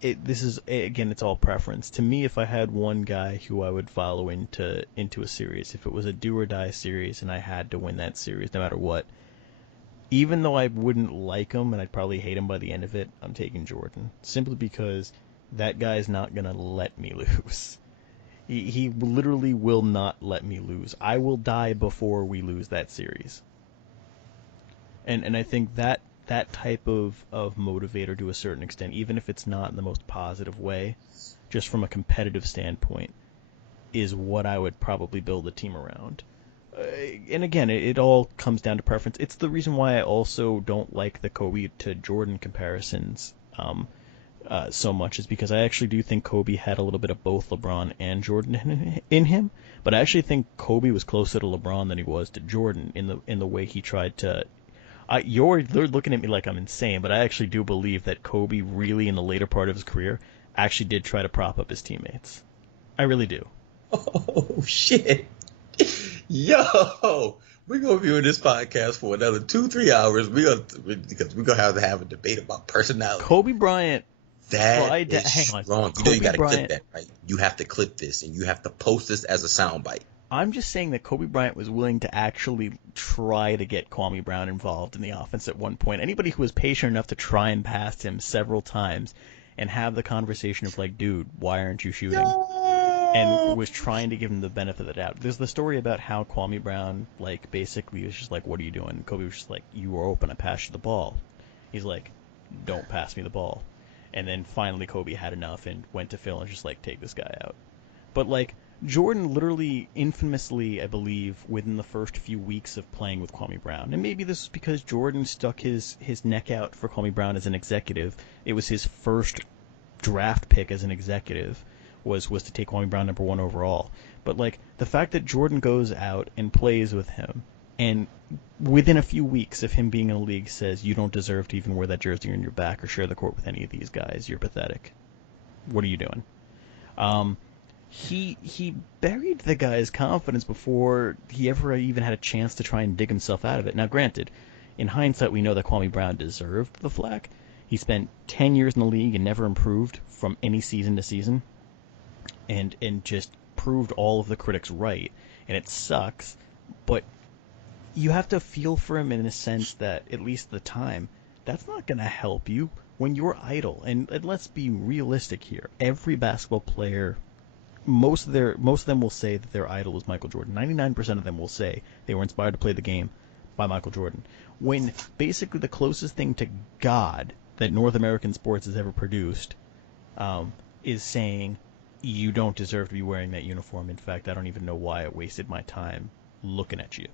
this is, again, it's all preference. To me, if I had one guy who I would follow into a series, if it was a do-or-die series and I had to win that series no matter what, even though I wouldn't like him and I'd probably hate him by the end of it, I'm taking Jordan. Simply because that guy's not going to let me lose. He literally will not let me lose. I will die before we lose that series. And I think that type of motivator to a certain extent, even if it's not in the most positive way, just from a competitive standpoint, is what I would probably build a team around. And again, it all comes down to preference. It's the reason why I also don't like the Kobe to Jordan comparisons so much, is because I actually do think Kobe had a little bit of both LeBron and Jordan in him, but I actually think Kobe was closer to LeBron than he was to Jordan in the way he tried to. You're looking at me like I'm insane, but I actually do believe that Kobe really, in the later part of his career, actually did try to prop up his teammates. I really do. Oh, shit. Yo, we're going to be on this podcast for another 2-3 hours. Because we're going to have a debate about personality. Kobe Bryant. That is wrong. You know you got to clip that, right? You have to clip this, and you have to post this as a soundbite. I'm just saying that Kobe Bryant was willing to actually try to get Kwame Brown involved in the offense at one point. Anybody who was patient enough to try and pass him several times and have the conversation of like, dude, why aren't you shooting? And was trying to give him the benefit of the doubt. There's the story about how Kwame Brown, like, basically was just like, what are you doing? And Kobe was just like, you were open, I passed you the ball. He's like, don't pass me the ball. And then finally Kobe had enough and went to Phil and was just like, take this guy out. But like, Jordan literally, infamously, I believe, within the first few weeks of playing with Kwame Brown, and maybe this is because Jordan stuck his neck out for Kwame Brown as an executive. It was his first draft pick as an executive, was to take Kwame Brown number 1 overall. But like, the fact that Jordan goes out and plays with him, and within a few weeks of him being in the league says, you don't deserve to even wear that jersey on your back or share the court with any of these guys, you're pathetic. What are you doing? He buried the guy's confidence before he ever even had a chance to try and dig himself out of it. Now, granted, in hindsight, we know that Kwame Brown deserved the flack. He spent 10 years in the league and never improved from any season to season, and just proved all of the critics right, and it sucks, but you have to feel for him in a sense that, at least at the time, that's not going to help you when you're idle. And let's be realistic here. Every basketball player, most of them will say that their idol was Michael Jordan. 99% of them will say they were inspired to play the game by Michael Jordan. When basically the closest thing to God that North American sports has ever produced is saying, you don't deserve to be wearing that uniform. In fact, I don't even know why I wasted my time looking at you.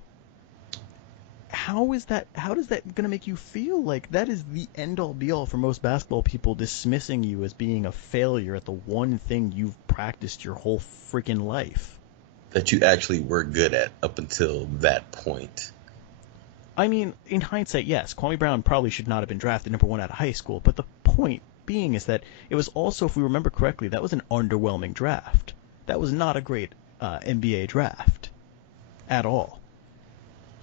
How does that going to make you feel? Like, that is the end-all be-all for most basketball people, dismissing you as being a failure at the one thing you've practiced your whole freaking life. That you actually were good at up until that point. I mean, in hindsight, yes, Kwame Brown probably should not have been drafted number 1 out of high school, but the point being is that it was also, if we remember correctly, that was an underwhelming draft. That was not a great NBA draft at all.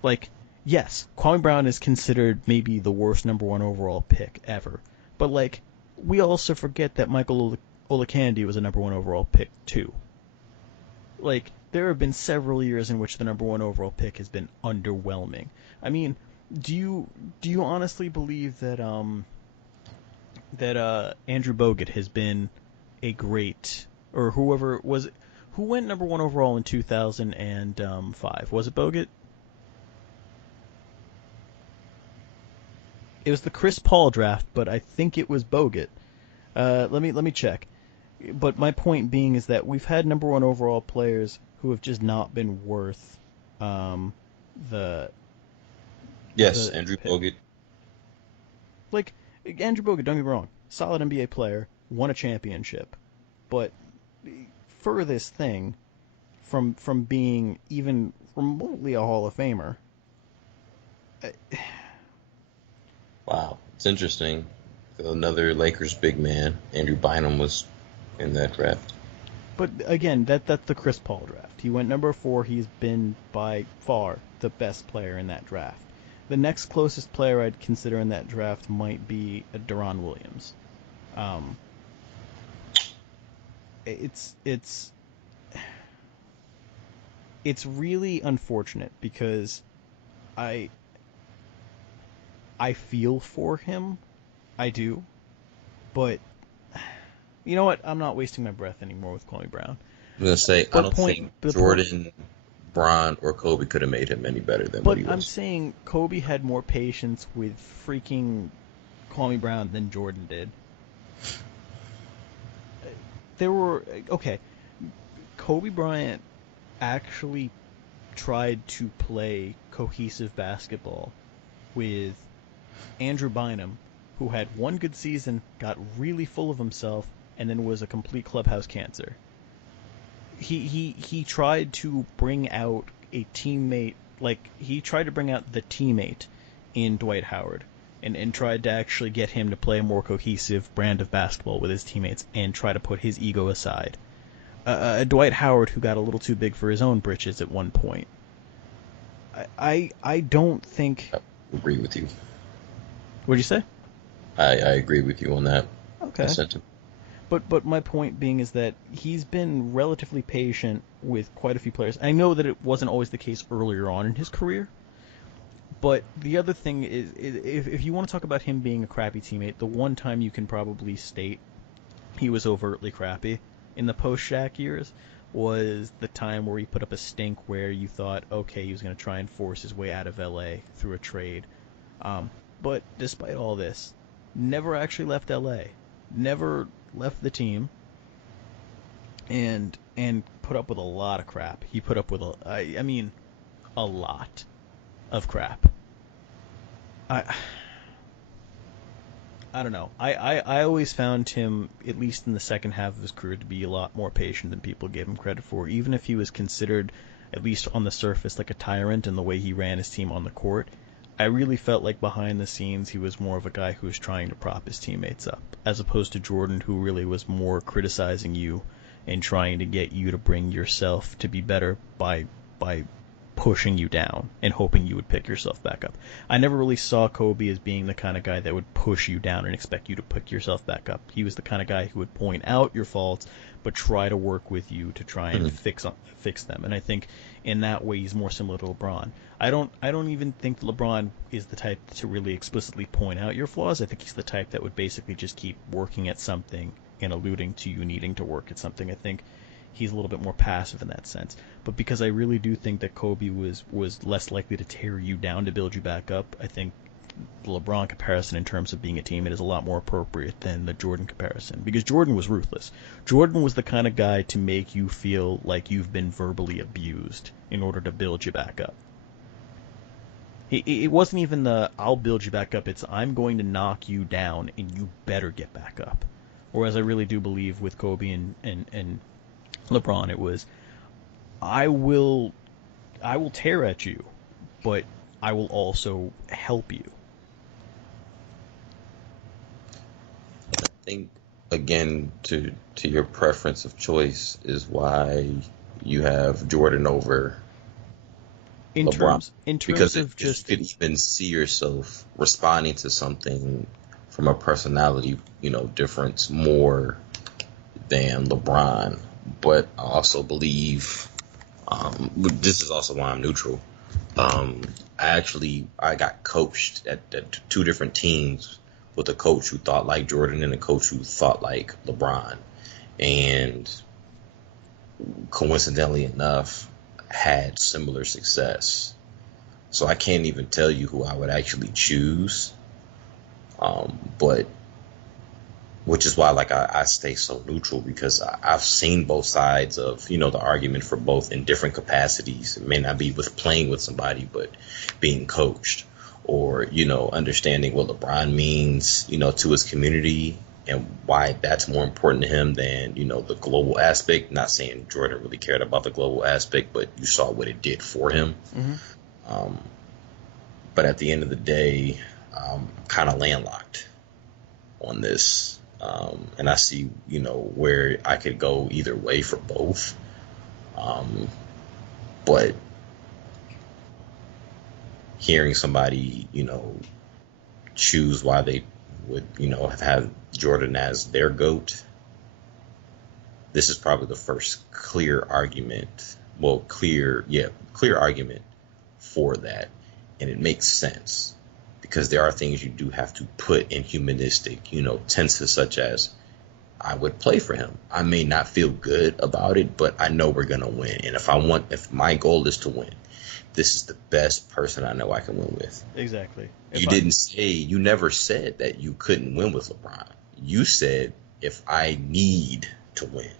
Like, yes, Kwame Brown is considered maybe the worst number 1 overall pick ever, but like, we also forget that Michael Olakandi was a number 1 overall pick too. Like, there have been several years in which the number 1 overall pick has been underwhelming. I mean, do you honestly believe that Andrew Bogut has been a great, or who went number 1 overall in 2005? Was it Bogut? It was the Chris Paul draft, but I think it was Bogut. Let me check. But my point being is that we've had number 1 overall players who have just not been worth the. Yes, the Andrew pick. Bogut. Like, Andrew Bogut, don't get me wrong, solid NBA player, won a championship, but furthest thing from being even remotely a Hall of Famer. Wow, it's interesting. Another Lakers big man, Andrew Bynum, was in that draft. But again, that's the Chris Paul draft. He went number 4. He's been by far the best player in that draft. The next closest player I'd consider in that draft might be Deron Williams. It's really unfortunate because I feel for him. I do. But you know what? I'm not wasting my breath anymore with Kwame Brown. I'm gonna say I don't think But Jordan, Bron, or Kobe could have made him any better than what he was. I'm saying Kobe had more patience with freaking Kwame Brown than Jordan did. Kobe Bryant actually tried to play cohesive basketball with Andrew Bynum, who had one good season, got really full of himself, and then was a complete clubhouse cancer. He tried to bring out a teammate, like, he tried to bring out the teammate in Dwight Howard, and tried to actually get him to play a more cohesive brand of basketball with his teammates and try to put his ego aside. Dwight Howard who got a little too big for his own britches at one point. I don't think. I agree with you. What'd you say? I agree with you on that. Okay. But my point being is that he's been relatively patient with quite a few players. I know that it wasn't always the case earlier on in his career, but the other thing is if you want to talk about him being a crappy teammate, the one time you can probably state he was overtly crappy in the post-Shaq years was the time where he put up a stink where you thought, okay, he was going to try and force his way out of LA through a trade. But despite all this, never actually left LA, never left the team, and put up with a lot of crap. He put up with a lot of crap. I don't know. I always found him, at least in the second half of his career, to be a lot more patient than people gave him credit for. Even if he was considered, at least on the surface, like a tyrant in the way he ran his team on the court, I really felt like behind the scenes he was more of a guy who was trying to prop his teammates up, as opposed to Jordan, who really was more criticizing you and trying to get you to bring yourself to be better by pushing you down and hoping you would pick yourself back up. I never really saw Kobe as being the kind of guy that would push you down and expect you to pick yourself back up. He was the kind of guy who would point out your faults, but try to work with you to try and Mhm. fix them. And I think in that way he's more similar to LeBron. I don't even think LeBron is the type to really explicitly point out your flaws. I think he's the type that would basically just keep working at something and alluding to you needing to work at something. I think he's a little bit more passive in that sense. But because I really do think that Kobe was less likely to tear you down to build you back up, I think the LeBron comparison in terms of being a teammate is a lot more appropriate than the Jordan comparison, because Jordan was ruthless. Jordan was the kind of guy to make you feel like you've been verbally abused in order to build you back up. It wasn't even the I'll build you back up, it's I'm going to knock you down and you better get back up. Whereas I really do believe with Kobe and LeBron it was I will tear at you, but I will also help you. I think again to your preference of choice is why you have Jordan over In LeBron, terms because of you just could even see yourself responding to something from a personality, difference more than LeBron. But I also believe this is also why I'm neutral. Um, I got coached at two different teams with a coach who thought like Jordan and a coach who thought like LeBron, and coincidentally enough, had similar success. So I can't even tell you who I would actually choose. But which is why like I stay so neutral, because I've seen both sides of the argument for both in different capacities. It may not be with playing with somebody, but being coached, or understanding what LeBron means to his community, and why that's more important to him than the global aspect. Not saying Jordan really cared about the global aspect, but you saw what it did for him. mhm. um, but at the end of the day, kind of landlocked on this. And I see, where I could go either way for both. Um, but hearing somebody, choose why they would, have Jordan as their GOAT, this is probably the first clear argument. Well, clear argument for that. And it makes sense, because there are things you do have to put in humanistic, tenses, such as I would play for him. I may not feel good about it, but I know we're gonna win. And if my goal is to win, this is the best person I know I can win with. Exactly. You never said that you couldn't win with LeBron. You said if I need to win,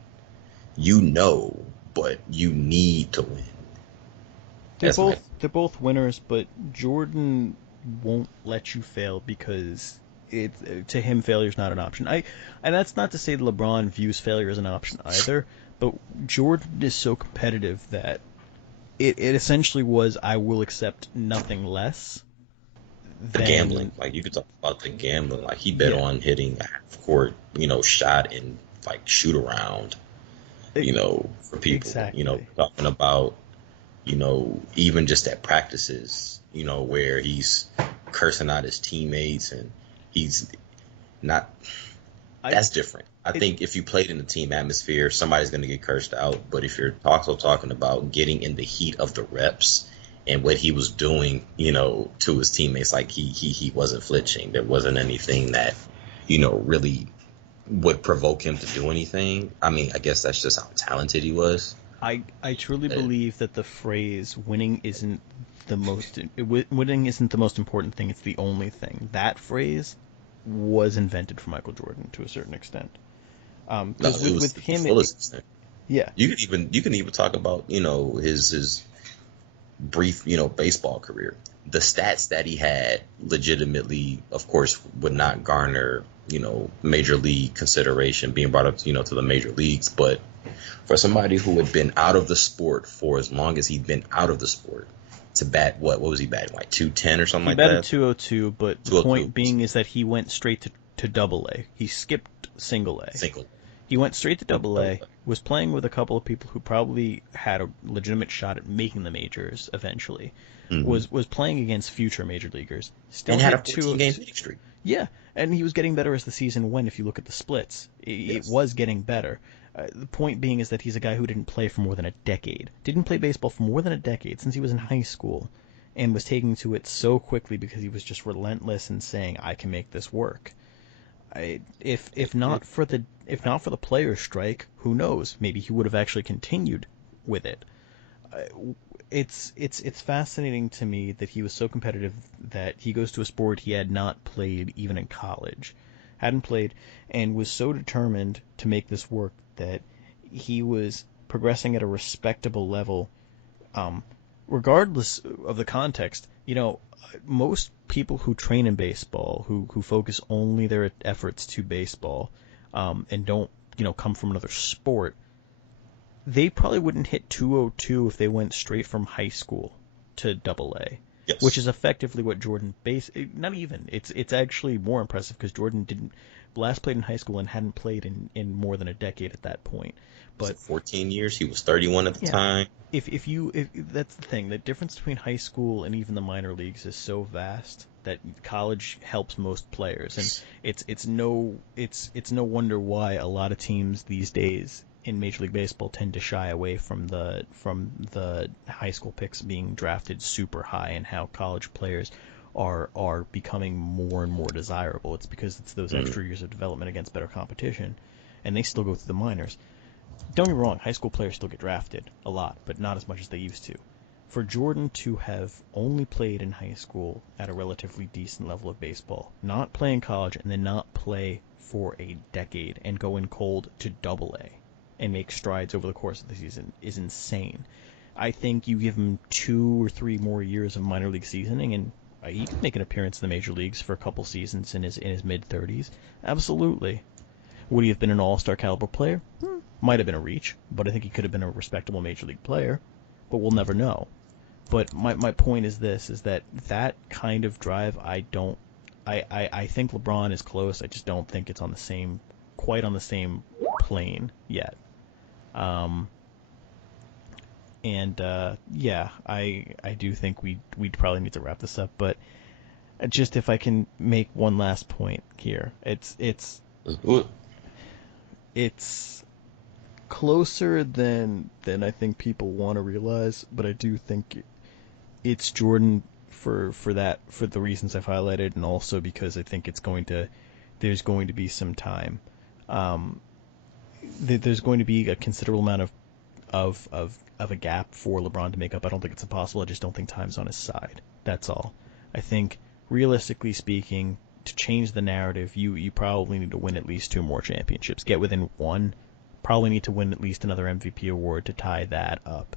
but you need to win. They're That's my both winners, but Jordan won't let you fail because to him failure's not an option. And that's not to say that LeBron views failure as an option either, but Jordan is so competitive that it essentially was I will accept nothing less the gambling. than Like, you could talk about the gambling. Like, he bet yeah. on hitting a half court, shot and like shoot around, e- for people. Exactly. Talking about, even just at practices, where he's cursing out his teammates, and he's not. I That's different. I it think if you played in a team atmosphere, somebody's going to get cursed out. But if you're also talking about getting in the heat of the reps and what he was doing, to his teammates, like he wasn't flinching. There wasn't anything that, really would provoke him to do anything. I mean, I guess that's just how talented he was. I truly Uh, believe that the phrase winning isn't the most important thing, it's the only thing. That phrase was invented for Michael Jordan to a certain extent. no, Because it with was the him, fullest extent. yeah, You can even talk about his brief, baseball career. The stats that he had legitimately, of course, would not garner, major league consideration being brought up, to the major leagues. But for somebody who had been out of the sport for as long as he'd been out of the sport, to bat, what was he batting, like 210 or something he like batted that? 202, but the 202, point being is that he went straight to Double A. He skipped Single A. single. He went straight to Double A. Was playing with a couple of people who probably had a legitimate shot at making the majors eventually. Mm-hmm. Was playing against future major leaguers. Still And had a hit 14 game hitting streak. Yeah, and he was getting better as the season went. If you look at the splits, it Yes. was getting better. The point being is that he's a guy who didn't play for more than a decade. Didn't play baseball for more than a decade, since he was in high school, and was taking to it so quickly because he was just relentless in saying, I can make this work. If not for the players' strike, who knows? Maybe he would have actually continued with it. It's fascinating to me that he was so competitive that he goes to a sport he had not played even in college, hadn't played, and was so determined to make this work that he was progressing at a respectable level, regardless of the context. Most people who train in baseball, who focus only their efforts to baseball, and don't, come from another sport, they probably wouldn't hit 202 if they went straight from high school to Double A, which Yes. is effectively what Jordan not even. It's actually more impressive because Jordan didn't last played in high school and hadn't played in more than a decade at that point. Was But it 14 years? He was 31 at the yeah, time. if that's the thing, the difference between high school and even the minor leagues is so vast that college helps most players, and it's no wonder why a lot of teams these days in Major League Baseball tend to shy away from the high school picks being drafted super high, and how college players are becoming more and more desirable. It's because it's those Mm. extra years of development against better competition, and they still go through the minors. Don't get me wrong, high school players still get drafted a lot, but not as much as they used to. For Jordan to have only played in high school at a relatively decent level of baseball, not play in college, and then not play for a decade and go in cold to Double A and make strides over the course of the season is insane. I think you give him 2 or 3 more years of minor league seasoning, and he could make an appearance in the major leagues for a couple seasons in his mid-30s. Absolutely. Would he have been an all-star caliber player? Might have been a reach, but I think he could have been a respectable major league player. But we'll never know. But my point is this: is that kind of drive, I think LeBron is close. I just don't think it's quite on the same plane yet. Um, and yeah, I do think we'd probably need to wrap this up. But just if I can make one last point here, it's closer than I think people want to realize, but I do think it's Jordan for the reasons I've highlighted, and also because I think there's going to be some time. Um, there's going to be a considerable amount of a gap for LeBron to make up. I don't think it's impossible. I just don't think time's on his side. That's all. I think realistically speaking, to change the narrative, you probably need to win at least 2 more championships. Get within one. Probably need to win at least another MVP award to tie that up.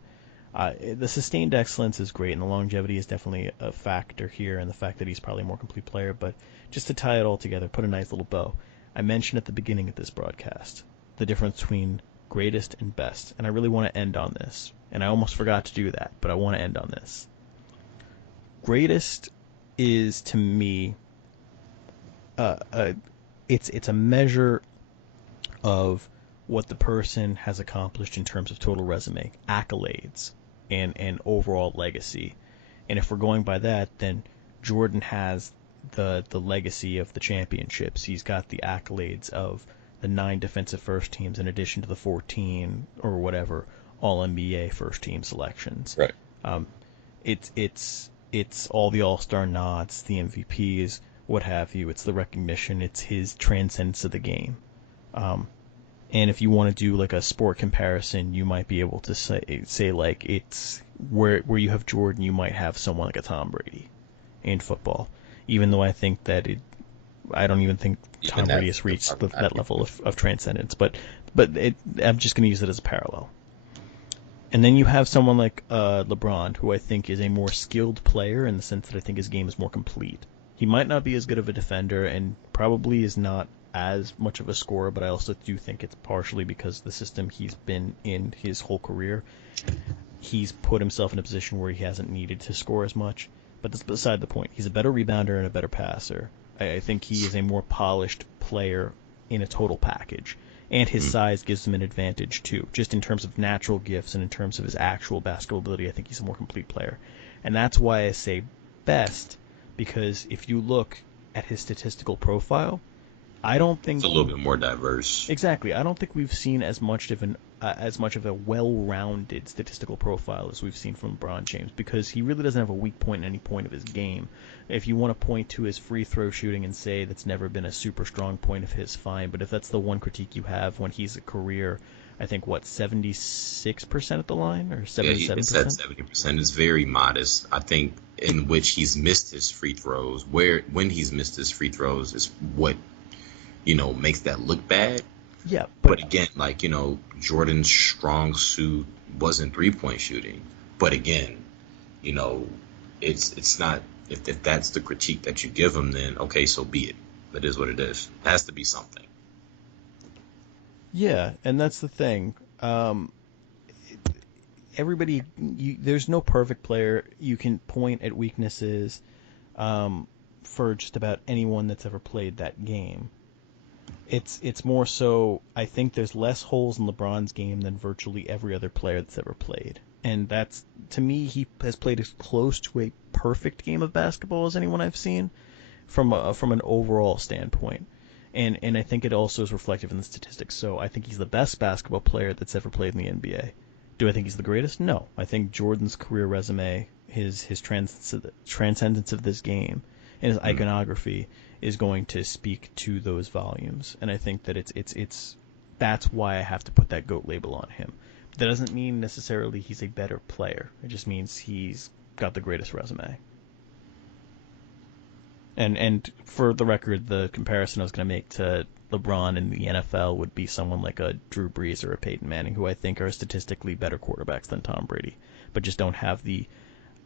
The sustained excellence is great, and the longevity is definitely a factor here, and the fact that he's probably a more complete player. But just to tie it all together, put a nice little bow. I mentioned at the beginning of this broadcast the difference between greatest and best, and I really want to end on this. And I almost forgot to do that, but I want to end on this. Greatest is, to me, it's a measure of what the person has accomplished in terms of total resume, accolades, and overall legacy. And if we're going by that, then Jordan has the legacy of the championships. He's got the accolades of the 9 defensive first teams in addition to the 14 or whatever all NBA first team selections. Right. It's all the All-Star nods, the MVPs, what have you. It's the recognition. It's his transcendence of the game. And if you want to do like a sport comparison, you might be able to say like it's where you have Jordan, you might have someone like a Tom Brady in football. Even though I think that I don't even think Tom Brady has reached that level of transcendence. But I'm just going to use it as a parallel. And then you have someone like LeBron, who I think is a more skilled player in the sense that I think his game is more complete. He might not be as good of a defender, and probably is not as much of a scorer, but I also do think it's partially because the system he's been in his whole career, he's put himself in a position where he hasn't needed to score as much. But that's beside the point. He's a better rebounder and a better passer. I think he is a more polished player in a total package. And his size gives him an advantage, too. Just in terms of natural gifts and in terms of his actual basketball ability, I think he's a more complete player. And that's why I say best, because if you look at his statistical profile, I don't It's think a little bit more diverse. exactly. I don't think we've seen as much of a well-rounded statistical profile as we've seen from LeBron James because he really doesn't have a weak point in any point of his game. If you want to point to his free throw shooting and say that's never been a super strong point of his, fine. But if that's the one critique you have when he's a career, I think what 76% at the line or Yeah, it said 77%. 70% is very modest. I think in which he's missed his free throws, where when he's missed his free throws is what, makes that look bad. Yeah, but But again, like, Jordan's strong suit wasn't 3-point shooting. But again, you know, it's not if that's the critique that you give him, then okay, so be it. That is what it is. It has to be something. yeah, and that's the thing. There's no perfect player. You can point at weaknesses for just about anyone that's ever played that game. It's more so I think there's less holes in LeBron's game than virtually every other player that's ever played. And that's to me he has played as close to a perfect game of basketball as anyone I've seen from an overall standpoint. And I think it also is reflective in the statistics. So I think he's the best basketball player that's ever played in the NBA. Do I think he's the greatest? No. I think Jordan's career resume, his transcendence of this game, and his Mm. iconography is going to speak to those volumes. And I think that it's that's why I have to put that GOAT label on him. That doesn't mean necessarily he's a better player. It just means he's got the greatest resume. And for the record, the comparison I was going to make to LeBron in the NFL would be someone like a Drew Brees or a Peyton Manning, who I think are statistically better quarterbacks than Tom Brady, but just don't have the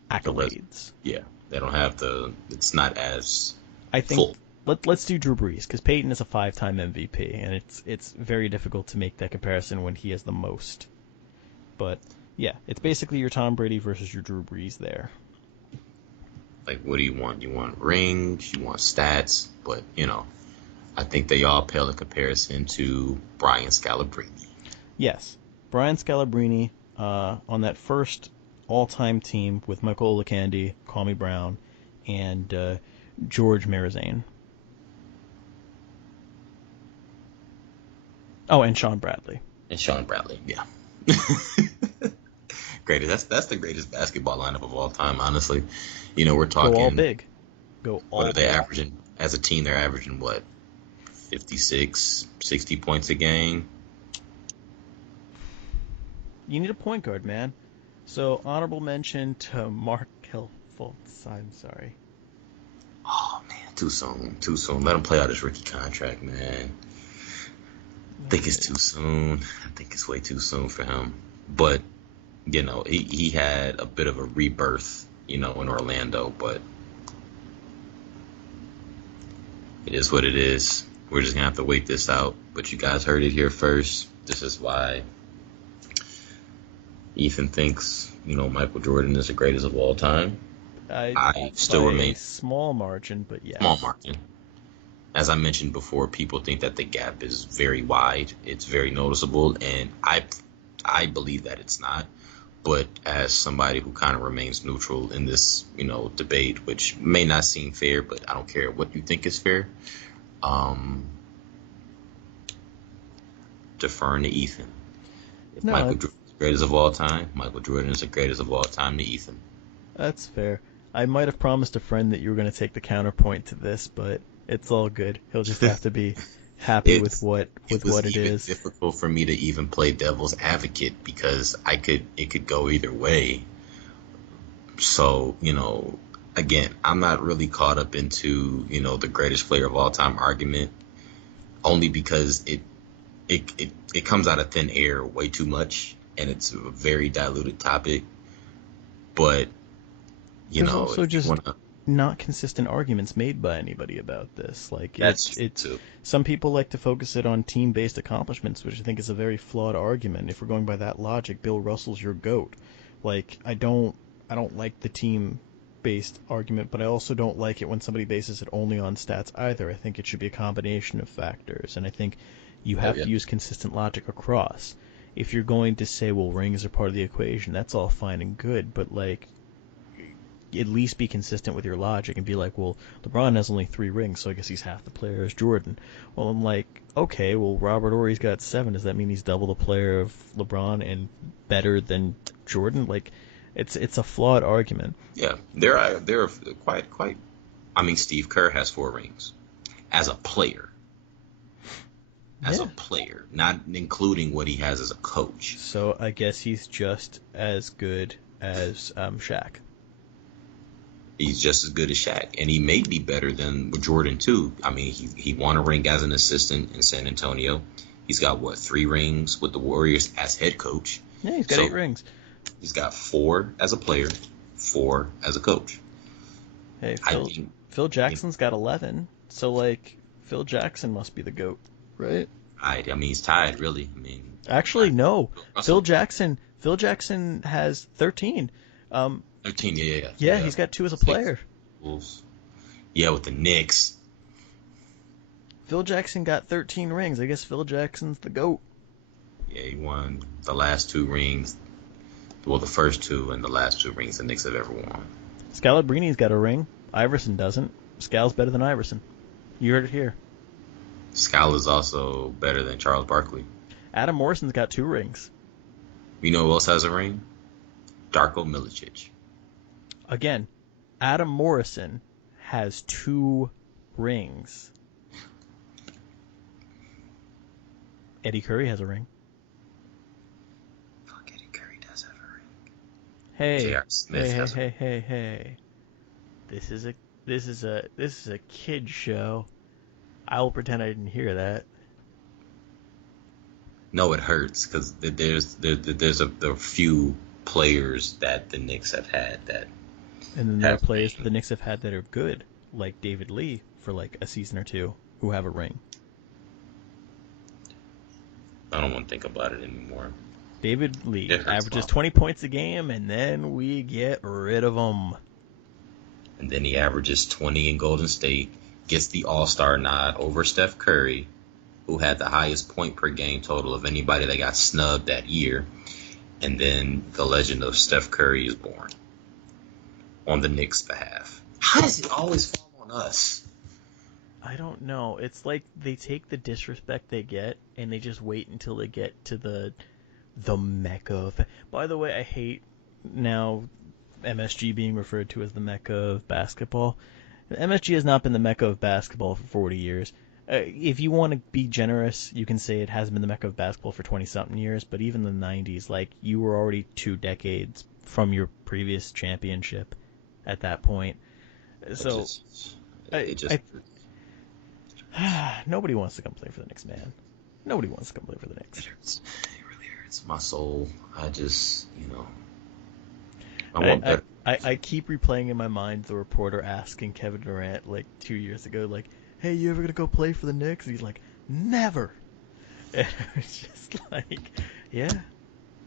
The accolades. Yeah, they don't have the. It's not as I think full. let's do Drew Brees because Peyton is a 5-time MVP, and it's very difficult to make that comparison when he has the most. But yeah, it's basically your Tom Brady versus your Drew Brees there. Like, what do you want? You want rings? You want stats? But I think they all pale in comparison to Brian Scalabrine. Yes, Brian Scalabrine on that first all-time team with Michael Olakandi, Kwame Brown, and George Marizane. Oh, and Sean Bradley. And Sean Bradley, yeah. Greatest. That's the greatest basketball lineup of all time, honestly. We're Go all talking. big. Go What all are they big. averaging as a team? They're averaging what, 56, 60 points a game. You need a point guard, man. So honorable mention to Mark Fultz. I'm sorry. Oh man, too soon. Too soon. Let him play out his rookie contract, man. I think it's too soon. I think it's way too soon for him. But he had a bit of a rebirth, in Orlando. But it is what it is. We're just gonna have to wait this out. But you guys heard it here first. This is why Ethan thinks, Michael Jordan is the greatest of all time. I By still a remain small margin, but small yes. margin. As I mentioned before, people think that the gap is very wide. It's very noticeable, and I believe that it's not. But as somebody who kind of remains neutral in this, debate, which may not seem fair, but I don't care what you think is fair, um, deferring to Ethan. If No, Michael Jordan is the greatest of all time, Michael Jordan is the greatest of all time to Ethan. that's fair. I might have promised a friend that you were going to take the counterpoint to this, but it's all good. He'll just have to be happy with It's what it was it even is. difficult for me to even play devil's advocate because it could go either way. So, again, I'm not really caught up into, the greatest player of all time argument only because it comes out of thin air way too much and it's a very diluted topic. But, There's also if you just want to, not consistent arguments made by anybody about this. Like that's it's true too. some people like to focus it on team-based accomplishments, which I think is a very flawed argument. If we're going by that logic, Bill Russell's your GOAT. Like I don't like the team-based argument, but I also don't like it when somebody bases it only on stats either. I think it should be a combination of factors, and I think you Oh, have yeah. to use consistent logic across. If you're going to say, well, rings are part of the equation, that's all fine and good, but like at least be consistent with your logic and be like, well, LeBron has only 3 rings, so I guess he's half the player as Jordan. Well, I'm like, okay, well, Robert Horry's got 7. Does that mean he's double the player of LeBron and better than Jordan? Like, it's a flawed argument. Yeah, they're quite. I mean, Steve Kerr has 4 rings as a player. As a player, not including what he has as a coach. So I guess he's just as good as Shaq. He's just as good as Shaq, and he may be better than Jordan too. I mean, he won a ring as an assistant in San Antonio. He's got 3 rings with the Warriors as head coach. Yeah, he's got 8 rings. He's got 4 as a player, 4 as a coach. Hey, Phil Jackson's got 11. So like, Phil Jackson must be the GOAT, right? I mean, he's tied, really. I mean, actually, no. Phil Jackson has 13. 13, yeah. Yeah, he's got 2 as a player. Wolves. Yeah, with the Knicks. Phil Jackson got 13 rings. I guess Phil Jackson's the GOAT. Yeah, he won the last 2 rings. Well, the first 2 and the last 2 rings the Knicks have ever won. Scalabrini's got a ring. Iverson doesn't. Scal's better than Iverson. You heard it here. Scal is also better than Charles Barkley. Adam Morrison's got 2 rings. You know who else has a ring? Darko Milicic. Again, Adam Morrison has 2 rings. Eddie Curry has a ring. Fuck, Eddie Curry does have a ring. Hey, J.R. Smith has a ring. Hey. This is a kid show. I will pretend I didn't hear that. No, it hurts because there's a few players that the Knicks have had that. And then there are players that the Knicks have had that are good, like David Lee for like a season or 2, who have a ring. I don't want to think about it anymore. David Lee averages 20 points a game, and then we get rid of him. And then he averages 20 in Golden State, gets the All-Star nod over Steph Curry, who had the highest point per game total of anybody that got snubbed that year. And then the legend of Steph Curry is born on the Knicks' behalf. How does it always fall on us? I don't know. It's like they take the disrespect they get and they just wait until they get to the mecca of. By the way, I hate now MSG being referred to as the mecca of basketball. MSG has not been the mecca of basketball for 40 years. If you want to be generous, you can say it hasn't been the mecca of basketball for 20-something years, but even the 90s, like, you were already 2 decades from your previous championship at that point. So, nobody wants to come play for the Knicks, man. Nobody wants to come play for the Knicks. It hurts. It really hurts my soul. I just, I keep replaying in my mind the reporter asking Kevin Durant like 2 years ago, like, hey, you ever gonna go play for the Knicks? And he's like, never. And it's just like, yeah.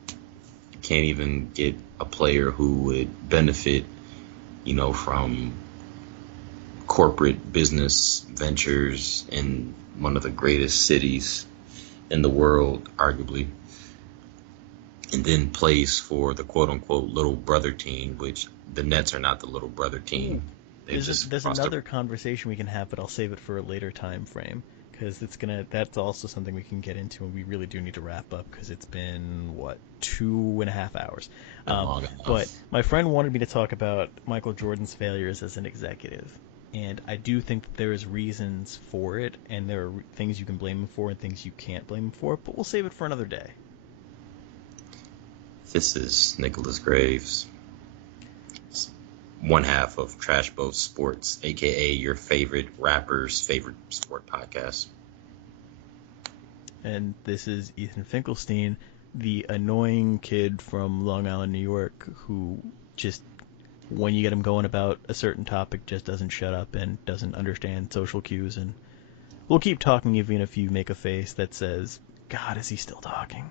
You can't even get a player who would benefit, from corporate business ventures in one of the greatest cities in the world, arguably, and then plays for the quote-unquote little brother team, which the Nets are not the little brother team. There's another conversation we can have, but I'll save it for a later time frame, because that's also something we can get into, and we really do need to wrap up, because it's been, 2.5 hours. But my friend wanted me to talk about Michael Jordan's failures as an executive, and I do think that there is reasons for it, and there are things you can blame him for and things you can't blame him for, but we'll save it for another day. This is Nicholas Graves, one half of Trash Boat Sports, a.k.a. your favorite rapper's favorite sport podcast. And this is Ethan Finkelstein, the annoying kid from Long Island, New York, who just, when you get him going about a certain topic, just doesn't shut up and doesn't understand social cues. And we'll keep talking even if you make a face that says, God, is he still talking?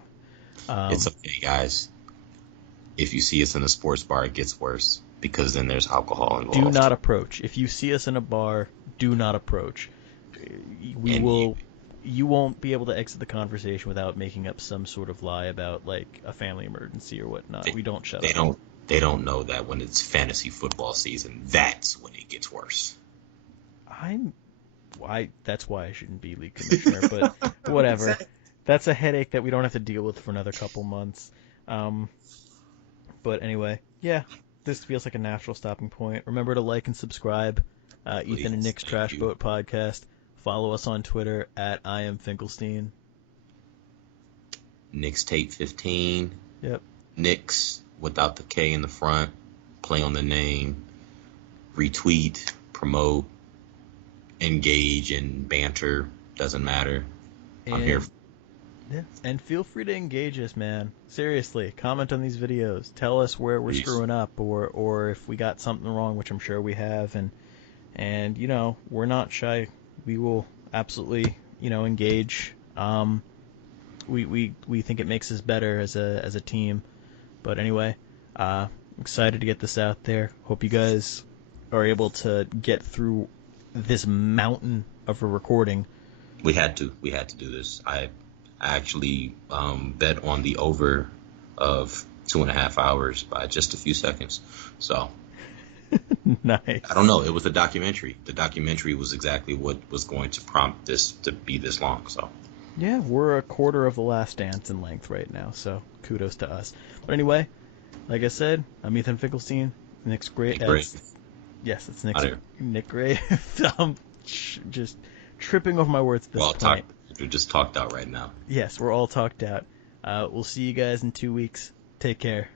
It's okay, guys. If you see us in a sports bar, it gets worse, because then there's alcohol involved. Do not approach. If you see us in a bar, do not approach. You won't be able to exit the conversation without making up some sort of lie about, like, a family emergency or whatnot. We don't shut up. They don't know that when it's fantasy football season, that's when it gets worse. That's why I shouldn't be league commissioner, but whatever. Exactly. That's a headache that we don't have to deal with for another couple months. But anyway, yeah, this feels like a natural stopping point. Remember to like and subscribe. Ethan and Please, Nick's thank Trash you. Boat Podcast. Follow us on Twitter at I am Finkelstein. Nick's Tape 15. Yep. Nick's without the K in the front. Play on the name. Retweet, promote, engage in banter. Doesn't matter. I'm here. And yeah, and feel free to engage us, man. Seriously, comment on these videos. Tell us where we're Please. screwing up, or if we got something wrong, which I'm sure we have. And you know, we're not shy. We will absolutely, you know, engage. We think it makes us better as a team. But anyway, excited to get this out there. Hope you guys are able to get through this mountain of a recording. We had to do this. I actually bet on the over of 2.5 hours by just a few seconds. So Nice. I don't know. It was a documentary. The documentary was exactly what was going to prompt this to be this long. So Yeah, we're a quarter of the Last Dance in length right now, so kudos to us. But anyway, like I said, I'm Ethan Finkelstein. Nick's great. great. Yes, it's Out here. Nick Gray. I'm just tripping over my words at this Well, point. you're just talked out right now. Yes, we're all talked out. We'll see you guys in 2 weeks. Take care.